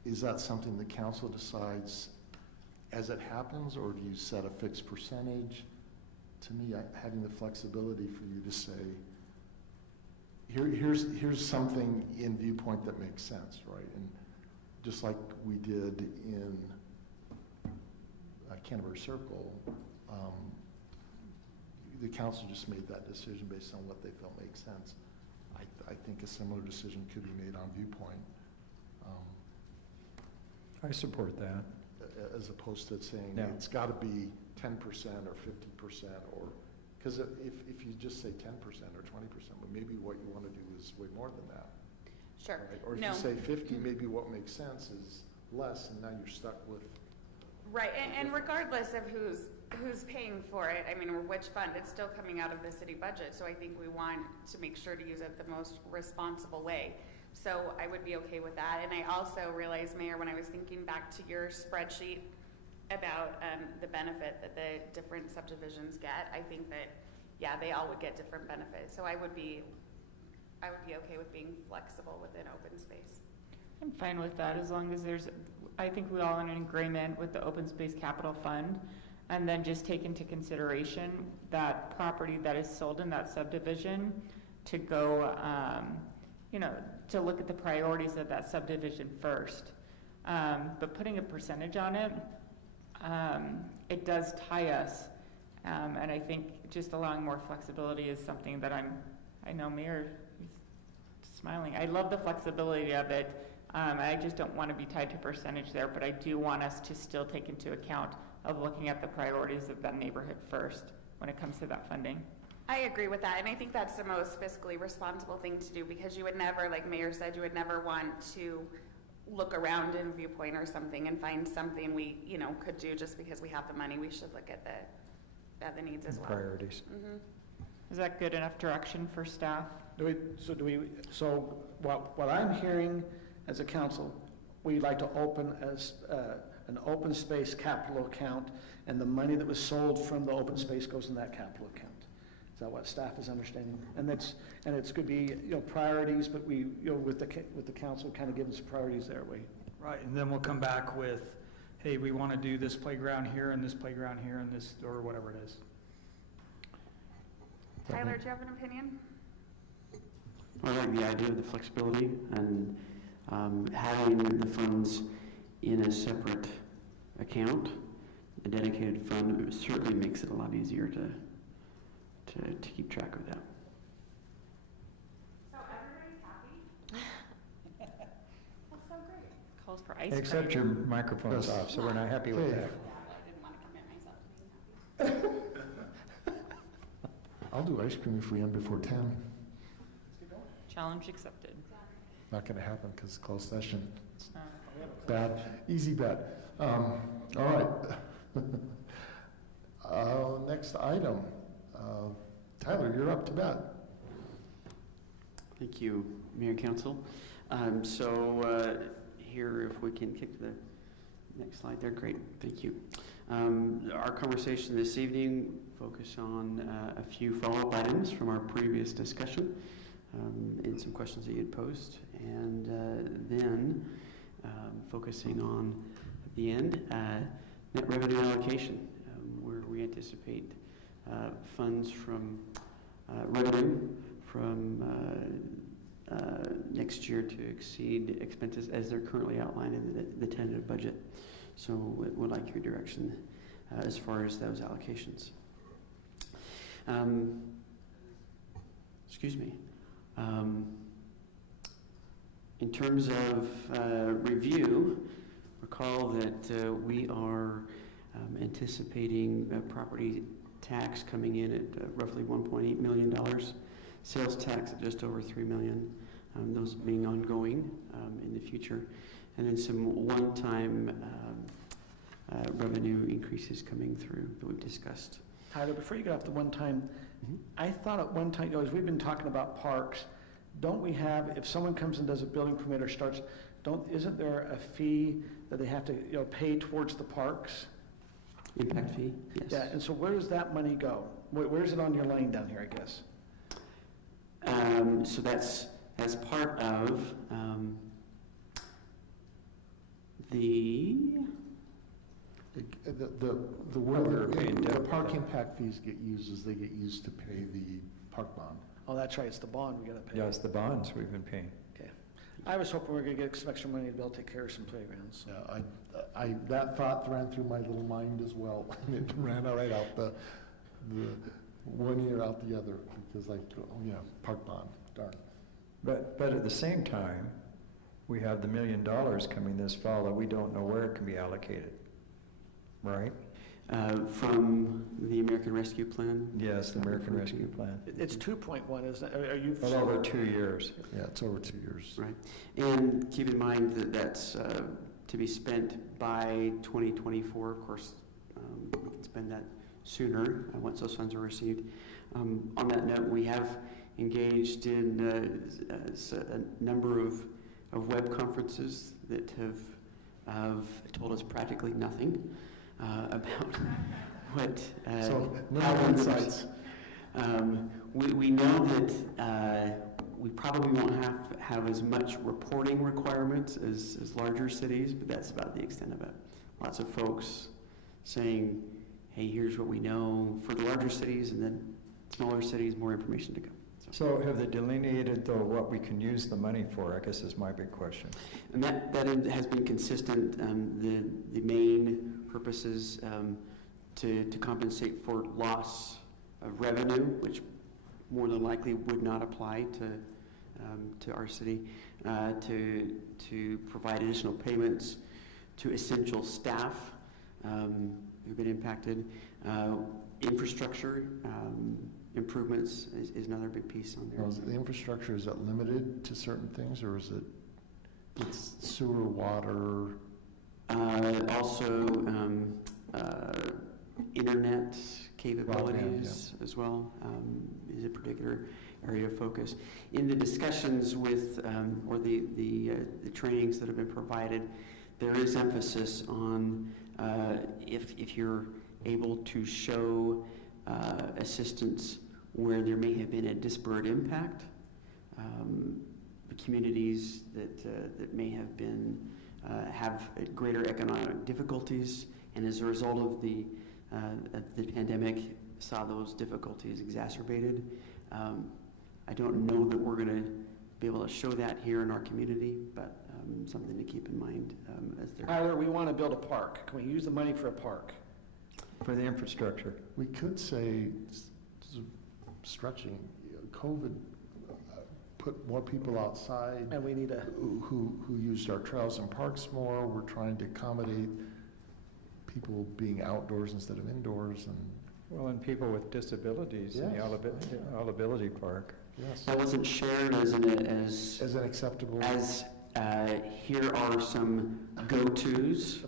is that something the council decides as it happens, or do you set a fixed percentage? To me, having the flexibility for you to say, here's something in Viewpoint that makes sense, right? And just like we did in Canterbury Circle, the council just made that decision based on what they felt made sense. I think a similar decision could be made on Viewpoint. I support that. As opposed to saying it's got to be 10% or 50%, or because if you just say 10% or 20%, but maybe what you want to do is way more than that. Sure. Right? Or if you say 50, maybe what makes sense is less, and now you're stuck with. Right, and regardless of who's paying for it, I mean, or which fund, it's still coming out of the city budget. So I think we want to make sure to use it the most responsible way. So I would be okay with that. And I also realized, Mayor, when I was thinking back to your spreadsheet about the benefit that the different subdivisions get. I think that, yeah, they all would get different benefits. So I would be okay with being flexible within open space. I'm fine with that as long as I think we all are in agreement with the Open Space Capital Fund, and then just take into consideration that property that is sold in that subdivision to go, to look at the priorities of that subdivision first. But putting a percentage on it, it does tie us. And I think just allowing more flexibility is something that I know Mayor is smiling. I love the flexibility of it. I just don't want to be tied to percentage there, but I do want us to still take into account of looking at the priorities of that neighborhood first when it comes to that funding. I agree with that, and I think that's the most fiscally responsible thing to do, because you would never, like Mayor said, you would never want to look around in Viewpoint or something and find something we, could do just because we have the money. We should look at the needs as well. Priorities. Mm-hmm. Is that good enough direction for staff? So what I'm hearing as a council, we'd like to open as an open space capital account, and the money that was sold from the open space goes in that capital account. Is that what staff is understanding? And it's could be priorities, but we with the council kind of give us priorities their way. Right, and then we'll come back with, hey, we want to do this playground here and this playground here and this, or whatever it is. Tyler, do you have an opinion? I like the idea of the flexibility, and having the funds in a separate account, a dedicated fund, certainly makes it a lot easier to keep track of that. So everybody's happy? That's so great. Calls for ice cream. Except your microphone's off, so we're not happy with that. Yeah, I didn't want to commit myself to being happy. I'll do ice cream if we end before 10. Challenge accepted. Not going to happen because it's closed session. It's not. Bad, easy bet. All right. Next item. Tyler, you're up to bat. Thank you, Mayor and Council. Here, if we can kick to the next slide there, great, thank you. Our conversation this evening focus on a few follow-up items from our previous discussion and some questions that you had posed, and then focusing on, at the end, net revenue allocation, where we anticipate funds from revenue from next year to exceed expenses as they're currently outlined in the tentative budget. So would like your direction as far as those allocations. Excuse me. In terms of review, recall that we are anticipating property tax coming in at roughly $1.8 million, sales tax at just over $3 million, those being ongoing in the future, and then some one-time revenue increases coming through that we've discussed. Tyler, before you get off the one time, I thought at one time, as we've been talking about parks, don't we have, if someone comes and does a building permit or starts, isn't there a fee that they have to pay towards the parks? Impact fee, yes. Yeah, and so where does that money go? Where's it on your line down here, I guess? So that's part of The park impact fees get used as they get used to pay the park bond. Oh, that's right, it's the bond we gotta pay. Yeah, it's the bonds we've been paying. Okay. I was hoping we were gonna get some extra money to be able to take care of some playgrounds. Yeah, that thought ran through my little mind as well. It ran right out the one ear out the other, because park bond, darn. But at the same time, we have the $1 million coming this fall that we don't know where it can be allocated, right? From the American Rescue Plan? Yes, the American Rescue Plan. It's 2.1, isn't it? Are you? Well, over 2 years. Yeah, it's over 2 years. Right. And keep in mind that that's to be spent by 2024. Of course, we can spend that sooner once those funds are received. On that note, we have engaged in a number of web conferences that have told us practically nothing. about what So, no how more it works. insights. We know that we probably won't have as much reporting requirements as larger cities, but that's about the extent of it. Lots of folks saying, hey, here's what we know for the larger cities, and then smaller cities, more information to come. So have they delineated, though, what we can use the money for, I guess is my big question. And that has been consistent. The main purpose is to compensate for loss of revenue, which more than likely would not apply to our city, to provide additional payments to essential staff who've been impacted. Infrastructure improvements is another big piece on there. Well, the infrastructure, is that limited to certain things, or is it's sewer, water? Also, internet capabilities as well is a particular area of focus. In the discussions with, or the trainings that have been provided, there is emphasis on if you're able to show assistance where there may have been a disparate impact, the communities that may have been have greater economic difficulties, and as a result of the pandemic, saw those difficulties exacerbated. I don't know that we're going to be able to show that here in our community, but something to keep in mind as they're. Tyler, we want to build a park. Can we use the money for a park? For the infrastructure. We could say, stretching, COVID put more people outside. And we need a... Who used our trails and parks more. We're trying to accommodate people being outdoors instead of indoors. And Well, and people with disabilities in the All Ability Park. yes, That wasn't shared as an acceptable. As here are some go-tos,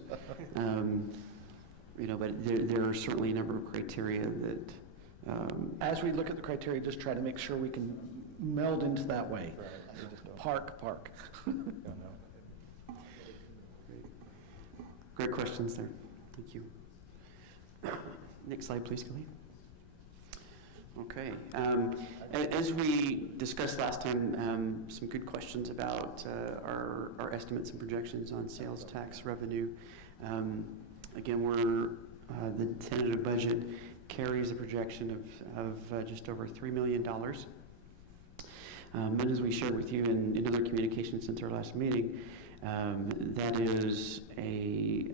but there are certainly a number of criteria that. As we look at the criteria, just try to make sure we can meld into that way. Park. Great questions there. Thank you. Next slide, please, Kelly. Okay. As we discussed last time, some good questions about our estimates and projections on sales tax revenue. Again, the tentative budget carries a projection of just over $3 million. And as we shared with you in other communications since our last meeting, that is a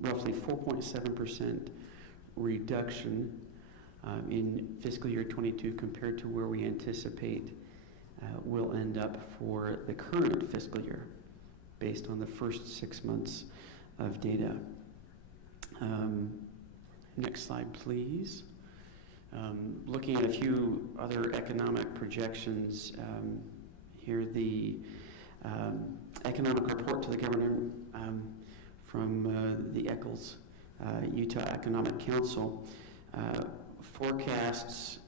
roughly 4.7% reduction in fiscal year 22 compared to where we anticipate will end up for the current fiscal year based on the first 6 months of data. Next slide, please. Looking at a few other economic projections, here the economic report to the governor from the Eccles Utah Economic Council forecasts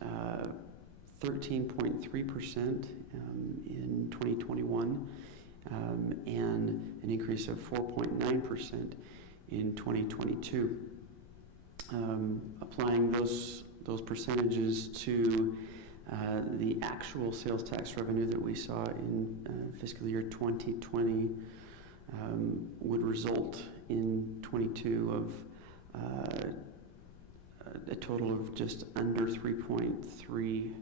13.3% in 2021 and an increase of 4.9% in 2022. Applying those percentages to the actual sales tax revenue that we saw in fiscal year 2020 would result in 22 of a total of just under $3.3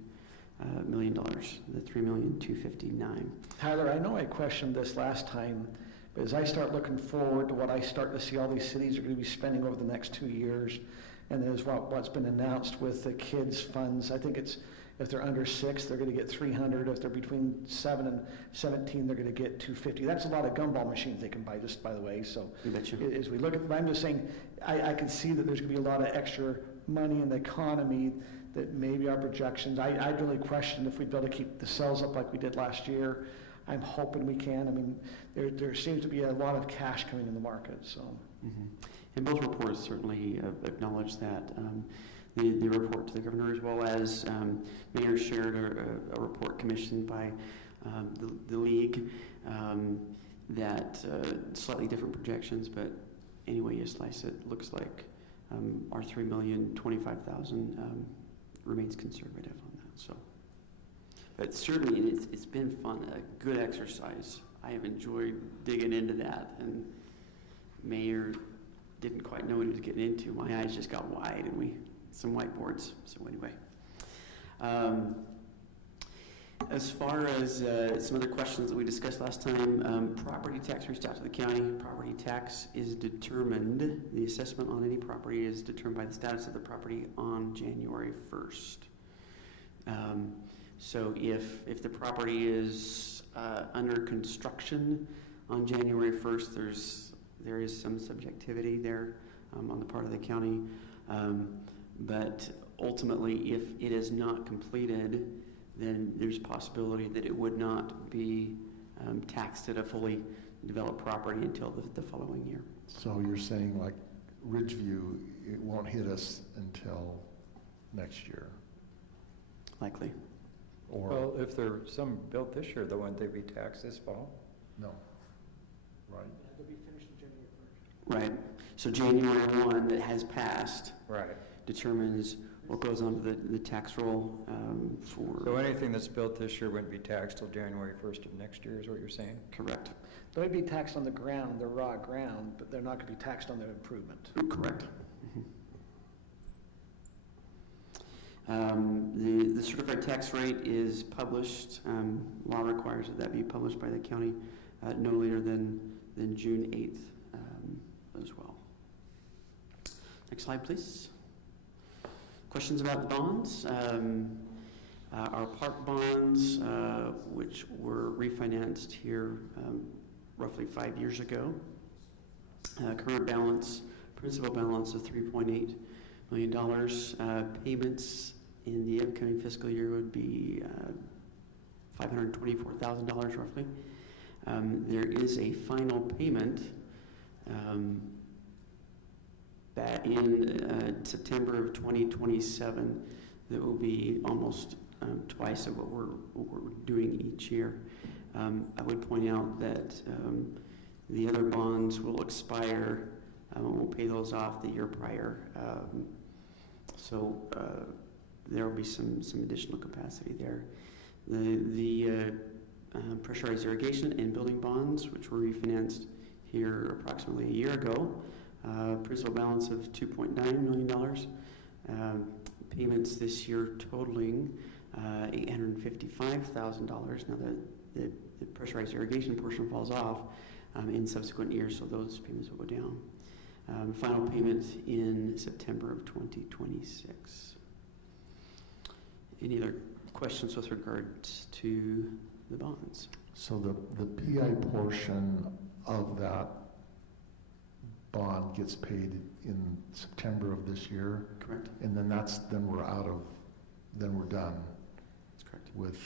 million, the $3,259,000. Tyler, I know I questioned this last time, but as I start looking forward to what I start to see all these cities are going to be spending over the next 2 years, and there's what's been announced with the kids' funds, I think it's, if they're under 6, they're going to get 300. If they're between 7 and 17, they're going to get 250. That's a lot of gumball machines they can buy, just by the way. So as we look at, I'm just saying, I can see that there's going to be a lot of extra money in the economy that maybe our projections, I'd really question if we'd be able to keep the sales up like we did last year. I'm hoping we can. I mean, there seems to be a lot of cash coming in the market, so. Mm-hmm. And both reports certainly acknowledge that. The report to the governor, as well as Mayor shared a report commissioned by the league that slightly different projections, but any way you slice it, looks like our $3,025,000 remains conservative on that. So, but certainly it's been fun, a good exercise. I have enjoyed digging into that, and Mayor didn't quite know what he was getting into. My eyes just got wide, and some whiteboards. So anyway. As far as some other questions that we discussed last time, property tax reached out to the county. Property tax is determined, the assessment on any property is determined by the status of the property on January 1st. So if the property is under construction on January 1st, there is some subjectivity there on the part of the county. But ultimately, if it is not completed, then there's a possibility that it would not be taxed at a fully developed property until the following year. So you're saying like Ridgeview, it won't hit us until next year? Likely. Or Well, if there's some built this year, though, wouldn't they be taxed this fall? no, right? They'll be finished in January 1st. Right. So January 1 that has passed Right. determines what goes on the tax roll for... So anything that's built this year wouldn't be taxed till January 1st of next year, is what you're saying? Correct. They'll be taxed on the ground, the raw ground, but they're not going to be taxed on the improvement. Correct. The certified tax rate is published. Law requires that be published by the county no later than June 8th as well. Next slide, please. Questions about the bonds? Our park bonds, which were refinanced here roughly 5 years ago. Current balance, principal balance of $3.8 million. Payments in the upcoming fiscal year would be $524,000 roughly. There is a final payment back in September of 2027 that will be almost twice of what we're doing each year. I would point out that the other bonds will expire. We'll pay those off the year prior. So there will be some additional capacity there. The pressurized irrigation and building bonds, which were refinanced here approximately a year ago, principal balance of $2.9 million. Payments this year totaling $855,000. Now the pressurized irrigation portion falls off in subsequent years, so those payments will go down. Final payment in September of 2026. Any other questions with regards to the bonds? So the PI portion of that bond gets paid in September of this year? Correct. And then we're done That's correct. with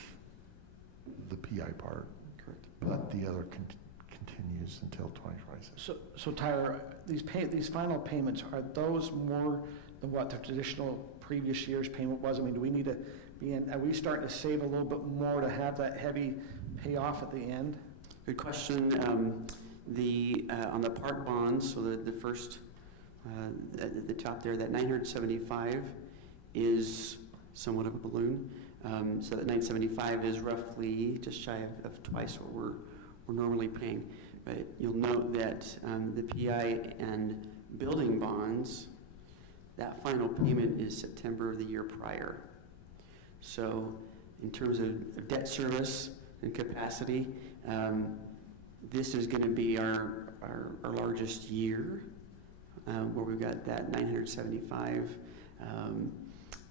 the PI part? Correct. But the other continues until 2026? So Tyler, these final payments, are those more than what the traditional previous year's payment was? I mean, do we need to are we starting to save a little bit more to have that heavy payoff at the end? Good question. On the park bonds, so the first at the top there, that 975 is somewhat of a balloon. So that 975 is roughly just shy of twice what we're normally paying. But you'll note that the PI and building bonds, that final payment is September of the year prior. So in terms of debt service and capacity, this is going to be our largest year, where we've got that 975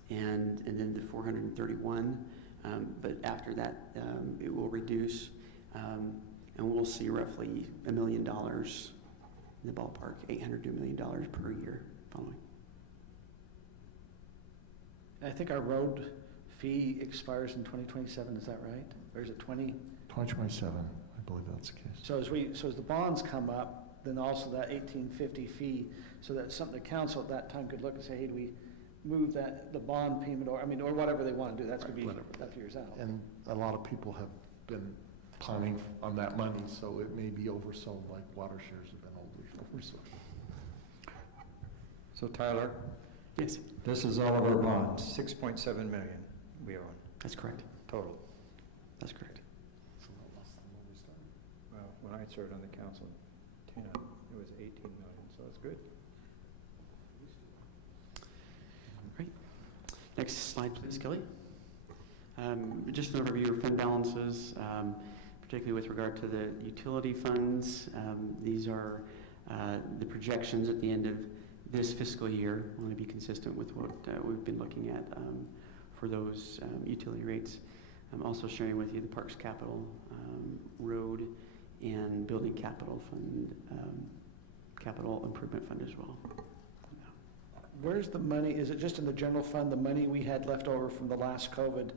and then the 431. But after that, it will reduce, and we'll see roughly $1 million in the ballpark, $800 to $1 million per year following. I think our road fee expires in 2027, is that right? Or is it 2027, I believe that's the case. So as the bonds come up, then also that 1850 fee, so that's something the council at that time could look and say, hey, do we move the bond payment, or whatever they want to do, that's going to be, that figures out. And a lot of people have been planning on that money, so it may be oversold like water shares have been oversold. So Tyler, Yes, this is all of our bonds, 6.7 million we own, that's correct. total. That's correct. Well, when I started on the council, Tina, it was 18 million, so it's good. Next slide, please, Kelly. Just an overview of fund balances, particularly with regard to the utility funds. These are the projections at the end of this fiscal year. I want to be consistent with what we've been looking at for those utility rates. I'm also sharing with you the Parks Capital Road and Building Capital Fund, Capital Improvement Fund as well. Where's the money? Is it just in the general fund, the money we had left over from the last COVID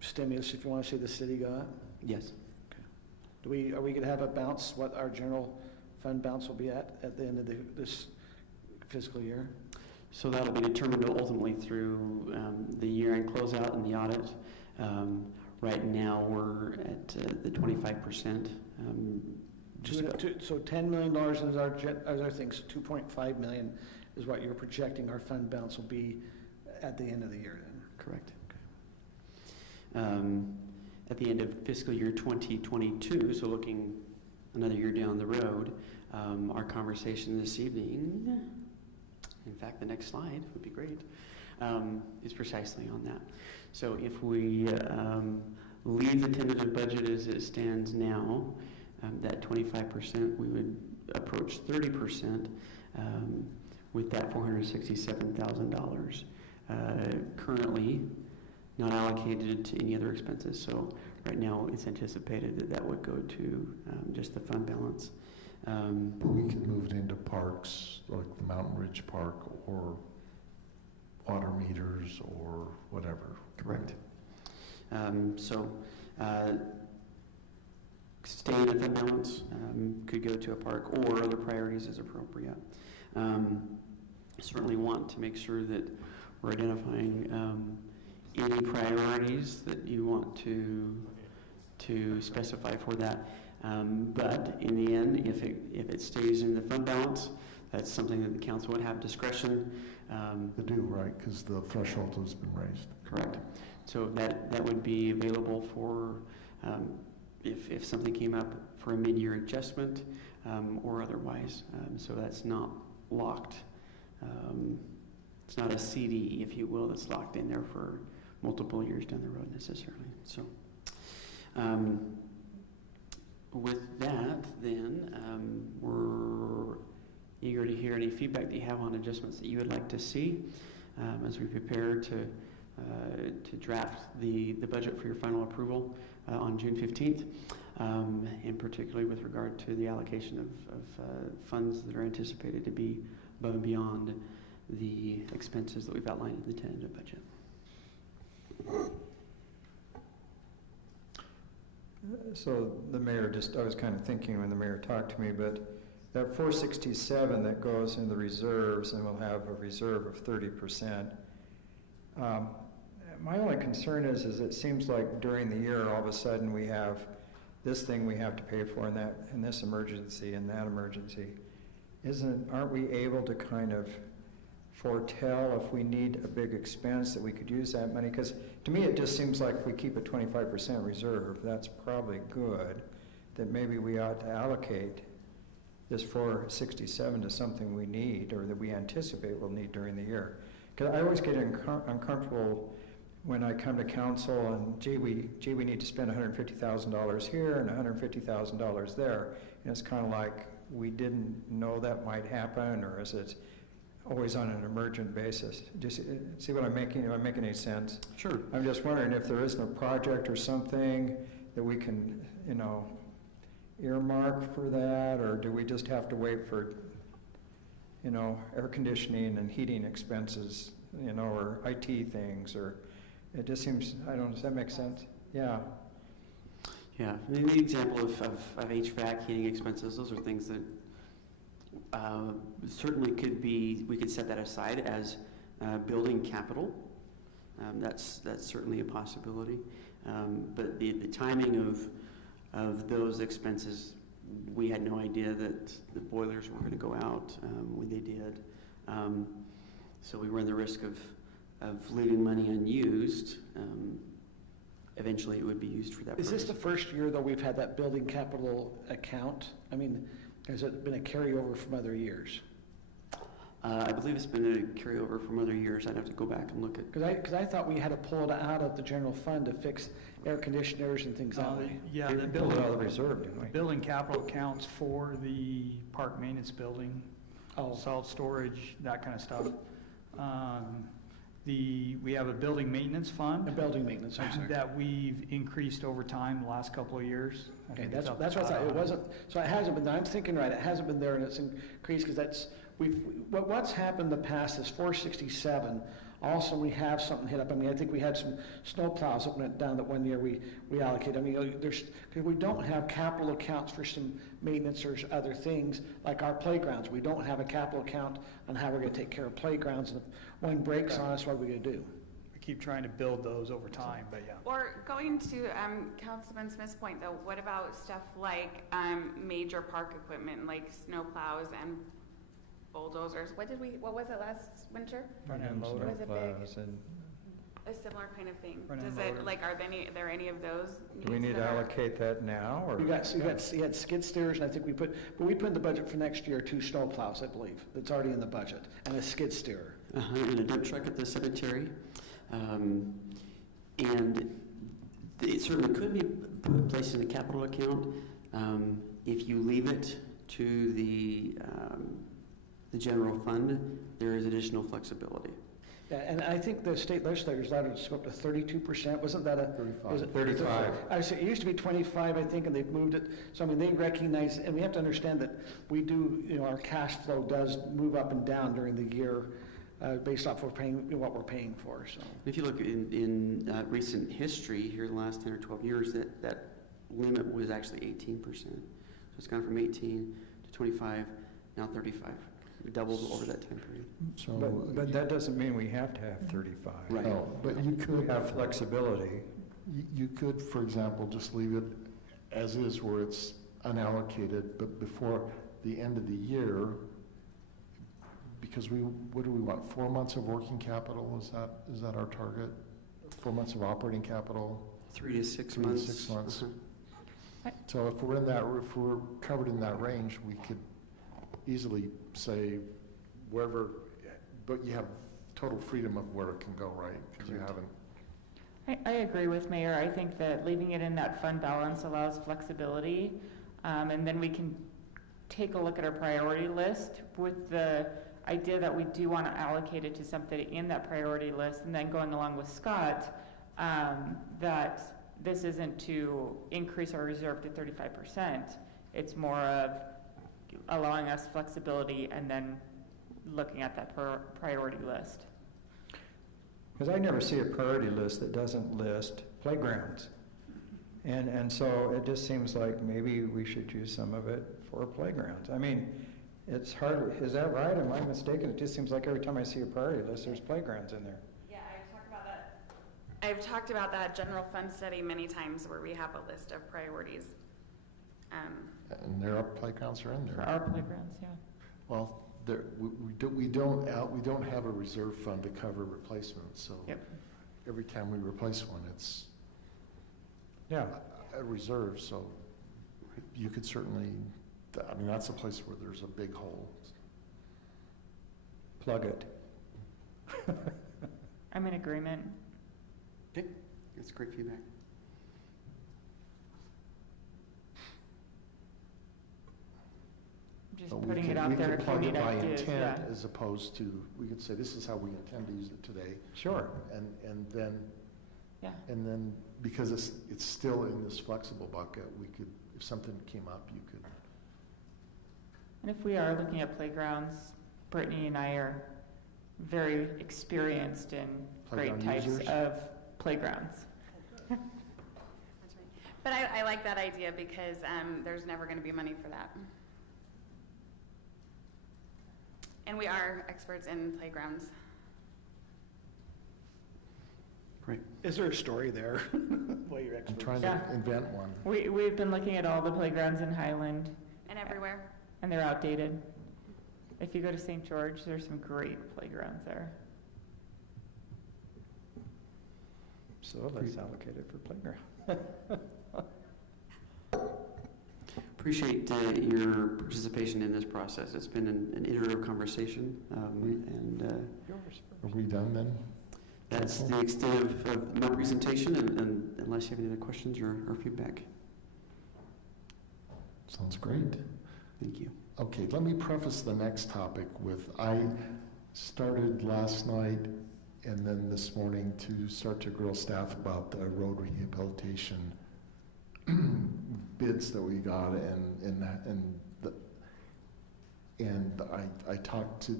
stimulus, if you want to say the city got? Yes. Are we going to have a bounce, what our general fund bounce will be at the end of this fiscal year? So that'll be determined ultimately through the year-end closeout and the audit. Right now, we're at the 25%. So $10 million is our things, 2.5 million is what you're projecting our fund balance will be at the end of the year then? Correct. At the end of fiscal year 2022, so looking another year down the road, our conversation this evening, in fact, the next slide would be great, is precisely on that. So if we leave the tentative budget as it stands now, that 25%, we would approach 30%. With that $467,000 currently not allocated to any other expenses. So right now it's anticipated that that would go to just the fund balance. But we can move it into parks like the Mountain Ridge Park or water meters or whatever. Correct. Stay in the fund balance, could go to a park or other priorities as appropriate. Certainly want to make sure that we're identifying any priorities that you want to specify for that. But in the end, if it stays in the fund balance, that's something that the council would have discretion. They do, right? Because the threshold has been raised. Correct. So that would be available for if something came up for a mid-year adjustment or otherwise. So that's not locked. It's not a CD, if you will, that's locked in there for multiple years down the road necessarily. So with that, then, we're eager to hear any feedback that you have on adjustments that you would like to see as we prepare to draft the budget for your final approval on June 15th, and particularly with regard to the allocation of funds that are anticipated to be above and beyond the expenses that we've outlined in the tentative budget. So the mayor I was kind of thinking when the mayor talked to me, but that 467 that goes in the reserves, and we'll have a reserve of 30%. My only concern is it seems like during the year, all of a sudden we have this thing we have to pay for, and this emergency and that emergency. Aren't we able to kind of foretell if we need a big expense that we could use that money? Because to me, it just seems like if we keep a 25% reserve, that's probably good, that maybe we ought to allocate this 467 to something we need or that we anticipate we'll need during the year. Because I always get uncomfortable when I come to council and, gee, we need to spend $150,000 here and $150,000 there. And it's kind of like we didn't know that might happen, or is it always on an emergent basis? Do you see what I'm making? Am I making any sense? Sure. I'm just wondering if there isn't a project or something that we can, earmark for that, or do we just have to wait for, air conditioning and heating expenses, or IT things, or it just seems, I don't know, does that make sense? Yeah. Yeah, the example of HVAC, heating expenses, those are things that certainly we could set that aside as building capital. That's certainly a possibility. But the timing of those expenses, we had no idea that the boilers were going to go out when they did. So we run the risk of leaving money unused. Eventually, it would be used for that purpose. Is this the first year, though, we've had that building capital account? I mean, has it been a carryover from other years? I believe it's been a carryover from other years. I'd have to go back and look at. Because I thought we had to pull it out of the general fund to fix air conditioners and things that way. Yeah, We the pulled building, it out of the reserve, didn't we? building capital accounts for the park maintenance building, salt storage, that kind of stuff. We have a building maintenance fund. A building maintenance, I'm sorry. That we've increased over time the last couple of years. I Okay, think that's it's what up I thought. It to- wasn't, so it hasn't been, I'm thinking right, it hasn't been there and it's increased because that's, what's happened in the past is 467. Also, we have something hit up. I mean, I think we had some snow plows that went down that one year we allocated. I mean, because we don't have capital accounts for some maintenance or other things like our playgrounds. We don't have a capital account on how we're going to take care of playgrounds. And if one breaks on us, what are we going to do? We keep trying to build those over time, but yeah. Or going to Councilman Smith's point, though, what about stuff like major park equipment, like snow plows and bulldozers? What was it last winter? Front-end Was loader. it big? A similar kind of thing. Front-end Does it, loaders. like, are there any of those? Do we need to allocate that now, or? You had skid steers, and I think we put in the budget for next year 2 snow plows, I believe. That's already in the budget, and a skid steer. And a dump truck at the cemetery. And it certainly could be placed in a capital account. If you leave it to the general fund, there is additional flexibility. Yeah, and I think the state legislators allowed it to go up to 32%. Wasn't that a? 35. Was it 35. I say, it used to be 25, I think, and they've moved it. So, I mean, they recognize, and we have to understand that we do, our cash flow does move up and down during the year based off what we're paying for, so. If you look in recent history here, the last 10 or 12 years, that limit was actually 18%. So it's gone from 18 to 25, now 35. It doubled over that time period. So, But that doesn't mean we have to have 35. Right. no, but you could Have flexibility. You could, for example, just leave it as is where it's unallocated, but before the end of the year, because what do we want, 4 months of working capital, is that our target? 4 months of operating capital? 3 to 6 3 to months. 6 months. Uh-huh. So if we're covered in that range, we could easily say wherever, but you have total freedom of where it can go, right? Because you haven't. I agree with Mayor. I think that leaving it in that fund balance allows flexibility. And then we can take a look at our priority list with the idea that we do want to allocate it to something in that priority list. And then going along with Scott, that this isn't to increase our reserve to 35%. It's more of allowing us flexibility and then looking at that priority list. Because I never see a priority list that doesn't list playgrounds. And so it just seems like maybe we should use some of it for playgrounds. I mean, it's hard, is that right? Am I mistaken? It just seems like every time I see a priority list, there's playgrounds in there. Yeah, I've talked about that general fund study many times where we have a list of priorities. And their playgrounds are in For there. our playgrounds, yeah. Well, we don't have a reserve fund to cover replacements, so Yep. every time we replace one, it's Yeah. a reserve, so you could certainly, I mean, that's a place where there's a big hole. Plug it. I'm in agreement. Okay, that's great feedback. Just But putting it we out there could if you plug it need by ideas, yeah. intent as opposed to, we could say, this is how we intend to use it today. Sure. And then, Yeah. and then, because it's still in this flexible bucket, we could, if something came up, you could. And if we are looking at playgrounds, Brittany and I are very experienced in great Playground types users? of playgrounds. That's right. But I like that idea because there's never going to be money for that. And we are experts in playgrounds. Great. Is there a story there? Well, you're I'm experts. trying to invent one. We've been looking at all the playgrounds in Highland, And everywhere. and they're outdated. If you go to St. George, there's some great playgrounds there. So let's allocate it for playground. Appreciate your participation in this process. It's been an iterative conversation, and Are we done then? that's the extent of my presentation, and unless you have any other questions or feedback. Sounds great. Thank you. Okay, let me preface the next topic with, I started last night and then this morning to start to grill staff about the road rehabilitation bids that we got, and I talked to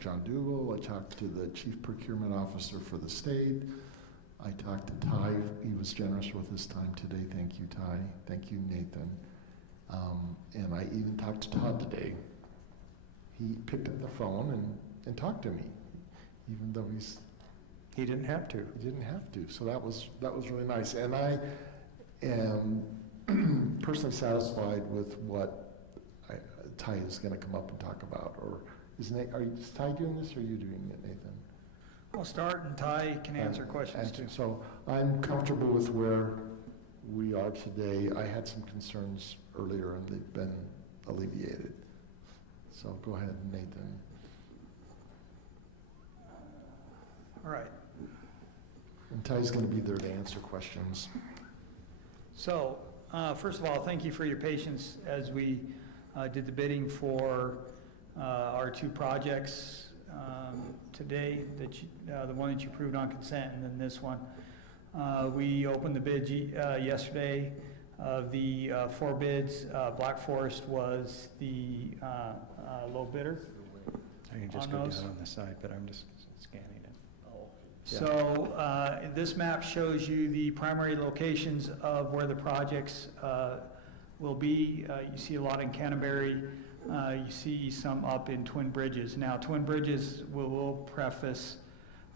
John Dougal, I talked to the chief procurement officer for the state, I talked to Ty, he was generous with his time today, thank you Ty, thank you Nathan, and I even talked to Todd today. He picked up the phone and talked to me, even though He didn't have to. he didn't have to, so that was really nice, and I am personally satisfied with what Ty is going to come up and talk about. Or is Ty doing this, or are you doing it, Nathan? I'll start, and Ty can answer questions too. So I'm comfortable with where we are today. I had some concerns earlier, and they've been alleviated. So go ahead, Nathan. All right. And Ty's going to be there to answer questions. So, first of all, thank you for your patience as we did the bidding for our two projects today, the one that you approved on consent and then this one. We opened the bid yesterday. Of the 4 bids, Black Forest was the low bidder. I can just go down on the side, but I'm just scanning it. So this map shows you the primary locations of where the projects will be. You see a lot in Canterbury. You see some up in Twin Bridges. Now, Twin Bridges, we'll preface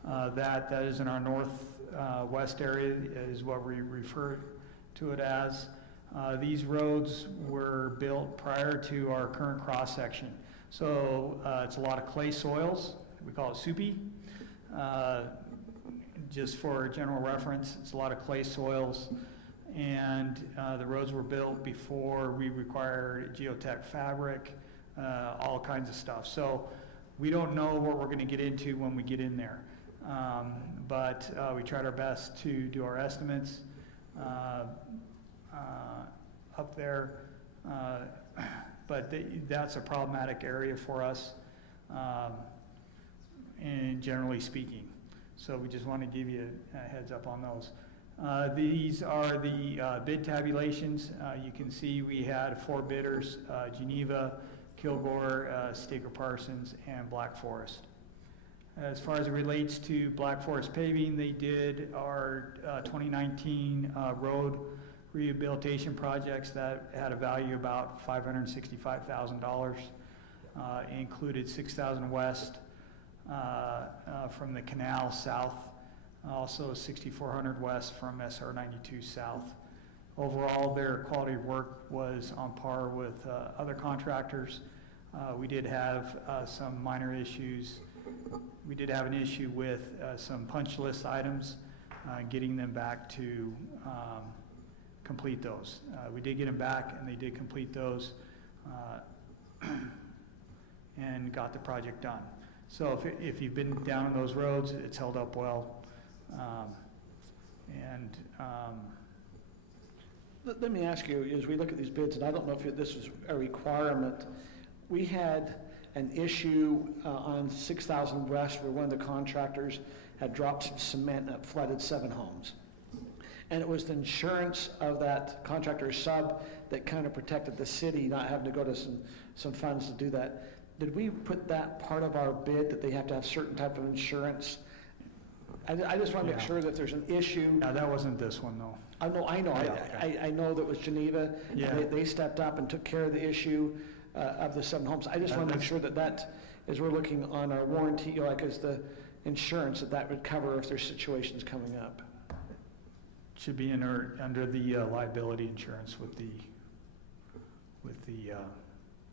that is in our northwest area is what we refer to it as. These roads were built prior to our current cross-section. So it's a lot of clay soils. We call it soupy. Just for general reference, it's a lot of clay soils, and the roads were built before we required geotech fabric, all kinds of stuff. So we don't know what we're going to get into when we get in there, but we tried our best to do our estimates up there, but that's a problematic area for us, and generally speaking. So we just want to give you a heads up on those. These are the bid tabulations. You can see we had 4 bidders, Geneva, Kilgore, Staker Parsons, and Black Forest. As far as it relates to Black Forest paving, they did our 2019 road rehabilitation projects that had a value about $565,000. Included 6,000 west from the canal south, also 6,400 west from SR 92 south. Overall, their quality of work was on par with other contractors. We did have some minor issues. We did have an issue with some punch list items, getting them back to complete those. We did get them back, and they did complete those and got the project done. So if you've been down on those roads, it's held up well. Let me ask you, as we look at these bids, and I don't know if this was a requirement, we had an issue on 6,000 West where one of the contractors had dropped some cement and it flooded 7 homes. And it was the insurance of that contractor's sub that kind of protected the city, not having to go to some funds to do that. Did we put that part of our bid, that they have to have certain type of insurance? I just want to make sure that there's an issue. No, that wasn't this one, though. I know. Yeah, I know that was Geneva. Yeah. They stepped up and took care of the issue of the 7 homes. I just want to make sure that as we're looking on our warranty, like as the insurance, that would cover if there's situations coming up. Should be under the liability insurance with the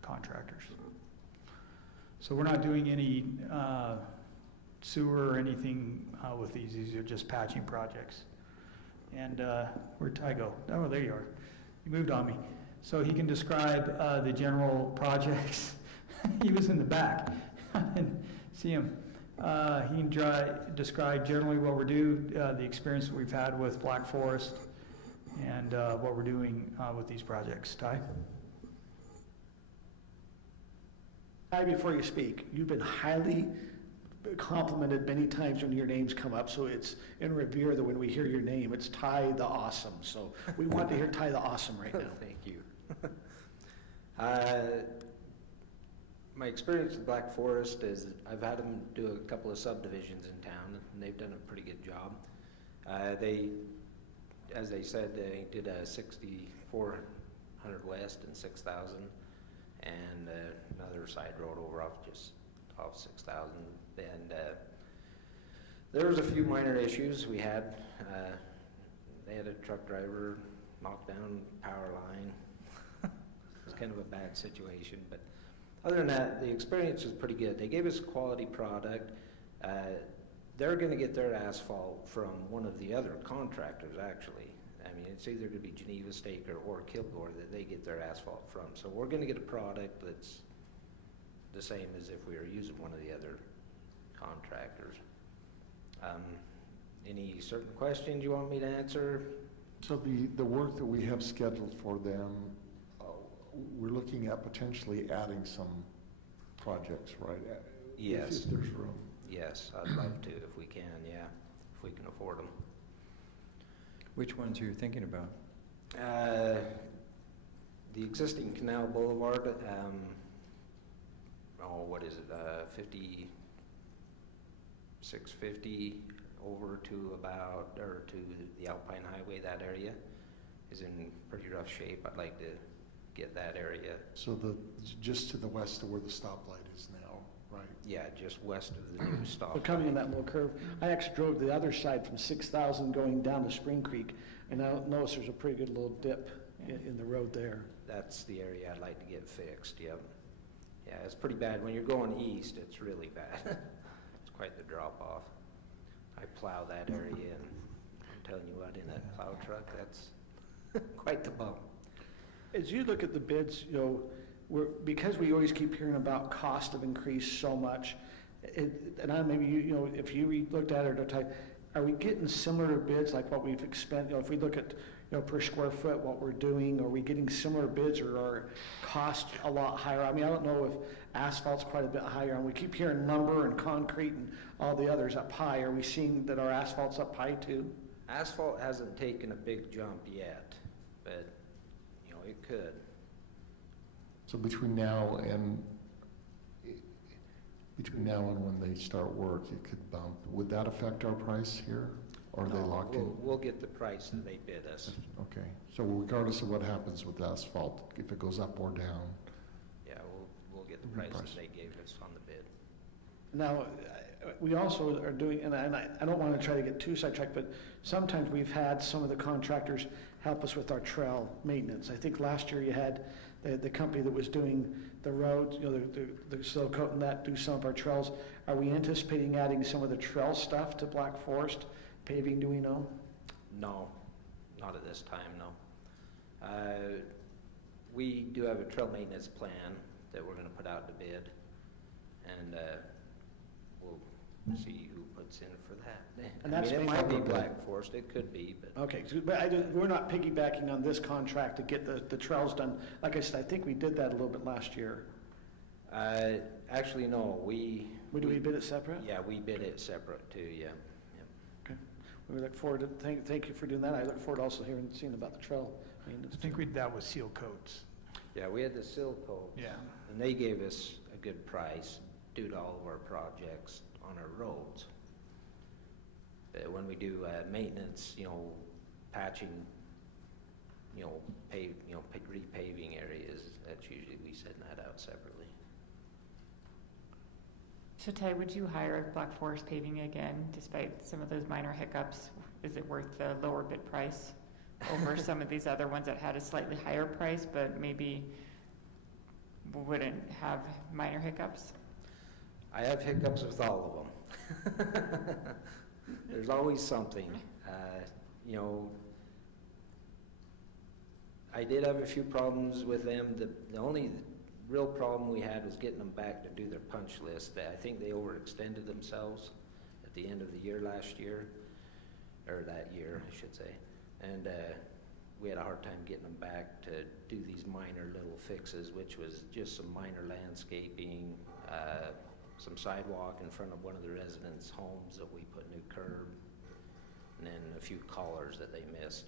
contractors. So we're not doing any sewer or anything with these. These are just patching projects. And where'd Ty go? Oh, there you are. You moved on me. So he can describe the general projects. He was in the back. I didn't see him. He can describe generally what we're doing, the experience that we've had with Black Forest, and what we're doing with these projects. Ty? Ty, before you speak, you've been highly complimented many times when your names come up, so it's in revere that when we hear your name, it's Ty the Awesome. So we want to hear Ty the Awesome right now. Thank you. My experience with Black Forest is I've had them do a couple of subdivisions in town, and they've done a pretty good job. They, as they said, they did a 6,400 west and 6,000, and another side road over off 6,000. And there was a few minor issues we had. They had a truck driver knock down power line. It was kind of a bad situation, but other than that, the experience was pretty good. They gave us a quality product. They're going to get their asphalt from one of the other contractors, actually. I mean, it's either going to be Geneva, Staker, or Kilgore that they get their asphalt from. So we're going to get a product that's the same as if we were using one of the other contractors. Any certain questions you want me to answer? So the work that we have scheduled for them, we're looking at potentially adding some projects, right? Yes. If there's room. Yes, I'd love to if we can, yeah, if we can afford them. Which ones are you thinking about? The existing Canal Boulevard, what is it, 650 over to to the Alpine Highway, that area is in pretty rough shape. I'd like to get that area. So just to the west of where the stoplight is now, right? Yeah, just west of the new stoplight. We're coming in that little curve. I actually drove the other side from 6,000 going down to Spring Creek, and I noticed there's a pretty good little dip in the road there. That's the area I'd like to get fixed, yep. Yeah, it's pretty bad. When you're going east, it's really bad. It's quite the drop off. I plow that area, and I'm telling you what, in that plow truck, that's quite the bump. As you look at the bids, because we always keep hearing about cost have increased so much, and maybe if you looked at it or type, are we getting similar bids like what we've spent? If we look at per square foot what we're doing, are we getting similar bids, or are costs a lot higher? I mean, I don't know if asphalt's quite a bit higher, and we keep hearing lumber and concrete and all the others up high. Are we seeing that our asphalt's up high too? Asphalt hasn't taken a big jump yet, but it could. So between now and when they start work, it could bump. Would that affect our price here, or are they locked in? We'll get the price that they bid us. Okay, so regardless of what happens with asphalt, if it goes up or down? Yeah, we'll get the price that they gave us on the bid. Now, we also are doing, and I don't want to try to get too sidetracked, but sometimes we've had some of the contractors help us with our trail maintenance. I think last year you had the company that was doing the roads, the sill coat and that, do some of our trails. Are we anticipating adding some of the trail stuff to Black Forest paving, do we know? No, not at this time, no. We do have a trail maintenance plan that we're going to put out to bid, and we'll see who puts in for that. And that's it might be Black Forest, it could be, but. Okay, but we're not piggybacking on this contract to get the trails done. Like I said, I think we did that a little bit last year. Actually, no, we bid it separate? Yeah, we bid it separate too, yeah. Okay. We look forward to, thank you for doing that. I look forward to also seeing about the trail maintenance. I think we did that with seal coats. Yeah, we had the sill coat. Yeah. And they gave us a good price due to all of our projects on our roads. When we do maintenance, patching, repaving areas, that's usually we send that out separately. So Ty, would you hire Black Forest Paving again, despite some of those minor hiccups? Is it worth the lower bid price over some of these other ones that had a slightly higher price, but maybe wouldn't have minor hiccups? I have hiccups with all of them. There's always something. You know, I did have a few problems with them. The only real problem we had was getting them back to do their punch list. I think they overextended themselves at the end of the year last year, or that year, I should say. And we had a hard time getting them back to do these minor little fixes, which was just some minor landscaping, some sidewalk in front of one of the residents' homes that we put new curb, and then a few collars that they missed.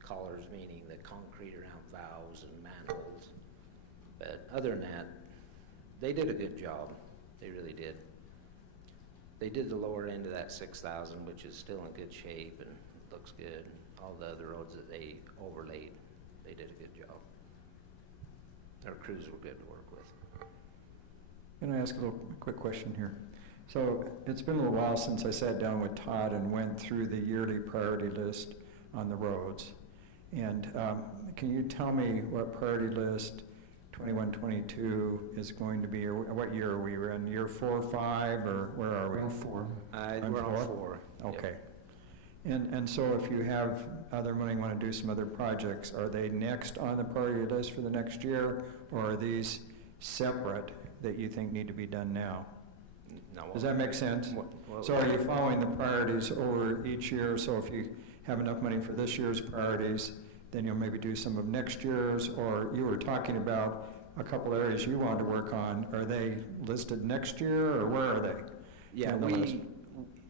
Collars meaning the concrete around valves and manholes. But other than that, they did a good job. They really did. They did the lower end of that 6,000, which is still in good shape and looks good. All the other roads that they overlaid, they did a good job. Our crews were good to work with. Can I ask a little quick question here? So it's been a little while since I sat down with Todd and went through the yearly priority list on the roads. And can you tell me what priority list 21, 22 is going to be, or what year are we? We're in year 4 or 5, or where are we? We're on 4. We're on 4. Okay. Yep. And so if you have other money, want to do some other projects, are they next on the priority list for the next year, or are these separate that you think need to be done now? No. Does that make sense? So are you following the priorities over each year? So if you have enough money for this year's priorities, then you'll maybe do some of next year's, or you were talking about a couple areas you want to work on. Are they listed next year, or where are they? Yeah,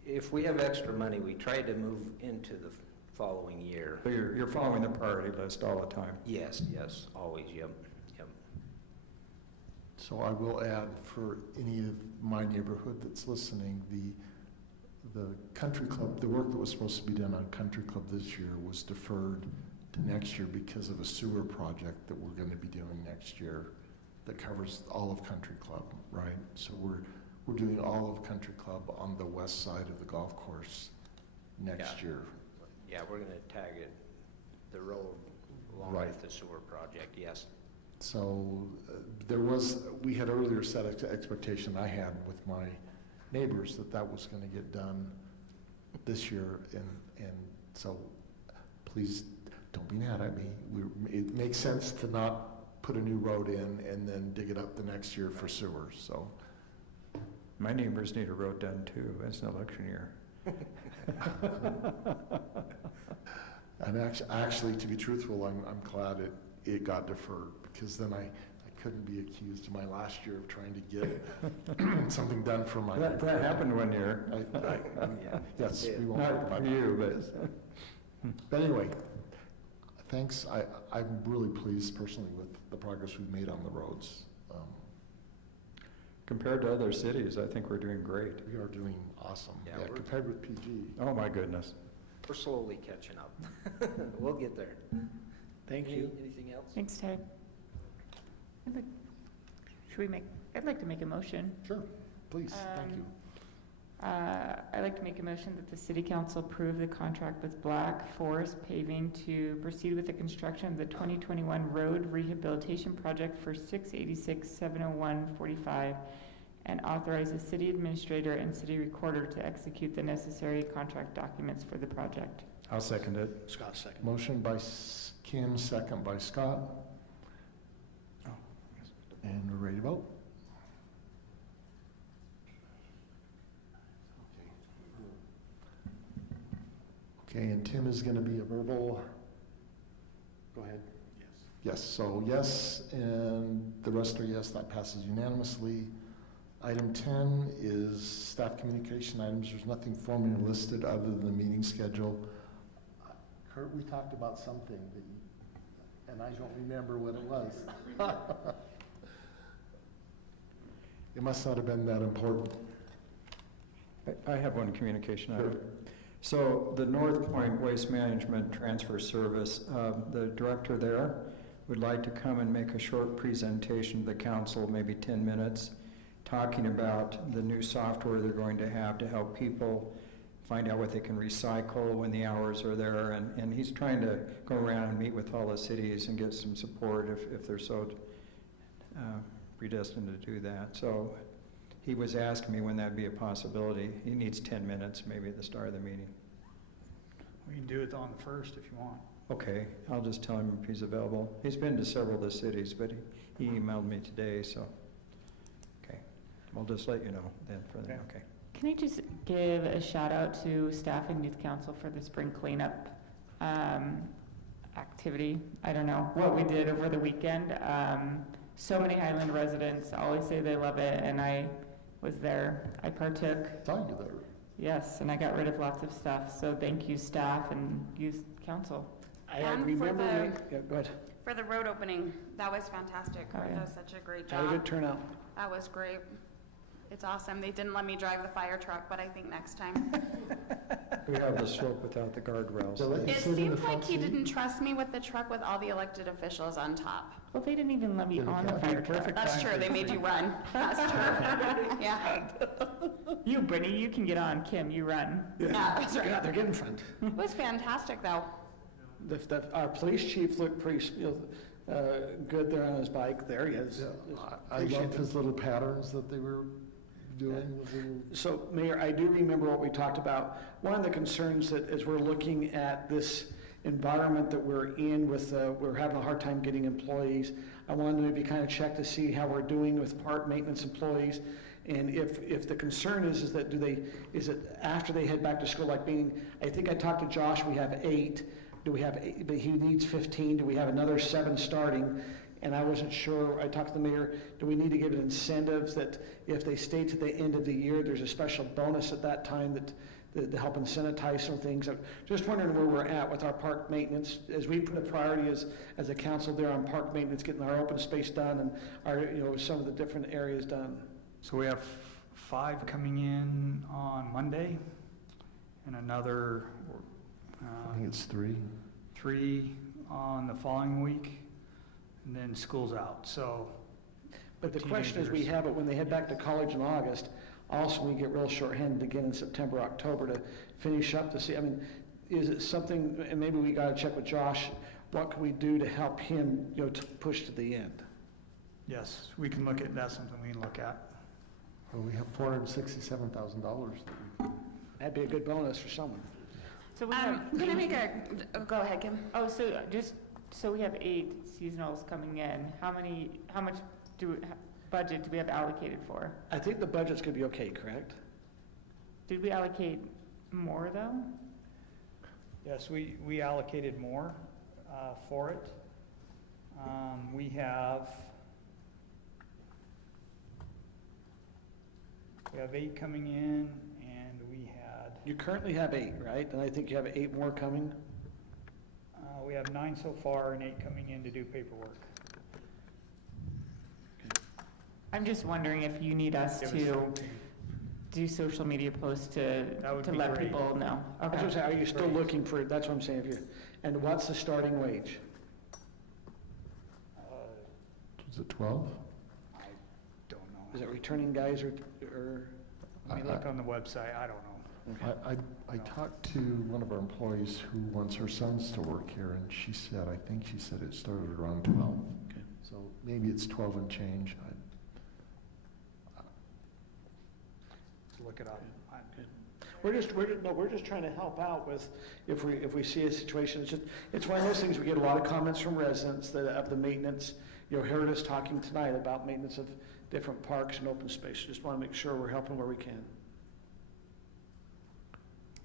if we have extra money, we try to move into the following year. So you're following the priority list all the time? Yes, always, yep. So I will add, for any of my neighborhood that's listening, the country club, the work that was supposed to be done on country club this year was deferred to next year because of a sewer project that we're going to be doing next year that covers all of country club, right? So we're doing all of country club on the west side of the golf course next year. Yeah, we're going to tag it, the road along with the sewer project, yes. So we had earlier set expectation I had with my neighbors that was going to get done this year, and so please don't be mad at me. It makes sense to not put a new road in and then dig it up the next year for sewers. So my neighbors need a road done too. It's an election year. And actually, to be truthful, I'm glad it got deferred, because then I couldn't be accused of my last year of trying to get something done for my That happened one year. Yes, we won't talk about you, but anyway, thanks. I'm really pleased personally with the progress we've made on the roads. Compared to other cities, I think we're doing great. We are doing awesome. Yeah, compared with PG. Oh my goodness. We're slowly catching up. We'll get there. Thank you. Anything else? Thanks, Ted. I'd like to make a motion. Sure, please, thank you. I'd like to make a motion that the city council approve the contract with Black Forest Paving to proceed with the construction of the 2021 road rehabilitation project for 686-701-45, and authorize the city administrator and city recorder to execute the necessary contract documents for the project. I'll second it. Scott, second. Motion by Kim, second by Scott. And we're ready to vote. Okay, and Tim is going to be a verbal. Go ahead. Yes, so yes, and the rest are yes. That passes unanimously. Item 10 is staff communication items. There's nothing formally listed other than the meeting schedule. Kurt, we talked about something, and I don't remember what it was. It must not have been that important. I have one communication item. So the North Point Waste Management Transfer Service, the director there would like to come and make a short presentation to the council, maybe 10 minutes, talking about the new software they're going to have to help people find out what they can recycle when the hours are there. And he's trying to go around and meet with all the cities and get some support if they're so predestined to do that. So he was asking me when that'd be a possibility. He needs 10 minutes, maybe at the start of the meeting. We can do it on the 1st if you want. Okay, I'll just tell him if he's available. He's been to several of the cities, but he emailed me today, so, okay. I'll just let you know then for them, okay. Can I just give a shout out to staff and youth council for the spring cleanup activity? I don't know what we did over the weekend. So many Highland residents always say they love it, and I was there. I partook. Saw you there. Yes, and I got rid of lots of stuff. So thank you, staff and youth council. And remember, go ahead. For the road opening, that was fantastic. Oh, yeah. That was such a great Had a job. good turnout. That was great. It's awesome. They didn't let me drive the fire truck, but I think next time. We have the slope without the guardrails. So let you It sit in the seems like front he seat? didn't trust me with the truck with all the elected officials on top. Well, they didn't even let me on the fire truck. That's true. They made you run. That's true. Yeah. You, Brittany, you can get on. Kim, you run. Yeah, that's right. Yeah, they're getting front. It was fantastic, though. Our police chief looked pretty, good there on his bike. There he is. I love his little patterns that they were doing. With little... So, Mayor, I do remember what we talked about. One of the concerns that as we're looking at this environment that we're in with, we're having a hard time getting employees. I wanted to maybe kind of check to see how we're doing with park maintenance employees. And if the concern is that is it after they head back to school, like being, I think I talked to Josh, we have 8. Do we have 8, but he needs 15. Do we have another 7 starting? And I wasn't sure, I talked to the mayor, do we need to give it incentives that if they stay to the end of the year, there's a special bonus at that time that to help incentivize some things. I'm just wondering where we're at with our park maintenance, as we put a priority as a council there on park maintenance, getting our open space done and our, some of the different areas done. So we have 5 coming in on Monday and another, I think it's 3. 3 on the following week, and then school's out, so. But the question is, we have it when they head back to college in August. Also, we get real shorthanded again in September, October to finish up to see, I mean, is it something, and maybe we gotta check with Josh, what can we do to help him, to push to the end? Yes, we can look at, that's something we can look at. Well, we have $467,000. That'd be a good bonus for someone. So we have, Can I make go ahead, Kim. oh, so we have 8 seasonals coming in. How much budget do we have allocated for? I think the budget's gonna be okay, correct? Did we allocate more though? Yes, we allocated more for it. We have 8 coming in, and we had... You currently have 8, right? And I think you have 8 more coming? We have 9 so far and 8 coming in to do paperwork. I'm just wondering if you need us to do social media posts to let great. people know. That's what I'm saying, are you still looking for, that's what I'm saying, and what's the starting wage? Is it 12? I don't know. Is it returning guys or? Let me look on the website, I don't know. I talked to one of our employees who wants her sons to work here, and I think she said it started around 12. Okay. So maybe it's 12 and change. Let's look it up. We're just trying to help out with, if we see a situation, it's one of those things, we get a lot of comments from residents of the maintenance. You heard us talking tonight about maintenance of different parks and open space. Just want to make sure we're helping where we can.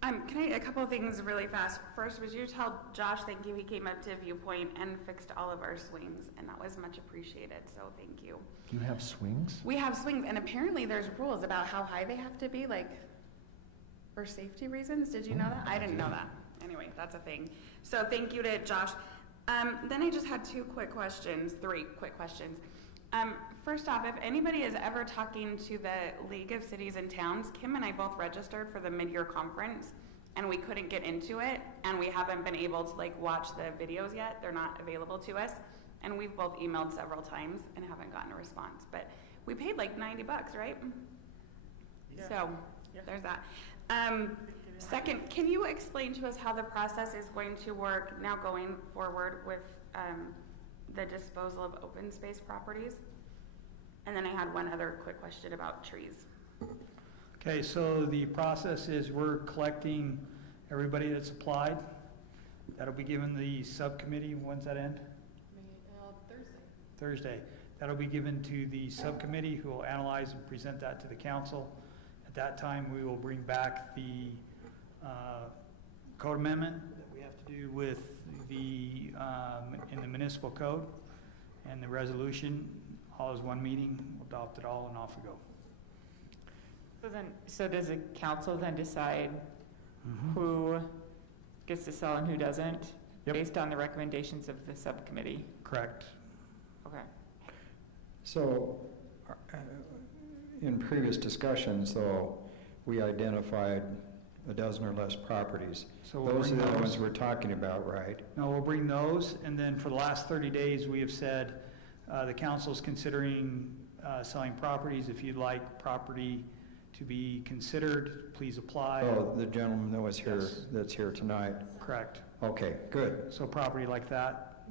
A couple of things really fast. First, would you tell Josh thank you? He came up to Viewpoint and fixed all of our swings, and that was much appreciated, so thank you. You have swings? We have swings, and apparently there's rules about how high they have to be, like, for safety reasons. Did you know that? I didn't know that. Anyway, that's a thing. So thank you to Josh. Then I just had 3 quick questions. First off, if anybody is ever talking to the League of Cities and Towns, Kim and I both registered for the mid-year conference, and we couldn't get into it, and we haven't been able to watch the videos yet. They're not available to us, and we've both emailed several times and haven't gotten a response. But we paid $90, right? Yeah. So there's that. Second, can you explain to us how the process is going to work now going forward with the disposal of open space properties? And then I had one other quick question about trees. Okay, so the process is we're collecting everybody that's applied. That'll be given the subcommittee. When's that end? Thursday. That'll be given to the subcommittee who will analyze and present that to the council. At that time, we will bring back the code amendment that we have to do with the, in the municipal code, and the resolution, all as one meeting, we'll adopt it all and off we go. So does the council then decide who gets to sell and who doesn't, based on the recommendations of the subcommittee? Correct. Okay. So, in previous discussions, though, we identified a dozen or less properties. So we'll Those are bring the those. ones we're talking about, right? No, we'll bring those, and then for the last 30 days, we have said the council's considering selling properties. If you'd like property to be considered, please apply. Oh, the gentleman that was here, Yes. that's here tonight. Correct. Okay, good. So property like that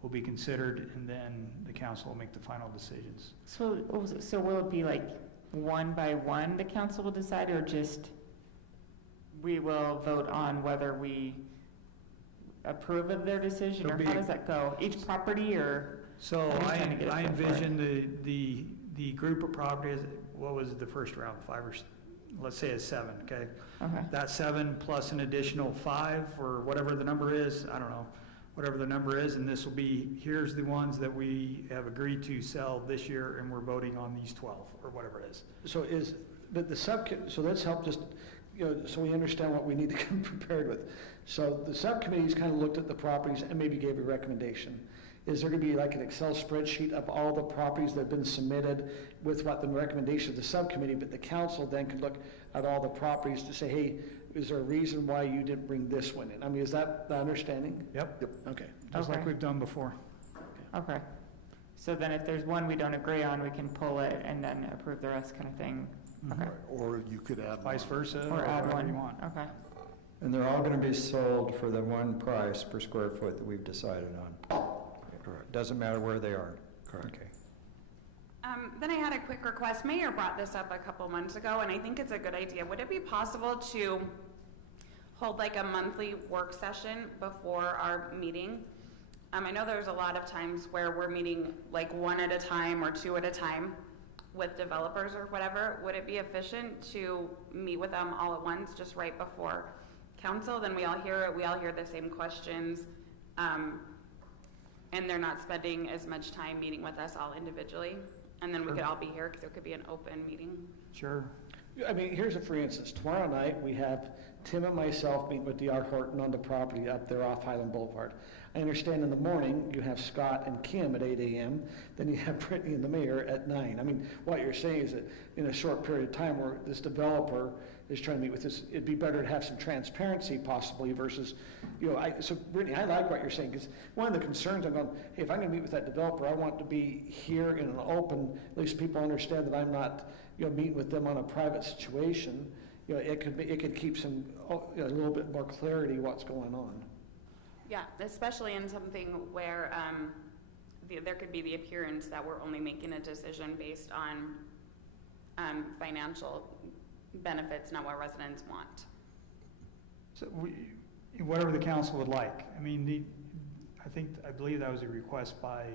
will be considered, and then the council will make the final decisions. So will it be like one by one the council will decide, or just we will vote on whether we approve of their decision, or how does that go? Each property, or? So I'm just trying to get a I feel for it. envision the group of properties, what was the first round, 5 or, let's say it's 7, okay? Okay. That 7 plus an additional 5, or whatever the number is, I don't know, whatever the number is, and this will be, here's the ones that we have agreed to sell this year, and we're voting on these 12, or whatever it is. So is, but the so let's help just, so we understand what we need to come prepared with. So the subcommittee's kind of looked at the properties and maybe gave a recommendation. Is there gonna be like an Excel spreadsheet of all the properties that have been submitted with what the recommendation of the subcommittee, but the council then could look at all the properties to say, hey, is there a reason why you didn't bring this one in? I mean, is that the understanding? Yep. Okay. Just like Okay. we've done before. Okay. So then if there's one we don't agree on, we can pull it and then approve the rest, kind of thing? Okay. Or you could add Vice one. versa, Or add whatever you one? want. Okay. And they're all gonna be sold for the one price per square foot that we've decided on. Correct. Doesn't matter where they are. Correct. Okay. Then I had a quick request. Mayor brought this up a couple months ago, and I think it's a good idea. Would it be possible to hold like a monthly work session before our meeting? I know there's a lot of times where we're meeting like 1 at a time or 2 at a time with developers or whatever. Would it be efficient to meet with them all at once, just right before council? Then we all hear it, we all hear the same questions, and they're not spending as much time meeting with us all individually. And then we could all be here, because it could be an open meeting. Sure. I mean, here's a for instance. Tomorrow night, we have Tim and myself meeting with D.R. Horton on the property up there off Highland Boulevard. I understand in the morning, you have Scott and Kim at 8 a.m., then you have Brittany and the mayor at 9. I mean, what you're saying is that in a short period of time where this developer is trying to meet with this, it'd be better to have some transparency possibly versus, so Brittany, I like what you're saying, because one of the concerns I'm going, hey, if I'm going to meet with that developer, I want to be here in an open, at least people understand that I'm not, meeting with them on a private situation. It could keep some, a little bit more clarity what's going on. Yeah, especially in something where there could be the appearance that we're only making a decision based on financial benefits, not what residents want. So whatever the council would like. I mean, I believe that was a request by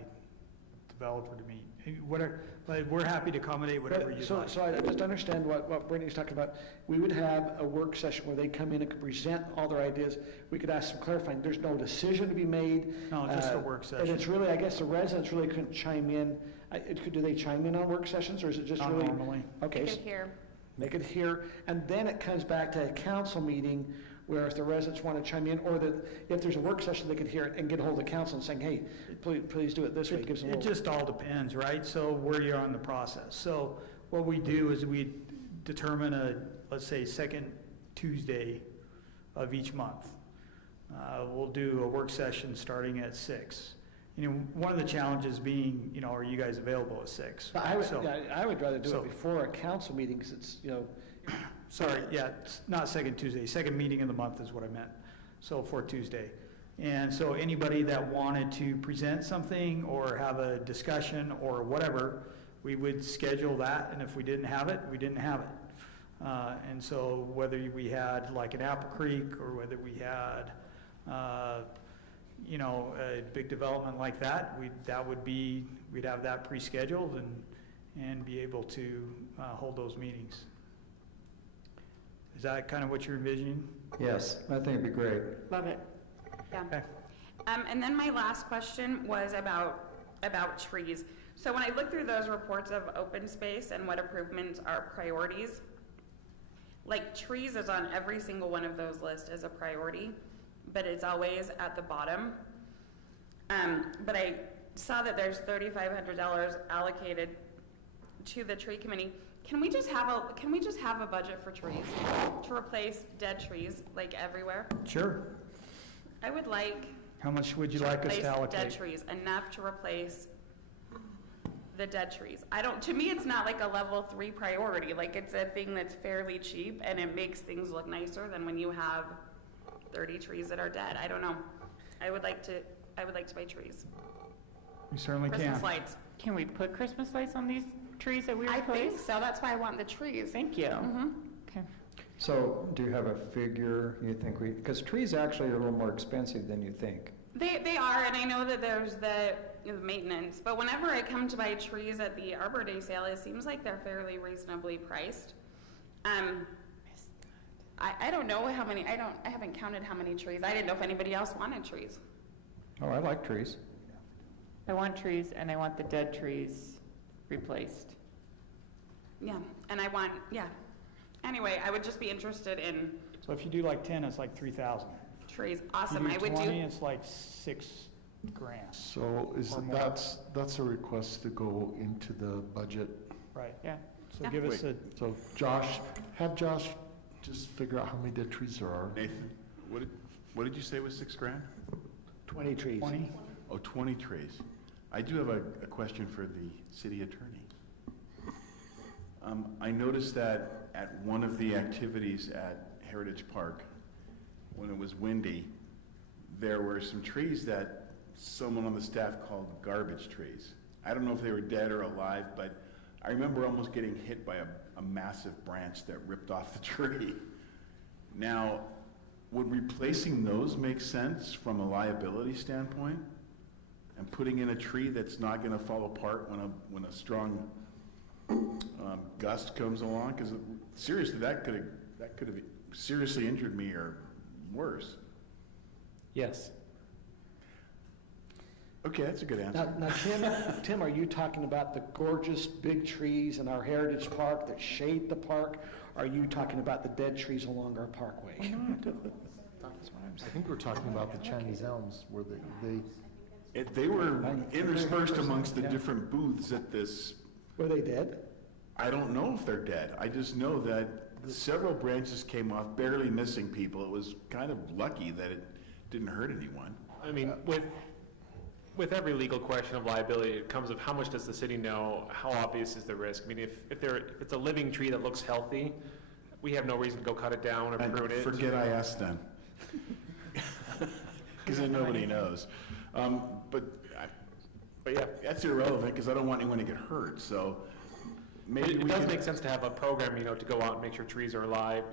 developer to meet. Whatever, but we're happy to accommodate whatever you'd like. So I just understand what Brittany's talking about. We would have a work session where they come in and could present all their ideas. We could ask some clarifying. There's no decision to be made. No, just a work session. And it's really, I guess the residents really couldn't chime in. Do they chime in on work sessions, or is it just Not really? normally. Okay. Make it here. Make it here, and then it comes back to a council meeting where if the residents want to chime in, or that if there's a work session, they could hear it and get a hold of the council and saying, hey, please do it this way. Gives them a It little. just all depends, right? So where you are in the process. So what we do is we determine let's say, second Tuesday of each month. We'll do a work session starting at 6. One of the challenges being, are you guys available at 6? I would rather do it before a council meeting, because it's, Sorry, yeah, it's not second Tuesday, second meeting of the month is what I meant. So for Tuesday. And so anybody that wanted to present something or have a discussion or whatever, we would schedule that, and if we didn't have it, we didn't have it. And so whether we had like an Apple Creek or whether we had, you know, a big development like that, we'd have that pre-scheduled and be able to hold those meetings. Is that kind of what you're envisioning? Yes, I think it'd be great. Love it. Yeah. Okay. And then my last question was about trees. So when I look through those reports of open space and what improvements are priorities, like trees is on every single one of those lists as a priority, but it's always at the bottom. But I saw that there's $3,500 allocated to the tree committee. Can we just have a budget for trees to replace dead trees like everywhere? Sure. I would like. How much would you like us to allocate? Dead trees, enough to replace the dead trees. To me, it's not like a level 3 priority. Like, it's a thing that's fairly cheap and it makes things look nicer than when you have 30 trees that are dead. I don't know. I would like to buy trees. You certainly can. Christmas lights. Can we put Christmas lights on these trees that we I replaced? think so. That's why I want the trees. Thank you. Mm-hmm. Okay. So do you have a figure you think because trees actually are a little more expensive than you think. They are, and I know that there's the maintenance, but whenever I come to buy trees at the Arbor Day sale, it seems like they're fairly reasonably priced. I don't know how many, I haven't counted how many trees. I didn't know if anybody else wanted trees. Oh, I like trees. I want trees, and I want the dead trees replaced. Yeah, and Anyway, I would just be interested in So if you do like 10, it's like 3,000. trees. If Awesome. you I do would 20, do. it's like $6,000. So Or more. that's a request to go into the budget. Right. Yeah. So Yeah. give us a, So have Josh just figure out how many dead trees there are. Nathan, what did you say was $6,000? 20 trees. 20. Oh, 20 trees. I do have a question for the city attorney. I noticed that at one of the activities at Heritage Park, when it was windy, there were some trees that someone on the staff called garbage trees. I don't know if they were dead or alive, but I remember almost getting hit by a massive branch that ripped off the tree. Now, would replacing those make sense from a liability standpoint? And putting in a tree that's not going to fall apart when a strong gust comes along? Because seriously, that could have seriously injured me or worse. Yes. Okay, that's a good answer. Now, Tim, are you talking about the gorgeous big trees in our Heritage Park that shade the park? Are you talking about the dead trees along our parkway? I think we're talking about the Chinese elms where They were interspersed amongst the different booths at this. Were they dead? I don't know if they're dead. I just know that several branches came off, barely missing people. It was kind of lucky that it didn't hurt anyone. I mean, with every legal question of liability, it comes of how much does the city know, how obvious is the risk? I mean, if it's a living tree that looks healthy, we have no reason to go cut it down or prune it. Forget I asked them. Because then nobody knows. But yeah, that's irrelevant because I don't want anyone to get hurt. So maybe it does make sense to have a program, to go out and make sure trees are alive,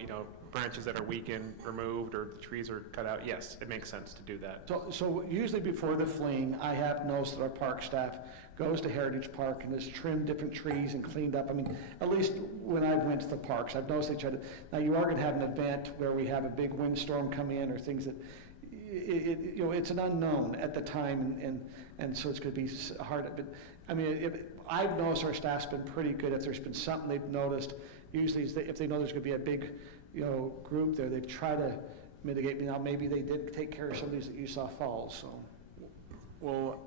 branches that are weakened, removed, or the trees are cut out. Yes, it makes sense to do that. So usually before the fling, I have noticed that our park staff goes to Heritage Park and has trimmed different trees and cleaned up. I mean, at least when I went to the parks, I've noticed they try to. Now you are going to have an event where we have a big windstorm come in or things that, it's an unknown at the time, and so it's going to be hard. But I mean, I've noticed our staff's been pretty good. If there's been something they've noticed, usually if they know there's going to be a big, group there, they've tried to mitigate. Now maybe they did take care of some of these that you saw fall. So, well,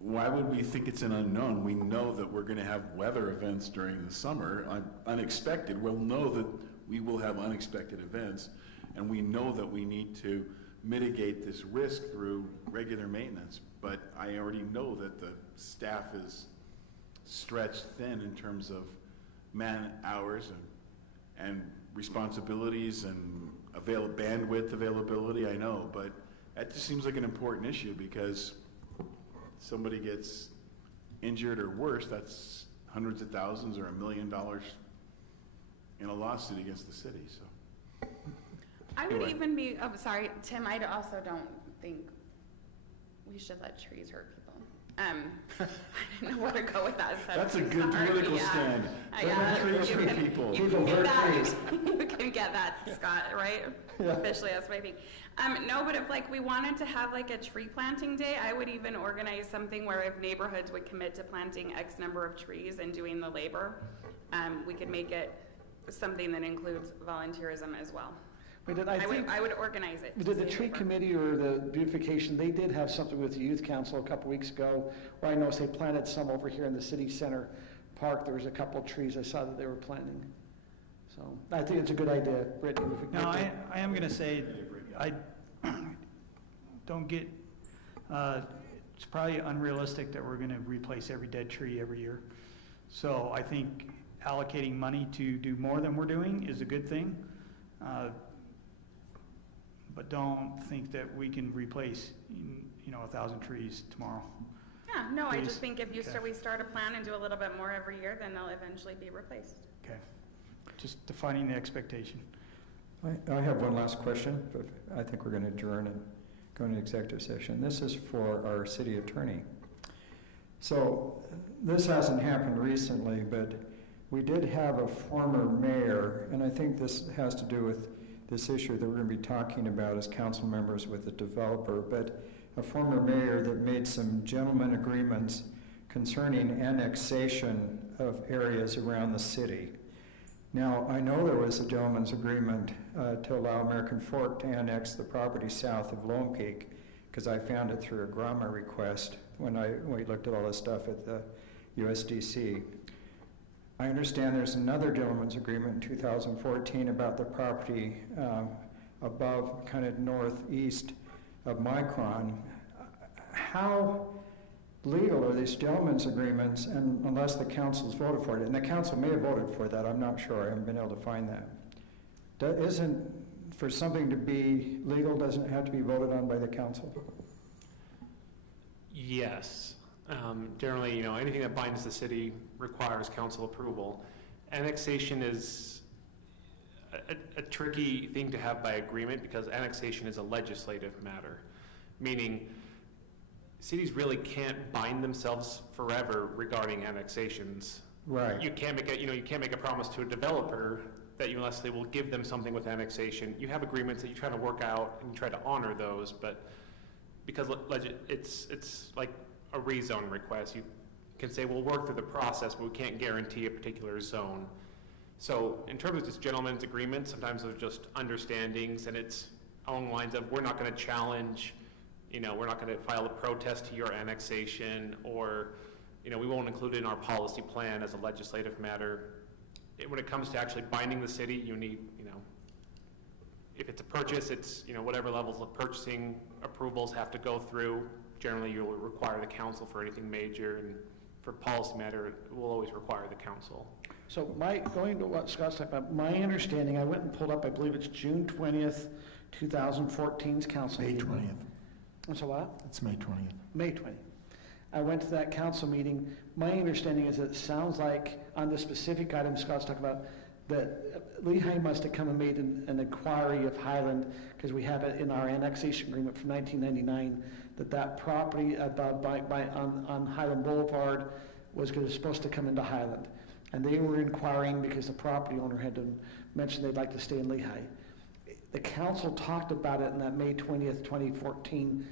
why would we think it's an unknown? We know that we're going to have weather events during the summer, unexpected. We'll know that we will have unexpected events, and we know that we need to mitigate this risk through regular maintenance. But I already know that the staff is stretched thin in terms of man hours and responsibilities and bandwidth availability. I know, but That just seems like an important issue, because somebody gets injured or worse, that's hundreds of thousands or $1 million in a lawsuit against the city, so. I would Anyway. even be, oh, sorry, Tim, I also don't think we should let trees hurt people. I didn't know where to go with that. So That's a I'm good sorry, political yeah. stand. Yeah, Don't let trees you hurt can- people. You can get that, you can get that, Scott, right? Officially, that's what I think. No, but if like we wanted to have like a tree planting day, I would even organize something where if neighborhoods would commit to planting X number of trees and doing the labor, we could make it something that includes volunteerism as well. But I would organize it. Did the tree committee or the beautification, they did have something with the youth council a couple weeks ago, where I noticed they planted some over here in the city center park. There was a couple of trees I saw that they were planting. So I think it's a good idea, Brittany. if we could Now, get I am going to say, I don't get, it's probably unrealistic that we're going to replace every dead tree every year. So I think allocating money to do more than we're doing is a good thing. But don't think that we can replace, 1,000 trees tomorrow. Yeah, no, I Please. just think if you Okay. we start a plan and do a little bit more every year, then they'll eventually be replaced. Okay. Just defining the expectation. I have one last question, but I think we're going to adjourn and go into executive session. This is for our city attorney. So this hasn't happened recently, but we did have a former mayor, and I think this has to do with this issue that we're going to be talking about as council members with the developer, but a former mayor that made some gentleman agreements concerning annexation of areas around the city. Now, I know there was a gentleman's agreement to allow American Fork to annex the property south of Lone Peak, because I found it through a GRAMA request when we looked at all this stuff at the USDC. I understand there's another gentleman's agreement in 2014 about the property above, kind of northeast of Micron. How legal are these gentlemen's agreements, and unless the council's voted for it? And the council may have voted for that, I'm not sure, I haven't been able to find that. Isn't, for something to be legal, doesn't it have to be voted on by the council? Yes. Generally, anything that binds the city requires council approval. Annexation is a tricky thing to have by agreement, because annexation is a legislative matter, meaning cities really can't bind themselves forever regarding annexations. Right. You can't make a promise to a developer that unless they will give them something with annexation. You have agreements that you try to work out and you try to honor those, but because it's like a rezone request, you can say we'll work through the process, but we can't guarantee a particular zone. So in terms of just gentlemen's agreements, sometimes there's just understandings, and it's along the lines of, we're not going to challenge, we're not going to file a protest to your annexation, or we won't include it in our policy plan as a legislative matter. When it comes to actually binding the city, you need, if it's a purchase, it's, whatever levels of purchasing approvals have to go through. Generally, you'll require the council for anything major, and for policy matter, it will always require the council. So going to what Scott's talking about, my understanding, I went and pulled up, I believe it's June 20th, 2014's council May meeting. 20th. So what? It's May 20th. May 20th. I went to that council meeting. My understanding is that it sounds like on the specific item Scott's talking about, that Lehigh must have come and made an inquiry of Highland, because we have it in our annexation agreement from 1999, that property above on Highland Boulevard was supposed to come into Highland. And they were inquiring because the property owner had mentioned they'd like to stay in Lehigh. The council talked about it in that May 20th, 2014,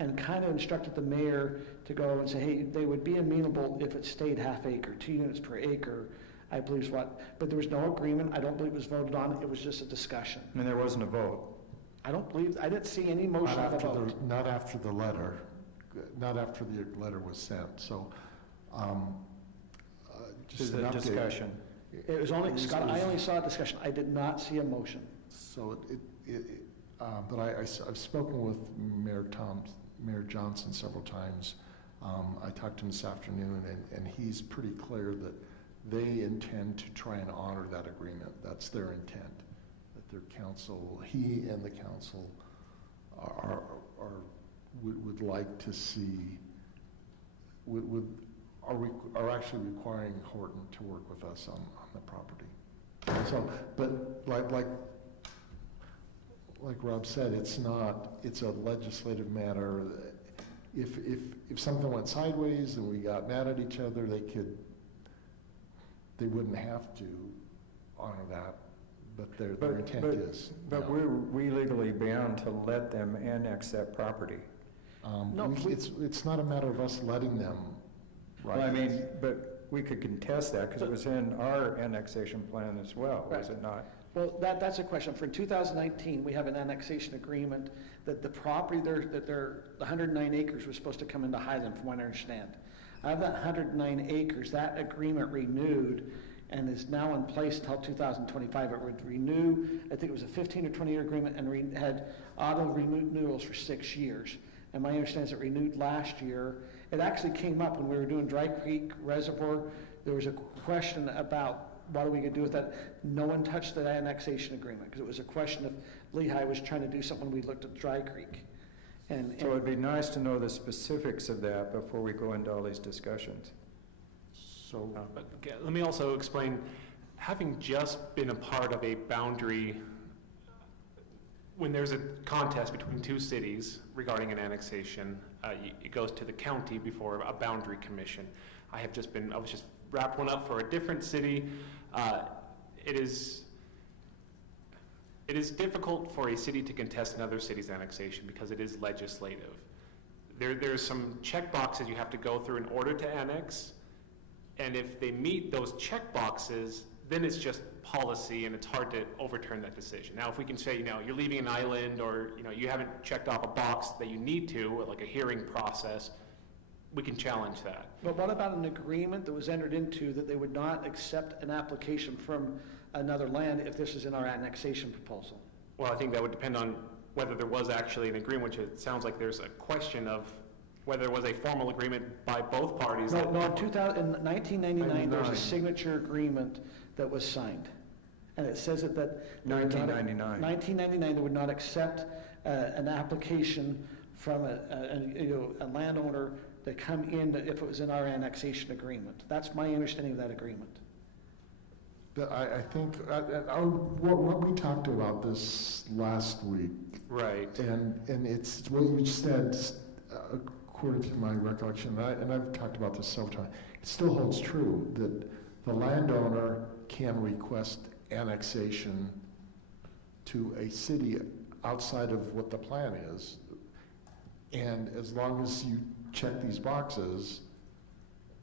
and kind of instructed the mayor to go and say, hey, they would be amenable if it stayed half acre, 2 units per acre, I believe is what. But there was no agreement. I don't believe it was voted on. It was just a discussion. And there wasn't a vote? I didn't see any motion of a vote. Not after the letter was sent, so, just an update. Discussion. It was only, Scott, I only saw a discussion. I did not see a motion. So but I've spoken with Mayor Johnson several times. I talked to him this afternoon, and he's pretty clear that they intend to try and honor that agreement. That's their intent, that their council, he and the council are would like to see, are actually requiring Horton to work with us on the property. So, but like Rob said, it's a legislative matter. If something went sideways and we got mad at each other, they wouldn't have to honor that, but their intent is. But no. we're legally bound to let them annex that property. It's not a matter of us letting them, right? Well, I mean, but we could contest that because it was in our annexation plan as well, was it not? Well, that's a question. For 2019, we have an annexation agreement that the property there, the 109 acres was supposed to come into Highland, from what I understand. Out of that 109 acres, that agreement renewed and is now in place until 2025. It would renew, I think it was a 15 or 20-year agreement, and had auto renewals for 6 years. And my understanding is it renewed last year. It actually came up when we were doing Dry Creek Reservoir. There was a question about what are we going to do with that. No one touched that annexation agreement because it was a question of Lehigh was trying to do something when we looked at Dry Creek. So it'd be nice to know the specifics of that before we go into all these discussions. So, but let me also explain, having just been a part of a boundary, when there's a contest between two cities regarding an annexation, it goes to the county before a boundary commission. I was just wrapped one up for a different city. It is difficult for a city to contest another city's annexation because it is legislative. There's some check boxes you have to go through in order to annex, and if they meet those check boxes, then it's just policy and it's hard to overturn that decision. Now, if we can say, you're leaving an island, or you haven't checked off a box that you need to, like a hearing process, we can challenge that. But what about an agreement that was entered into that they would not accept an application from another land if this is in our annexation proposal? Well, I think that would depend on whether there was actually an agreement, which it sounds like there's a question of whether there was a formal agreement by both parties. No, in 1999, there was a signature agreement that was signed. And it says that 1999. 1999, they would not accept an application from a landowner to come in if it was in our annexation agreement. That's my understanding of that agreement. But I think what we talked about this last week, right? And it's what you said, according to my recollection, and I've talked about this several times. It still holds true that the landowner can request annexation to a city outside of what the plan is, and as long as you check these boxes,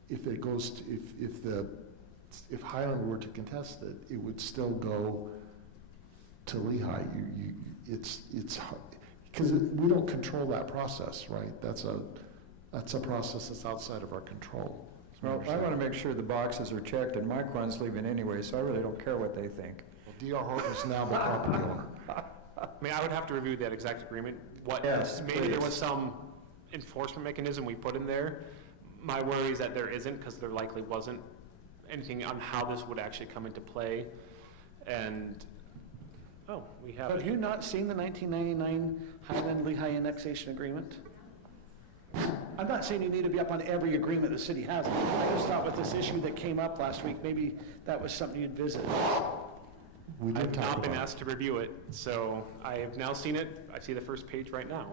if it goes to, if Highland were to contest it, it would still go to Lehigh. It's because we don't control that process, right? That's a process that's outside of our control. Well, I want to make sure the boxes are checked, and Mike one's leaving anyway, so I really don't care what they think. Well, D.R. Horton is now the property owner. I mean, I would have to review that exact agreement. Maybe there was some enforcement mechanism we put in there. My worry is that there isn't, because there likely wasn't anything on how this would actually come into play. And we have. Have you not seen the 1999 Highland Lehigh annexation agreement? I'm not saying you need to be up on every agreement the city has. I just thought with this issue that came up last week, maybe that was something you'd visit. I've not been asked to review it, so I have now seen it. I see the first page right now.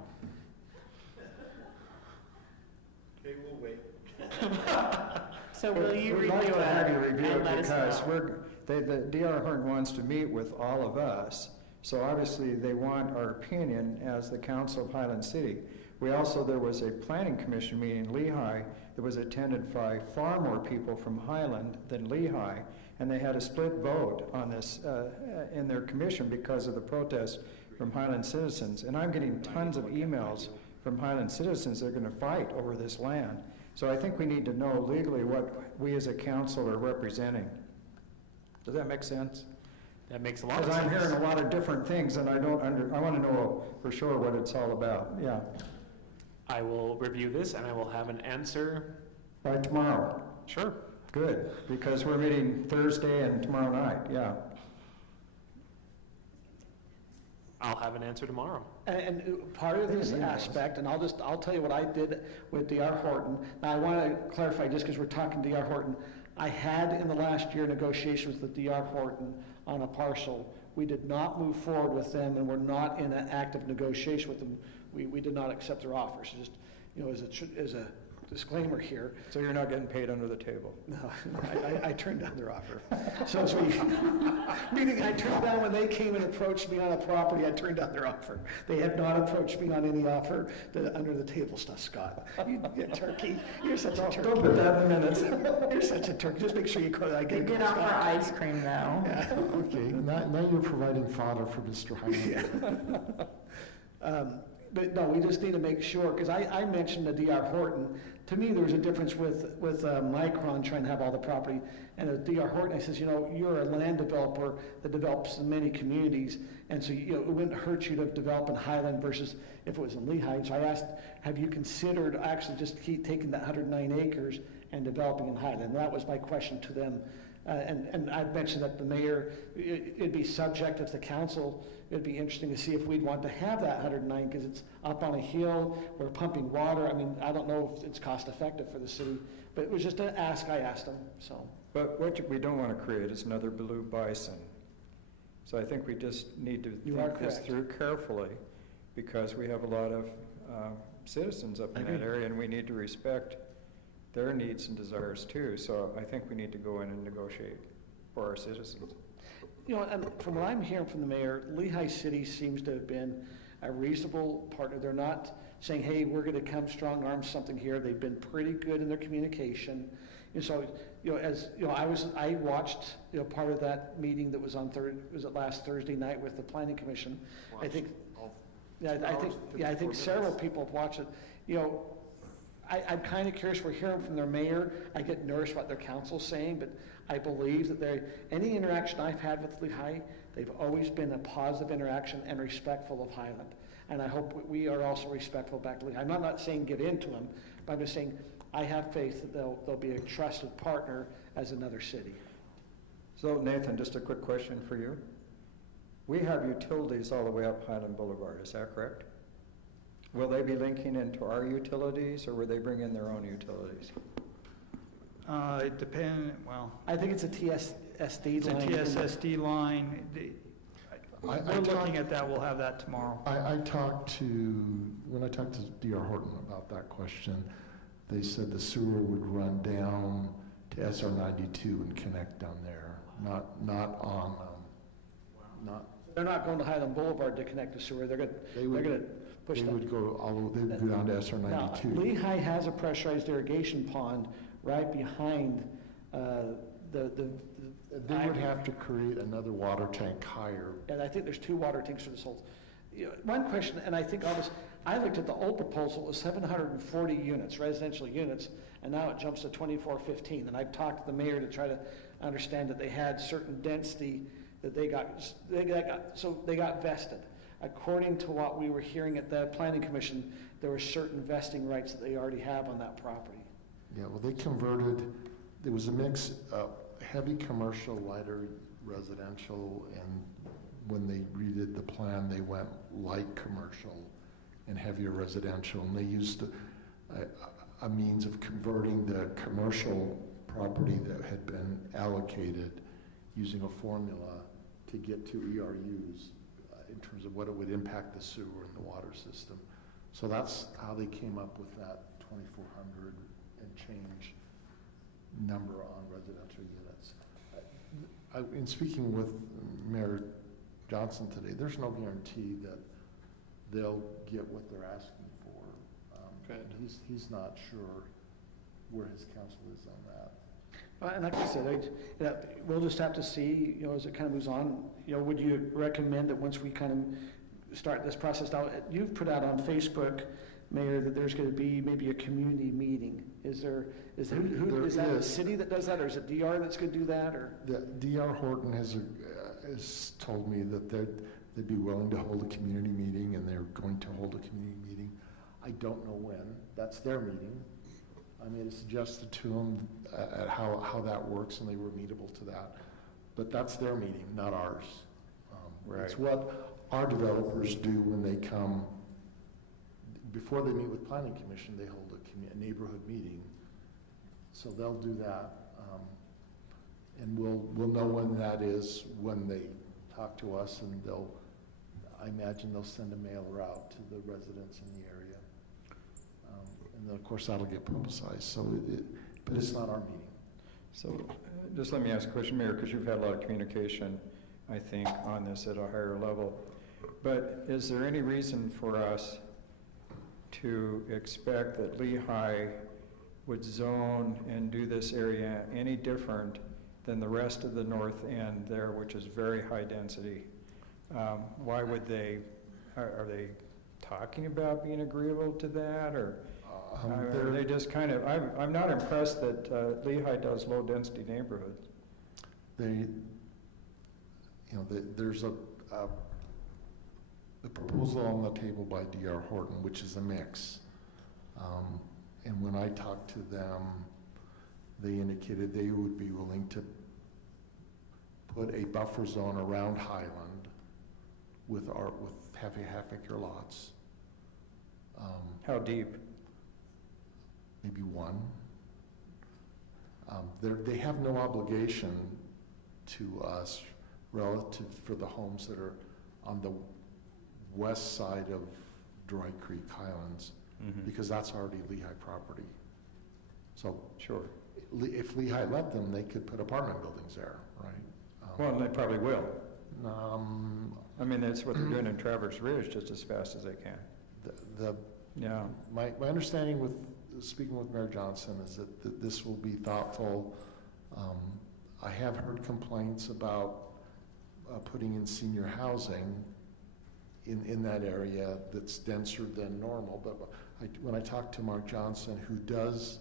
Okay, we'll wait. So will you We'd review like to have you it review and it let us because know? the D.R. Horton wants to meet with all of us. So obviously they want our opinion as the Council of Highland City. There was a planning commission meeting in Lehigh that was attended by far more people from Highland than Lehigh, and they had a split vote on this in their commission because of the protest from Highland citizens. And I'm getting tons of emails from Highland citizens that are going to fight over this land. So I think we need to know legally what we as a council are representing. Does that make sense? That makes a lot of sense. Because I'm hearing a lot of different things, and I want to know for sure what it's all about. Yeah. I will review this, and I will have an answer by tomorrow. Sure. Good, because we're meeting Thursday and tomorrow night. Yeah. I'll have an answer tomorrow. And part of this aspect, and I'll tell you what I did with D.R. Horton. Now, I want to clarify, just because we're talking D.R. Horton, I had in the last year negotiations with D.R. Horton on a parcel. We did not move forward with them, and we're not in an active negotiation with them. We did not accept their offers. Just, as a disclaimer here. So you're not getting paid under the table? No, I turned down their offer. So meaning I turned down when they came and approached me on a property, I turned down their offer. They have not approached me on any offer under the table stuff, Scott. You turkey. You're such a turkey. Don't put that in minutes. You're such a turkey. Just make sure you call it. I They did offer ice cream, though. Yeah. Okay, now you're providing fodder for Mr. Highland. Yeah. But no, we just need to make sure, because I mentioned the D.R. Horton. To me, there was a difference with Micron trying to have all the property, and at D.R. Horton, I says, you're a land developer that develops in many communities, and so it wouldn't hurt you to develop in Highland versus if it was in Lehigh. So I asked, have you considered actually just taking that 109 acres and developing in Highland? And that was my question to them. And I'd mentioned that the mayor, it'd be subject if the council, it'd be interesting to see if we'd want to have that 109 because it's up on a hill, we're pumping water. I mean, I don't know if it's cost effective for the city, but it was just an ask I asked them, so. But what we don't want to create is another blue bison. So I think we just need to think this through carefully because we have a lot of citizens up in that area and we need to respect their needs and desires too. So I think we need to go in and negotiate for our citizens. And from what I'm hearing from the mayor, Lehigh City seems to have been a reasonable partner. They're not saying, hey, we're going to come strong arm something here. They've been pretty good in their communication. And so, I watched, part of that meeting that was on last Thursday night with the Planning Commission. I think several people have watched it. I'm kind of curious. We're hearing from their mayor. I get nervous what their council's saying, but I believe that any interaction I've had with Lehigh, they've always been a positive interaction and respectful of Highland. And I hope we are also respectful back to Lehigh. I'm not saying give in to them, but I'm just saying I have faith that they'll be a trusted partner as another city. So Nathan, just a quick question for you. We have utilities all the way up Highland Boulevard, is that correct? Will they be linking into our utilities or will they bring in their own utilities? It depends, well. I think it's a TSSD line. It's a TSSD line. We're looking at that. We'll have that tomorrow. When I talked to D.R. Horton about that question, they said the sewer would run down to SR 92 and connect down there, not on. They're not going to Highland Boulevard to connect the sewer. They're going to push. They would go down to SR 92. Now, Lehigh has a pressurized irrigation pond right behind They would have to create another water tank higher. And I think there's 2 water tanks for this whole. One question, and I think I looked at the old proposal, it was 740 units, residential units, and now it jumps to 2415. And I've talked to the mayor to try to understand that they had certain density that they got vested. According to what we were hearing at the Planning Commission, there were certain vesting rights that they already have on that property. Yeah, well, they converted, there was a mix of heavy commercial, lighter residential, and when they redid the plan, they went light commercial and heavier residential, and they used a means of converting the commercial property that had been allocated using a formula to get to ERUs in terms of what it would impact the sewer and the water system. So that's how they came up with that 2,400 and change number on residential units. In speaking with Mayor Johnson today, there's no guarantee that they'll get what they're asking for. He's not sure where his council is on that. And like I said, we'll just have to see, as it kind of moves on. Would you recommend that once we kind of start this process out, you've put out on Facebook, Mayor, that there's going to be maybe a community meeting. Is that a city that does that, or is it DR that's going to do that, or? The DR Horton has told me that they'd be willing to hold a community meeting, and they're going to hold a community meeting. I don't know when. That's their meeting. I made a suggestion to them at how that works, and they were amenable to that. But that's their meeting, not ours. Right. It's what our developers do when they come, before they meet with planning commission, they hold a neighborhood meeting. So they'll do that. And we'll know when that is, when they talk to us, and I imagine they'll send a mailer out to the residents in the area. And then, of course, that'll get publicized, so but it's not our meeting. So just let me ask a question, Mayor, because you've had a lot of communication, I think, on this at a higher level. But is there any reason for us to expect that Lehigh would zone and do this area any different than the rest of the north end there, which is very high density? Why would they, are they talking about being agreeable to that, or are they just kind of, I'm not impressed that Lehigh does low density neighborhoods. There's a proposal on the table by D.R. Horton, which is a mix. And when I talked to them, they indicated they would be willing to put a buffer zone around Highland with half acre lots. How deep? Maybe one. They have no obligation to us relative for the homes that are on the west side of Dry Creek Highlands, because that's already Lehigh property. So sure, if Lehigh let them, they could put apartment buildings there, right? Well, and they probably will. I mean, that's what they're doing in Traverse Ridge just as fast as they can. Yeah. My understanding with speaking with Mayor Johnson is that this will be thoughtful. I have heard complaints about putting in senior housing in that area that's denser than normal. But when I talked to Mark Johnson, who does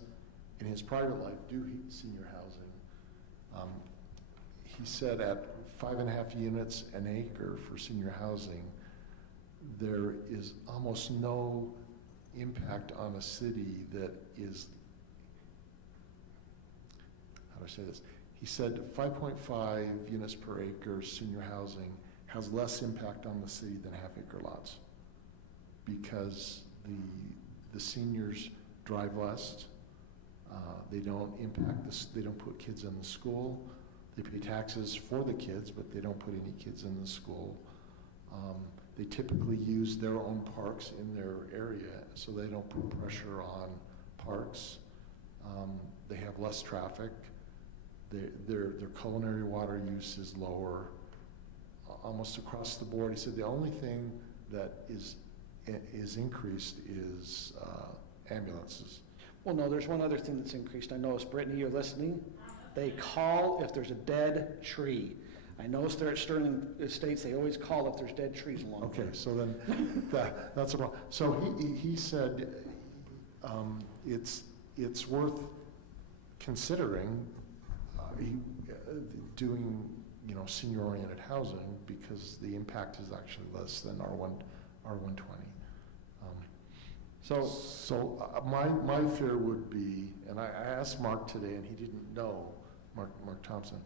in his private life do senior housing, he said at 5.5 units an acre for senior housing, there is almost no impact on a city that is, how do I say this? He said 5.5 units per acre senior housing has less impact on the city than half acre lots, because the seniors drive less. They don't impact this. They don't put kids in the school. They pay taxes for the kids, but they don't put any kids in the school. They typically use their own parks in their area, so they don't put pressure on parks. They have less traffic. Their culinary water use is lower. Almost across the board, he said the only thing that is increased is ambulances. Well, no, there's one other thing that's increased. I noticed, Brittany, you're listening. They call if there's a dead tree. I noticed there at Sterling Estates, they always call if there's dead trees along there. Okay, so then that's a problem. So he said it's worth considering doing senior-oriented housing, because the impact is actually less than R120. So my fear would be, and I asked Mark today, and he didn't know, Mark Thompson.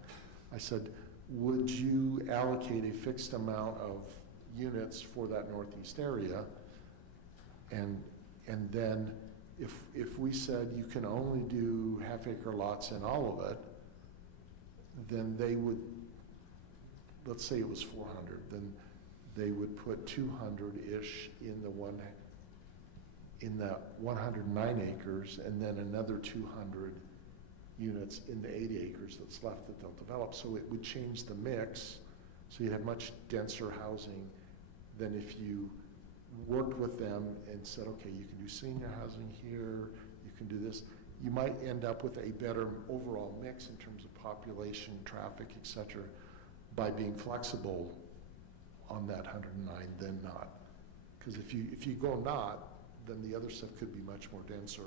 I said, would you allocate a fixed amount of units for that northeast area? And then if we said you can only do half acre lots in all of it, then they would, let's say it was 400, then they would put 200-ish in the 109 acres, and then another 200 units in the 80 acres that's left that they'll develop. So it would change the mix, so you'd have much denser housing than if you worked with them and said, okay, you can do senior housing here, you can do this. You might end up with a better overall mix in terms of population, traffic, et cetera, by being flexible on that 109 than not. Because if you go not, then the other stuff could be much more denser,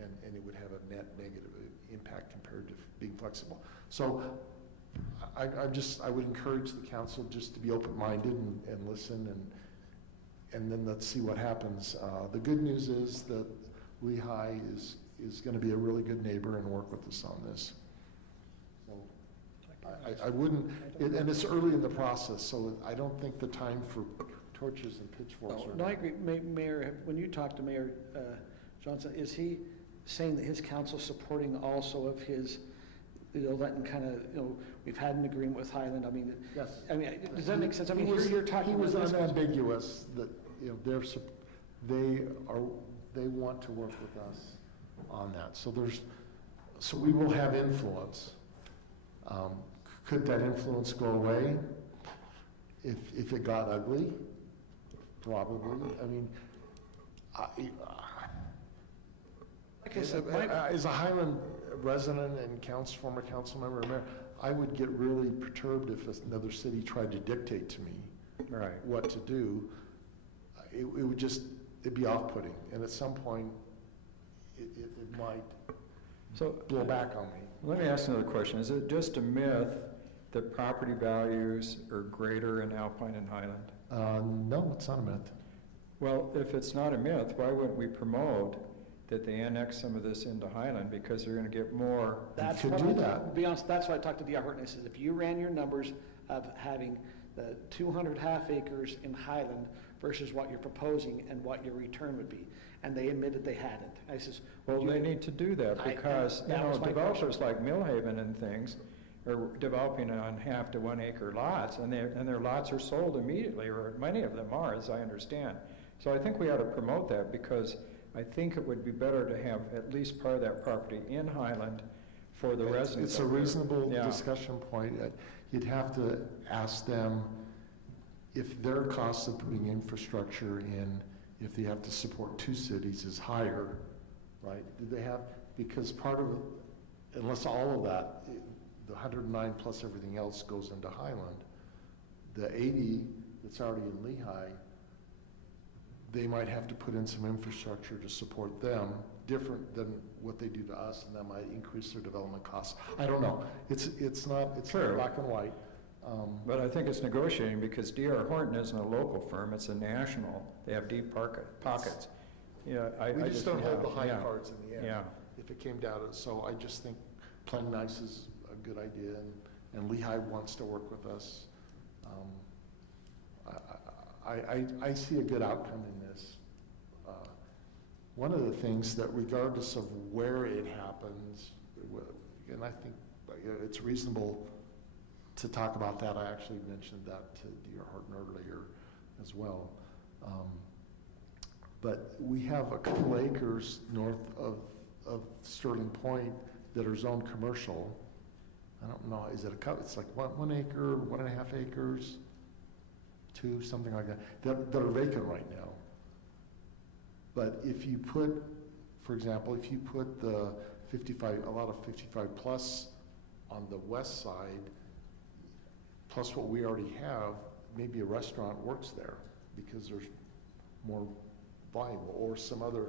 and it would have a net negative impact compared to being flexible. So I would encourage the council just to be open-minded and listen, and then let's see what happens. The good news is that Lehigh is going to be a really good neighbor and work with us on this. So I wouldn't, and it's early in the process, so I don't think the time for torches and pitchforks are. No, I agree. Mayor, when you talk to Mayor Johnson, is he saying that his council's supporting also of his, letting kind of, we've had an agreement with Highland, I mean, Yes. I mean, does that make sense? I mean, you're talking. He was about this- unambiguous that, they want to work with us on that. So we will have influence. Could that influence go away if it got ugly? Probably. I mean, like I said, as a Highland resident and former council member and mayor, I would get really perturbed if another city tried to dictate to me what to do. It'd be off-putting, and at some point, it might blow back on me. Let me ask another question. Is it just a myth that property values are greater in Alpine and Highland? No, it's not a myth. Well, if it's not a myth, why wouldn't we promote that they annex some of this into Highland, because they're going to get more? That's could what do I, that. to be honest, that's why I talked to D.R. Horton. I said, if you ran your numbers of having the 200 half acres in Highland versus what you're proposing and what your return would be, and they admitted they hadn't. I says, well, they need to do that because, developers like Millhaven and things are developing on half to 1 acre lots, and their lots are sold immediately, or many of them are, as I understand. So I think we ought to promote that, because I think it would be better to have at least part of that property in Highland for the residents. It's a reasonable discussion point. You'd have to ask them if their cost of putting infrastructure in, if they have to support 2 cities, is higher, right? Do they have, because part of it, unless all of that, the 109 plus everything else goes into Highland, the 80 that's already in Lehigh, they might have to put in some infrastructure to support them, different than what they do to us, and that might increase their development costs. I don't know. It's not black and white. But I think it's negotiating, because D.R. Horton isn't a local firm, it's a national. They have deep pockets. Yeah, we just don't hold the high cards in the end. Yeah. If it came down to it. So I just think playing nice is a good idea, and Lehigh wants to work with us. I see a good outcome in this. One of the things that, regardless of where it happens, and I think it's reasonable to talk about that. I actually mentioned that to D.R. Horton earlier as well. But we have a couple acres north of Sterling Point that are zoned commercial. I don't know, is it it's like 1 acre, 1.5 acres, 2, something like that are vacant right now. But if you put, for example, if you put the 55, a lot of 55 plus on the west side, plus what we already have, maybe a restaurant works there because there's more volume, or some other.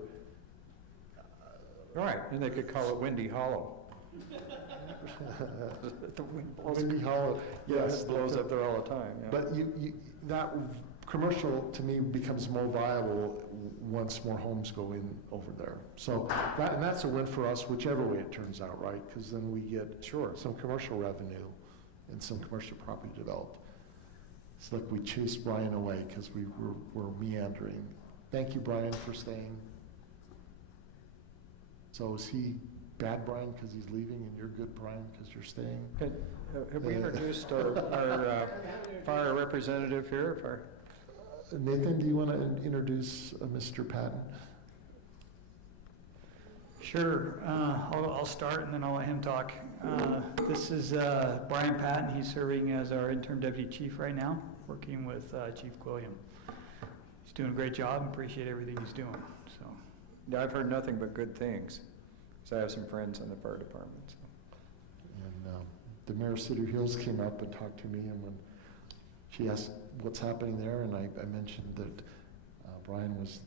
Right, and they could call it Windy Hollow. Windy Hollow, yes. It blows up there all the time. Yeah. But that commercial, to me, becomes more viable once more homes go in over there. So that's a win for us, whichever way it turns out, right? Because then we get some commercial revenue and some commercial property developed. It's like we chased Brian away because we were meandering. Thank you, Brian, for staying. So is he bad Brian because he's leaving, and you're good Brian because you're staying? Have we introduced our fire representative here? Nathan, do you want to introduce Mr. Patton? Sure. I'll start, and then I'll let him talk. This is Brian Patton. He's serving as our interim deputy chief right now, working with Chief Quilliam. He's doing a great job. Appreciate everything he's doing. So, yeah, I've heard nothing but good things. So I have some friends in the fire department. So. And the mayor of Cedar Hills came up and talked to me, and when she asked what's happening there, and I mentioned that Brian was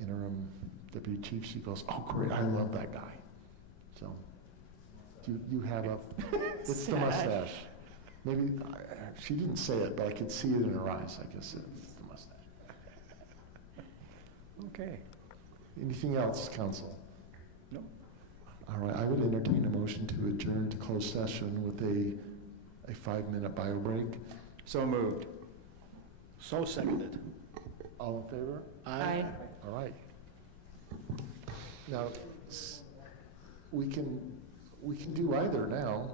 interim deputy chief, she goes, "Oh, great! I love that guy." So you have it's the mustache. Maybe she didn't say it, but I could see it in her eyes. I guess it's the mustache. Okay. Anything else, council? No. All right, I would entertain a motion to adjourn to closed session with a 5-minute bio break. So moved. So seconded. All in favor? Aye. All right. Now, we can do either now.